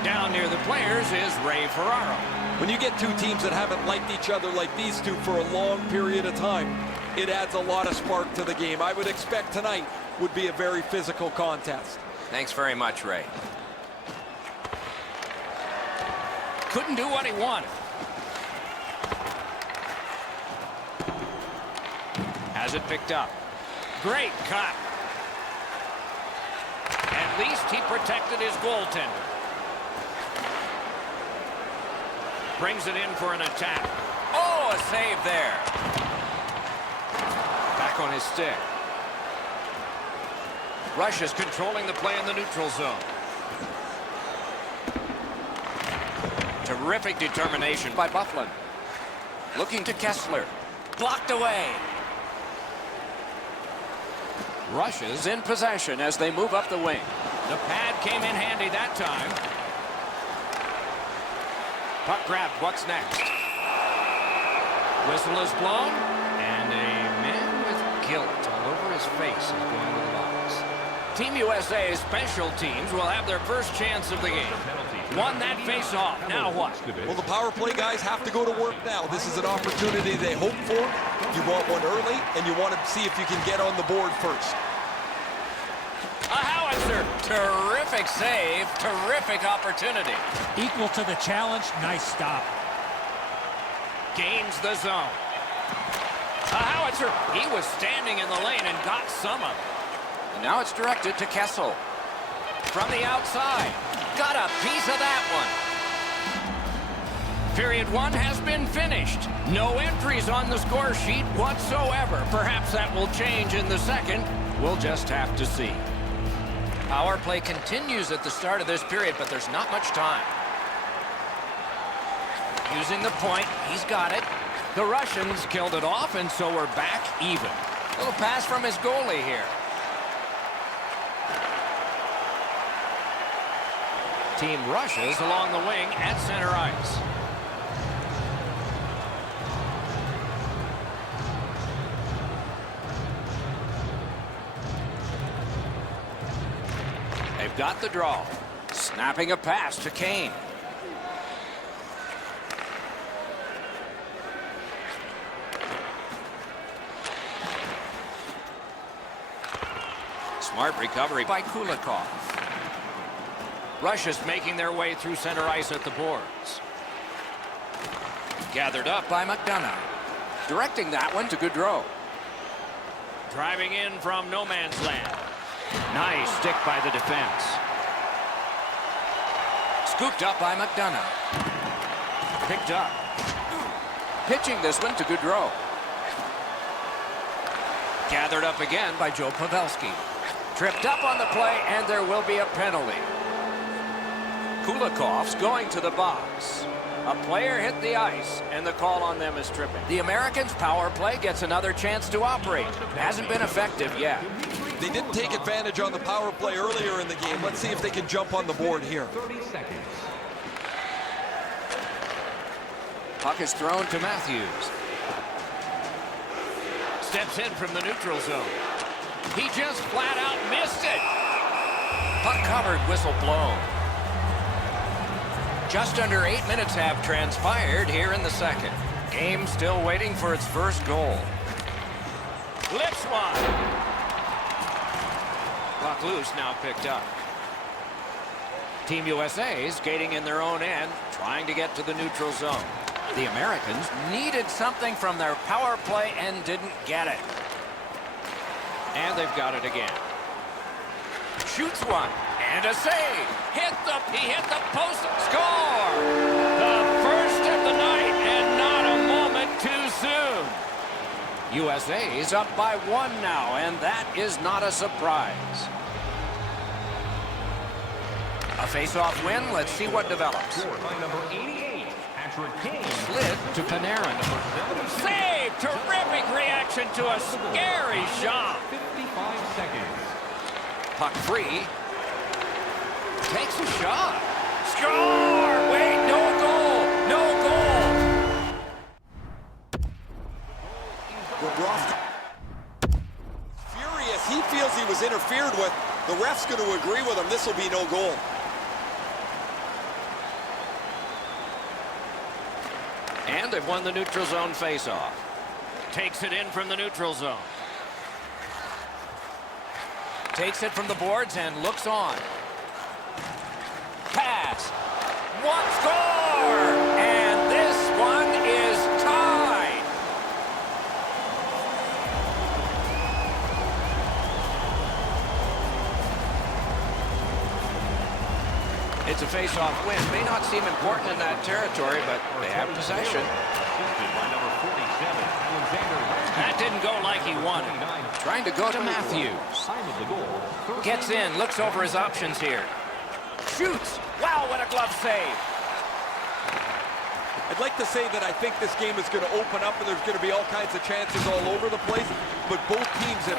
Down near the players is Ray Ferraro. When you get two teams that haven't liked each other like these two for a long period of time, it adds a lot of spark to the game. I would expect tonight would be a very physical contest. Thanks very much, Ray. Couldn't do what he wanted. Has it picked up. Great cut. At least he protected his goaltender. Brings it in for an attack. Oh, a save there. Back on his stick. Russia's controlling the play in the neutral zone. Terrific determination by Byfuglien. Looking to Kessler. Blocked away. Russia's in possession as they move up the wing. The pad came in handy that time. Puck grab. What's next? Whistle is blown, and a man with guilt all over his face is going to the box. Team USA's special teams will have their first chance of the game. Won that face-off. Now what? Well, the power play guys have to go to work now. This is an opportunity they hope for. You want one early, and you want to see if you can get on the board first. A howitzer. Terrific save. Terrific opportunity. Equal to the challenge. Nice stop. Gains the zone. A howitzer. He was standing in the lane and got some of it. And now it's directed to Kessel. From the outside. Got a piece of that one. Period one has been finished. No entries on the score sheet whatsoever. Perhaps that will change in the second. We'll just have to see. Power play continues at the start of this period, but there's not much time. Using the point, he's got it. The Russians killed it off, and so we're back even. Little pass from his goalie here. Team Russia's along the wing at center ice. They've got the draw. Snapping a pass to Kane. Smart recovery by Kulikov. Russia's making their way through center ice at the boards. Gathered up by McDonough. Directing that one to Gaudreau. Driving in from no man's land. Nice stick by the defense. Scooped up by McDonough. Picked up. Pitching this one to Gaudreau. Gathered up again by Joe Pavelski. Tripped up on the play, and there will be a penalty. Kulikov's going to the box. A player hit the ice, and the call on them is tripping. The Americans' power play gets another chance to operate. Hasn't been effective yet. They didn't take advantage on the power play earlier in the game. Let's see if they can jump on the board here. 30 seconds. Puck is thrown to Matthews. Steps in from the neutral zone. He just flat out missed it. Puck covered, whistle blown. Just under 8 minutes have transpired here in the second. Game still waiting for its first goal. Lips one. Puck loose, now picked up. Team USA skating in their own end, trying to get to the neutral zone. The Americans needed something from their power play and didn't get it. And they've got it again. Shoots one. And a save. He hit the post. Score! The first of the night, and not a moment too soon. USA is up by 1 now, and that is not a surprise. A face-off win. Let's see what develops. Scored by number 88, Patrick Kane. Slid to Panarin. Save! Terrific reaction to a scary shot. 55 seconds. Puck free. Takes a shot. Score! Wait, no goal! No goal! Bobrovsky. Furious. He feels he was interfered with. The ref's going to agree with him. This will be no goal. And they've won the neutral zone faceoff. Takes it in from the neutral zone. Takes it from the boards and looks on. Pass. One score! And this one is tied. It's a face-off win. May not seem important in that territory, but they have possession. Assisted by number 47, Alexander. That didn't go like he wanted. Trying to go to Matthews. Time of the goal. Gets in, looks over his options here. Shoots. Wow, what a glove save. I'd like to say that I think this game is going to open up and there's going to be all kinds of chances all over the place, but both teams have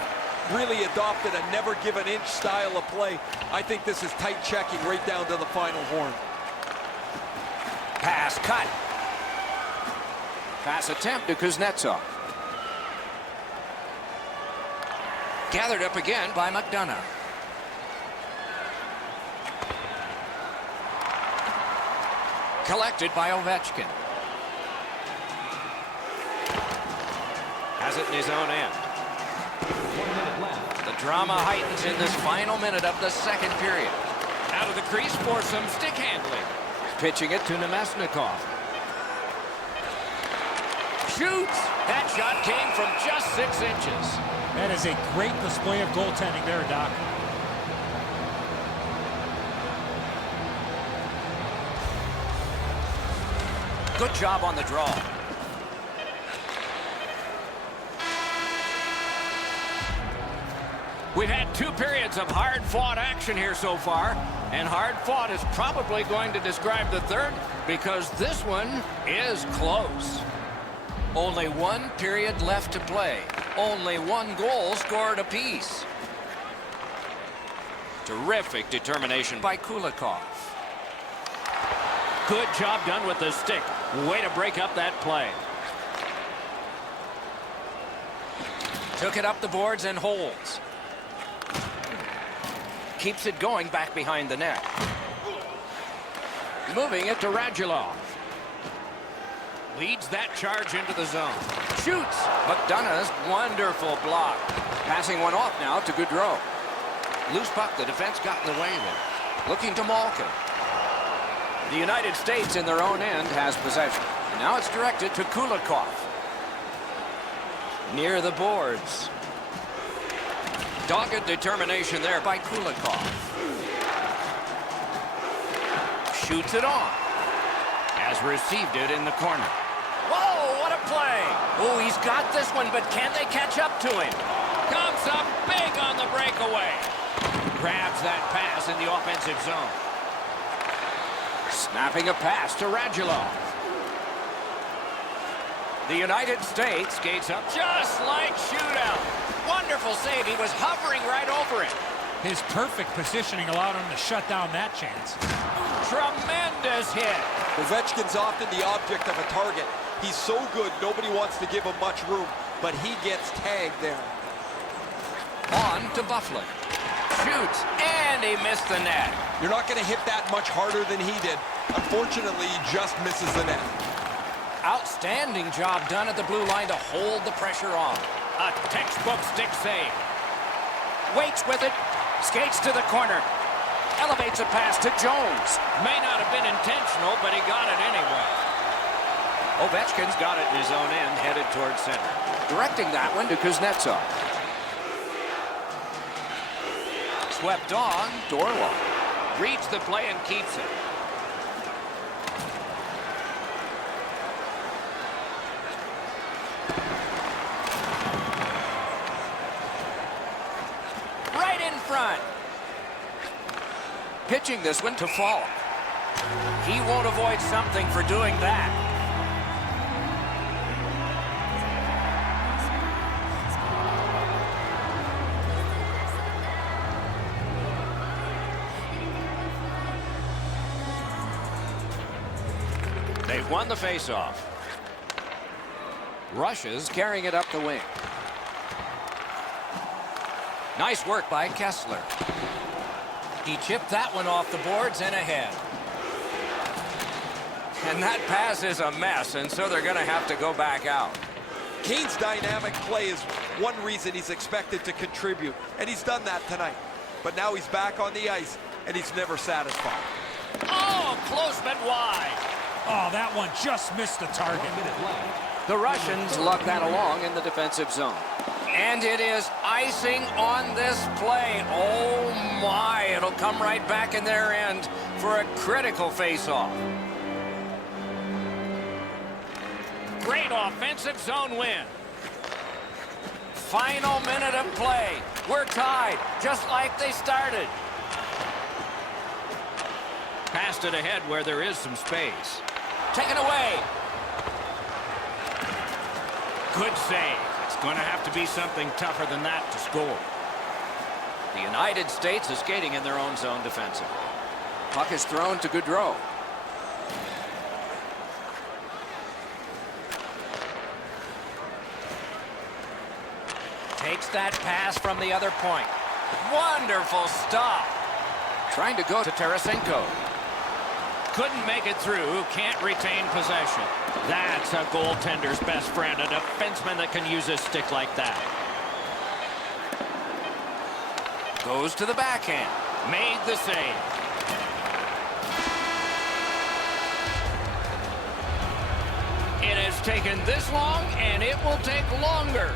really adopted a never-give-an-inch style of play. I think this is tight checking right down to the final horn. Pass cut. Pass attempt to Kuznetsov. Gathered up again by McDonough. Collected by Ovechkin. Has it in his own end. 1 minute left. The drama heightens in this final minute of the second period. Out of the crease for some stick handling. Pitching it to Nemesnikov. Shoots! That shot came from just 6 inches. That is a great display of goaltending there, Doc. Good job on the draw. We've had 2 periods of hard-fought action here so far, and hard-fought is probably going to describe the third because this one is close. Only 1 period left to play. Only 1 goal scored apiece. Terrific determination by Kulikov. Good job done with the stick. Way to break up that play. Took it up the boards and holds. Keeps it going back behind the net. Moving it to Radulov. Leads that charge into the zone. Shoots. McDonough's wonderful block. Passing one off now to Gaudreau. Loose puck. The defense got in the way of it. Looking to Malkin. The United States in their own end has possession. And now it's directed to Kulikov. Near the boards. Dogged determination there by Kulikov. Shoots it on. Has received it in the corner. Whoa, what a play. Oh, he's got this one, but can they catch up to him? Comes up big on the breakaway. Grabs that pass in the offensive zone. Snapping a pass to Radulov. The United States skates up just like shootout. Wonderful save. He was hovering right over it. His perfect positioning allowed him to shut down that chance. Tremendous hit. Ovechkin's often the object of a target. He's so good, nobody wants to give him much room, but he gets tagged there. On to Buffalo. Shoots, and he missed the net. You're not going to hit that much harder than he did. Unfortunately, he just misses the net. Outstanding job done at the blue line to hold the pressure on. A textbook stick save. Waits with it. Skates to the corner. Elevates a pass to Jones. May not have been intentional, but he got it anyway. Ovechkin's got it in his own end, headed towards center. Directing that one to Kuznetsov. Swept on, Dorwall. Reads the play and keeps it. Right in front. Pitching this one to Falk. He won't avoid something for doing that. They've won the faceoff. Russia's carrying it up the wing. Nice work by Kessler. He chipped that one off the boards and ahead. And that pass is a mess, and so they're going to have to go back out. Kane's dynamic play is one reason he's expected to contribute, and he's done that tonight. But now he's back on the ice, and he's never satisfied. Oh, close but wide. Oh, that one just missed the target. The Russians luck that along in the defensive zone. And it is icing on this play. Oh, my. It'll come right back in their end for a critical face-off. Great offensive zone win. Final minute of play. We're tied, just like they started. Passed it ahead where there is some space. Taken away. Good save. It's going to have to be something tougher than that to score. The United States is skating in their own zone defensively. Puck is thrown to Gaudreau. Takes that pass from the other point. Wonderful stop. Trying to go to Tarasenko. Couldn't make it through, can't retain possession. That's a goaltender's best friend, a defenseman that can use a stick like that. Goes to the backhand. Made the save. It has taken this long, and it will take longer.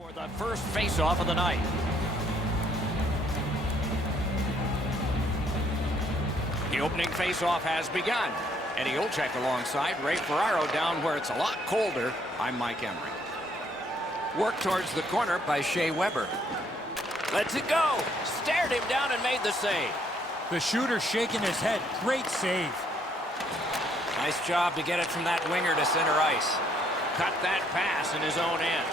For the first face-off of the night. The opening face-off has begun. Eddie Olczyk alongside Ray Ferraro down where it's a lot colder. I'm Mike Emery. Work towards the corner by Shea Weber. Lets it go. Stared him down and made the save. The shooter shaking his head. Great save. Nice job to get it from that winger to center ice. Cut that pass in his own end.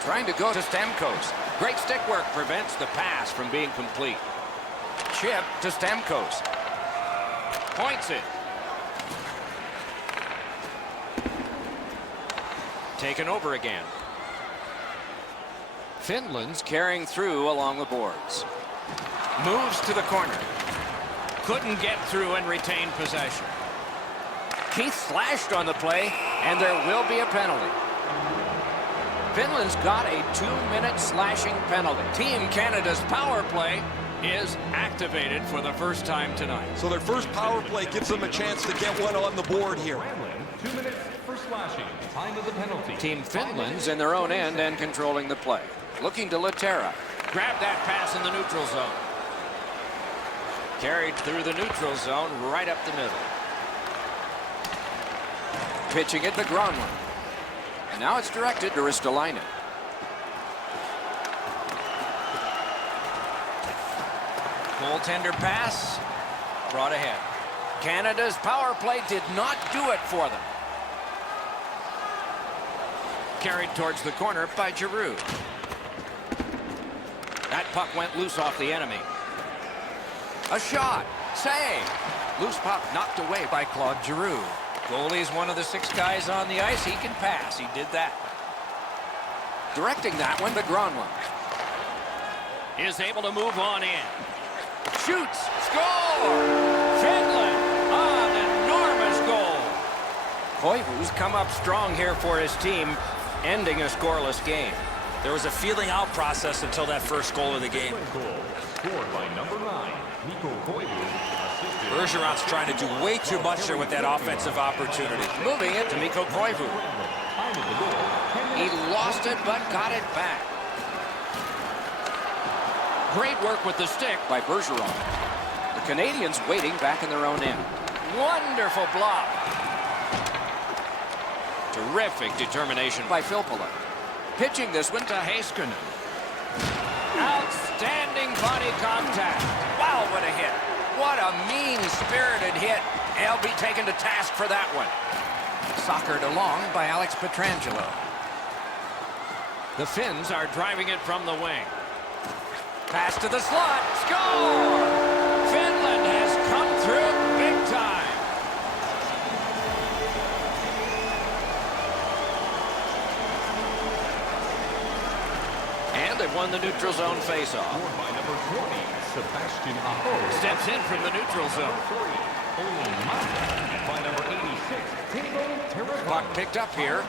Trying to go to Stamkos. Great stick work prevents the pass from being complete. Chip to Stamkos. Points it. Taken over again. Finland's carrying through along the boards. Moves to the corner. Couldn't get through and retain possession. Keith slashed on the play, and there will be a penalty. Finland's got a 2-minute slashing penalty. Team Canada's power play is activated for the first time tonight. So their first power play gives them a chance to get one on the board here. Granlund, 2 minutes for slashing. Time of the penalty. Team Finland's in their own end and controlling the play. Looking to Laterra. Grab that pass in the neutral zone. Carried through the neutral zone right up the middle. Pitching it to Granlund. And now it's directed to Ristolainen. Goaltender pass. Brought ahead. Canada's power play did not do it for them. Carried towards the corner by Giroux. That puck went loose off the enemy. A shot. Save. Loose puck knocked away by Claude Giroux. Goalie's one of the 6 guys on the ice. He can pass. He did that. Directing that one to Granlund. Is able to move on in. Shoots. Score! Finland. An enormous goal. Koivu's come up strong here for his team, ending a scoreless game. There was a feeling out process until that first goal of the game. Goal scored by number 9, Mikko Koivu. Assisted. Bergeron's trying to do way too much there with that offensive opportunity. Moving it to Mikko Koivu. Time of the goal. 10 He minutes. lost it but got it back. Great work with the stick by Bergeron. The Canadians waiting back in their own end. Wonderful block. Terrific determination by Filppula. Pitching this one to Heiskanen. Outstanding body contact. Wow, what a hit. What a mean-spirited hit. He'll be taken to task for that one. Soccered along by Alex Pietrangelo. The Finns are driving it from the wing. Pass to the slot. Score! Finland has come through big time. And they've won the neutral zone faceoff. Scored by number 20, Sebastian Aho. Steps in from the neutral zone. Only by number 86, Teuvo Teravainen. Puck picked up here.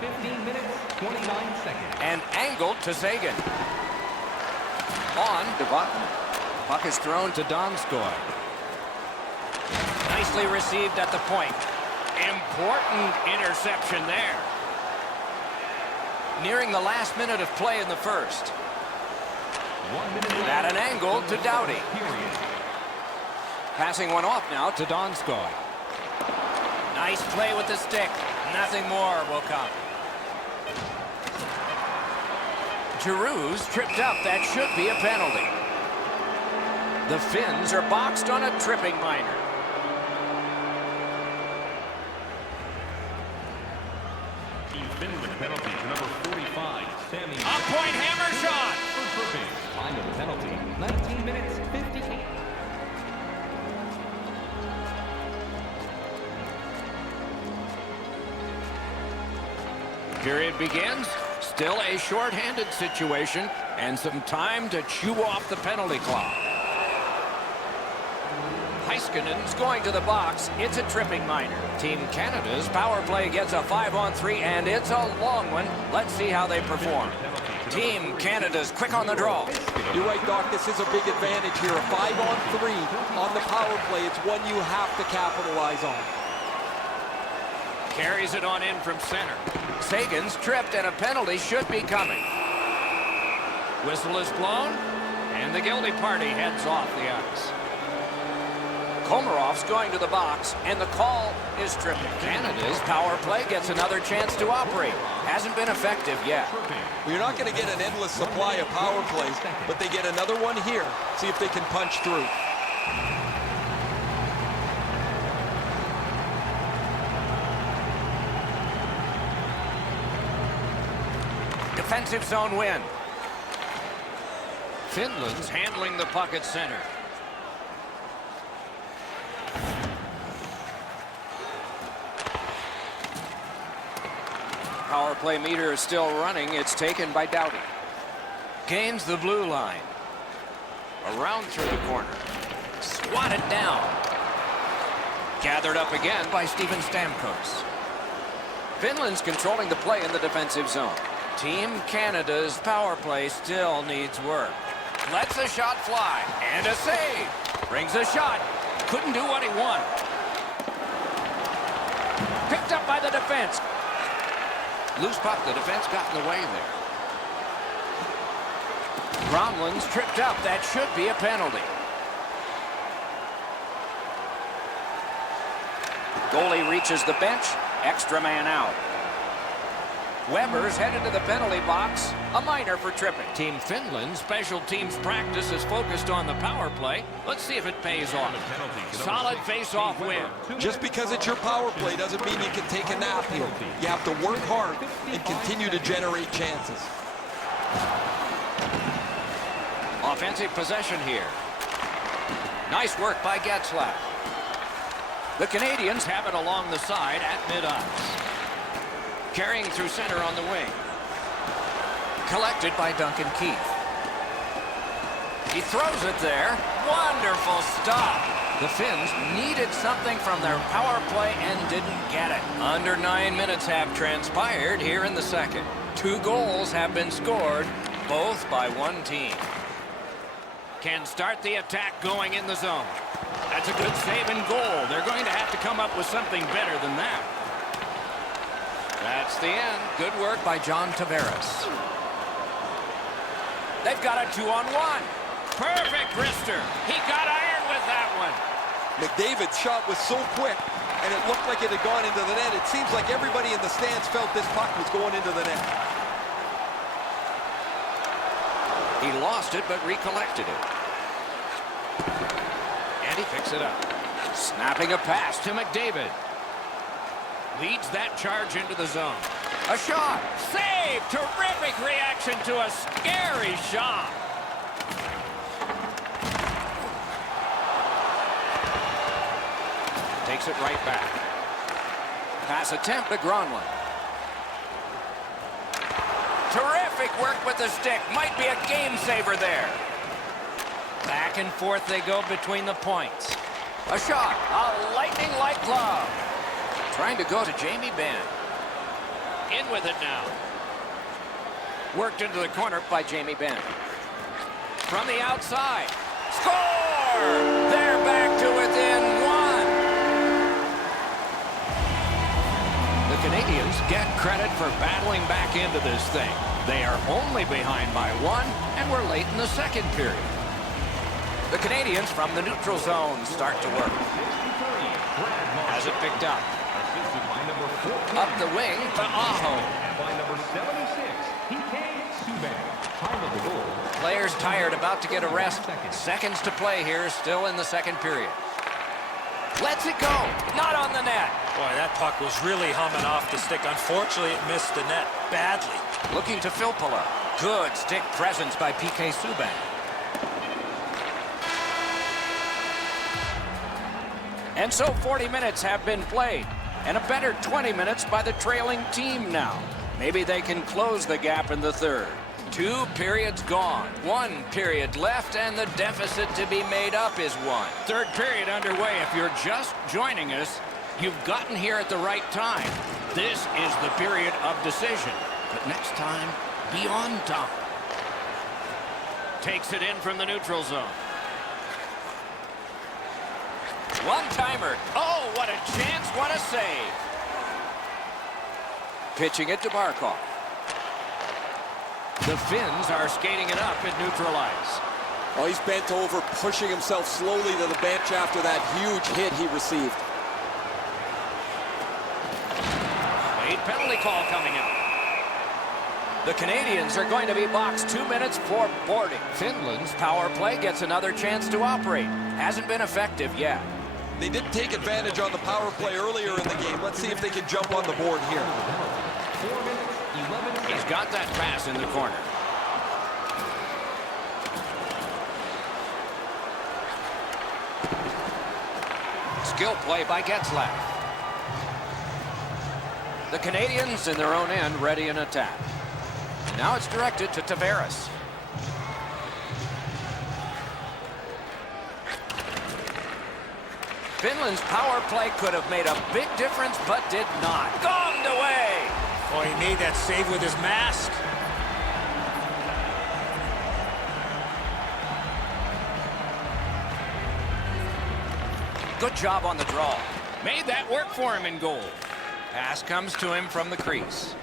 15 minutes, 29 seconds. And angled to Sagan. On to Vatanen. Puck is thrown to Donskoy. Nicely received at the point. Important interception there. Nearing the last minute of play in the first. 1 minute At an angle to Doughty. period. Passing one off now to Donskoy. Nice play with the stick. Nothing more will come. Giroux's tripped up. That should be a penalty. The Finns are boxed on a tripping minor. Team Finland penalty to number 45, Sammy. A point hammer shot. For tripping. Time of the penalty, 19 minutes, 58. Period begins. Still a short-handed situation and some time to chew off the penalty clock. Heiskanen's going to the box. It's a tripping minor. Team Canada's power play gets a 5-on-3, and it's a long one. Let's see how they perform. Team Canada's quick on the draw. You're right, Doc. This is a big advantage here. A 5-on-3 on the power play. It's one you have to capitalize on. Carries it on in from center. Sagan's tripped, and a penalty should be coming. Whistle is blown, and the guilty party heads off the ice. Komarov's going to the box, and the call is tripping. Canada's power play gets another chance to operate. Hasn't been effective yet. Well, you're not going to get an endless supply of power plays, but they get another one here. See if they can punch through. Defensive zone win. Finland's handling the puck at center. Power play meter is still running. It's taken by Doughty. Gains the blue line. Around through the corner. Swatted down. Gathered up again by Steven Stamkos. Finland's controlling the play in the defensive zone. Team Canada's power play still needs work. Lets a shot fly. And a save. Brings a shot. Couldn't do what he wanted. Picked up by the defense. Loose puck. The defense got in the way there. Gronlin's tripped up. That should be a penalty. Goalie reaches the bench. Extra man out. Weber's headed to the penalty box. A minor for tripping. Team Finland special teams practice is focused on the power play. Let's see if it pays off. Solid face-off win. Just because it's your power play doesn't mean you can take a nap here. You have to work hard and continue to generate chances. Offensive possession here. Nice work by Getzlaf. The Canadians have it along the side at mid-ice. Carrying through center on the wing. Collected by Duncan Keith. He throws it there. Wonderful stop. The Finns needed something from their power play and didn't get it. Under 9 minutes have transpired here in the second. 2 goals have been scored, both by one team. Can start the attack going in the zone. That's a good save and goal. They're going to have to come up with something better than that. That's the end. Good work by John Tavares. They've got a 2-on-1. Perfect wrister. He got iron with that one. McDavid's shot was so quick, and it looked like it had gone into the net. It seems like everybody in the stands felt this puck was going into the net. He lost it, but recollected it. And he picks it up. Snapping a pass to McDavid. Leads that charge into the zone. A shot. Save. Terrific reaction to a scary shot. Takes it right back. Pass attempt to Gronlin. Terrific work with the stick. Might be a game saver there. Back and forth they go between the points. A shot. A lightning-like glove. Trying to go to Jamie Benn. In with it now. Worked into the corner by Jamie Benn. From the outside. Score! They're back to within 1. The Canadians get credit for battling back into this thing. They are only behind by 1, and we're late in the second period. The Canadians from the neutral zone start to work. Has it picked up. Up the wing to Aho. By number 76, PK Subban. Time of the goal. Players tired, about to get a rest. Seconds to play here, still in the second period. Lets it go. Not on the net. Boy, that puck was really humming off the stick. Unfortunately, it missed the net badly. Looking to Filppula. Good stick presence by PK Subban. And so 40 minutes have been played. And a better 20 minutes by the trailing team now. Maybe they can close the gap in the third. 2 periods gone. 1 period left, and the deficit to be made up is 1. Third period underway. If you're just joining us, you've gotten here at the right time. This is the period of decision. But next time, be on top. Takes it in from the neutral zone. One-timer. Oh, what a chance, what a save. Pitching it to Barkov. The Finns are skating it up at neutral ice. Oh, he's bent over, pushing himself slowly to the bench after that huge hit he received. Late penalty call coming out. The Canadians are going to be boxed 2 minutes for boarding. Finland's power play gets another chance to operate. Hasn't been effective yet. They did take advantage on the power play earlier in the game. Let's see if they can jump on the board here. 4 minutes, 11 seconds. He's got that pass in the corner. Skill play by Getzlaff. The Canadians in their own end ready in attack. And now it's directed to Tavares. Finland's power play could have made a big difference, but did not. Gone away! Oh, he made that save with his mask. Good job on the draw. Made that work for him in goal. Pass comes to him from the crease.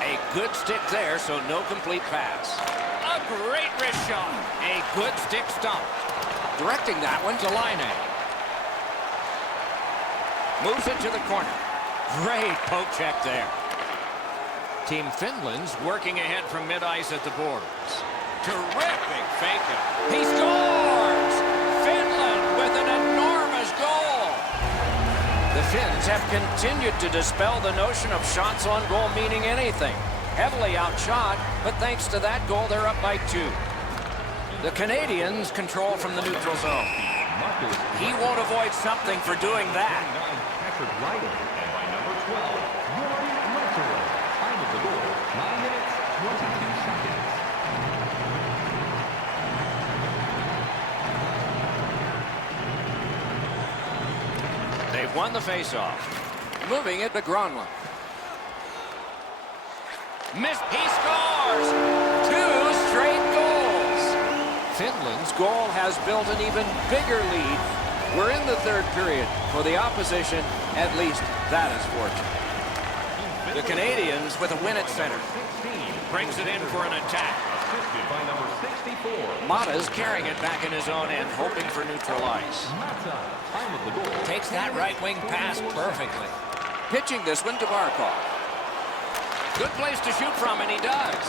A good stick there, so no complete pass. A great wrist shot. A good stick stump. Directing that one to Laine. Moves it to the corner. Great poke check there. Team Finland's working ahead from mid-ice at the boards. Terrific fake-up. He scores! Finland with an enormous goal! The Finns have continued to dispel the notion of shots on goal meaning anything. Heavily outshot, but thanks to that goal, they're up by 2. The Canadians control from the neutral zone. He won't avoid something for doing that. Patrick Ryder, and by number 12, Jordan Lehtonen. Time of the goal, 9 minutes, 22 seconds. They've won the faceoff. Moving it to Granlund. Missed. He scores! 2 straight goals. Finland's goal has built an even bigger lead. We're in the third period. For the opposition, at least that is fortunate. The Canadians with a win at center. 16, Brings it in for an attack. assisted by number 64. Mata's carrying it back in his own end, hoping for neutral ice. Mata, time of the goal. Takes that right wing pass perfectly. Pitching this one to Barkov. Good place to shoot from, and he does.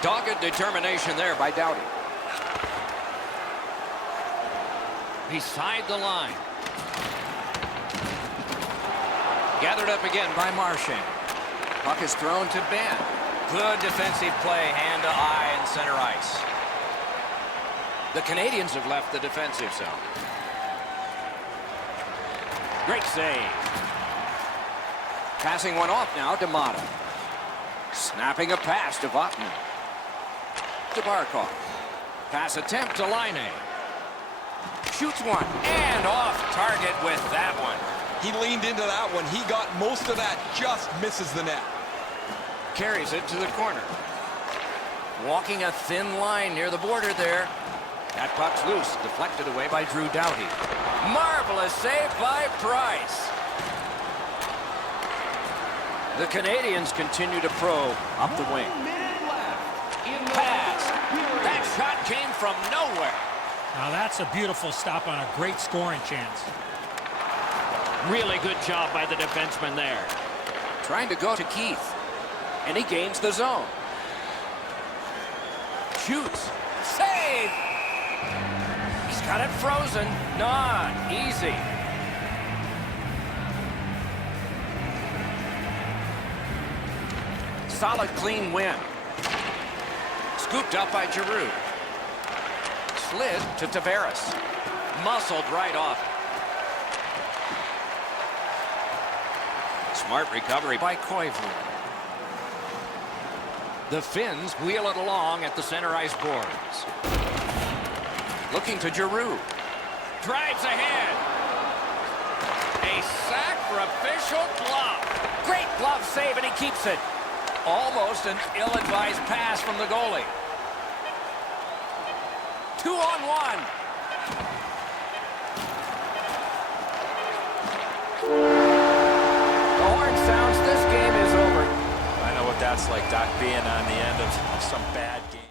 Dogged determination there by Doughty. Beside the line. Gathered up again by Marchand. Puck is thrown to Ben. Good defensive play, hand to eye in center ice. The Canadians have left the defensive zone. Great save. Passing one off now to Mata. Snapping a pass to Vatanen. To Barkov. Pass attempt to Laine. Shoots one and off target with that one. He leaned into that one. He got most of that, just misses the net. Carries it to the corner. Walking a thin line near the border there. That puck's loose, deflected away by Drew Doughty. Marvelous save by Price. The Canadians continue to probe up the wing. Pass. That shot came from nowhere. Now that's a beautiful stop on a great scoring chance. Really good job by the defenseman there. Trying to go to Keith. And he gains the zone. Shoots. Save! He's got it frozen. Not easy. Solid, clean win. Scooped up by Giroux. Slid to Tavares. Muscled right off. Smart recovery by Koivu. The Finns wheel it along at the center ice boards. Looking to Giroux. Drives ahead. A sacrificial glove. Great glove save, and he keeps it. Almost an ill-advised pass from the goalie. 2-on-1. The horn sounds. This game is over. I know what what that's like, Doc, being on the end of some bad game.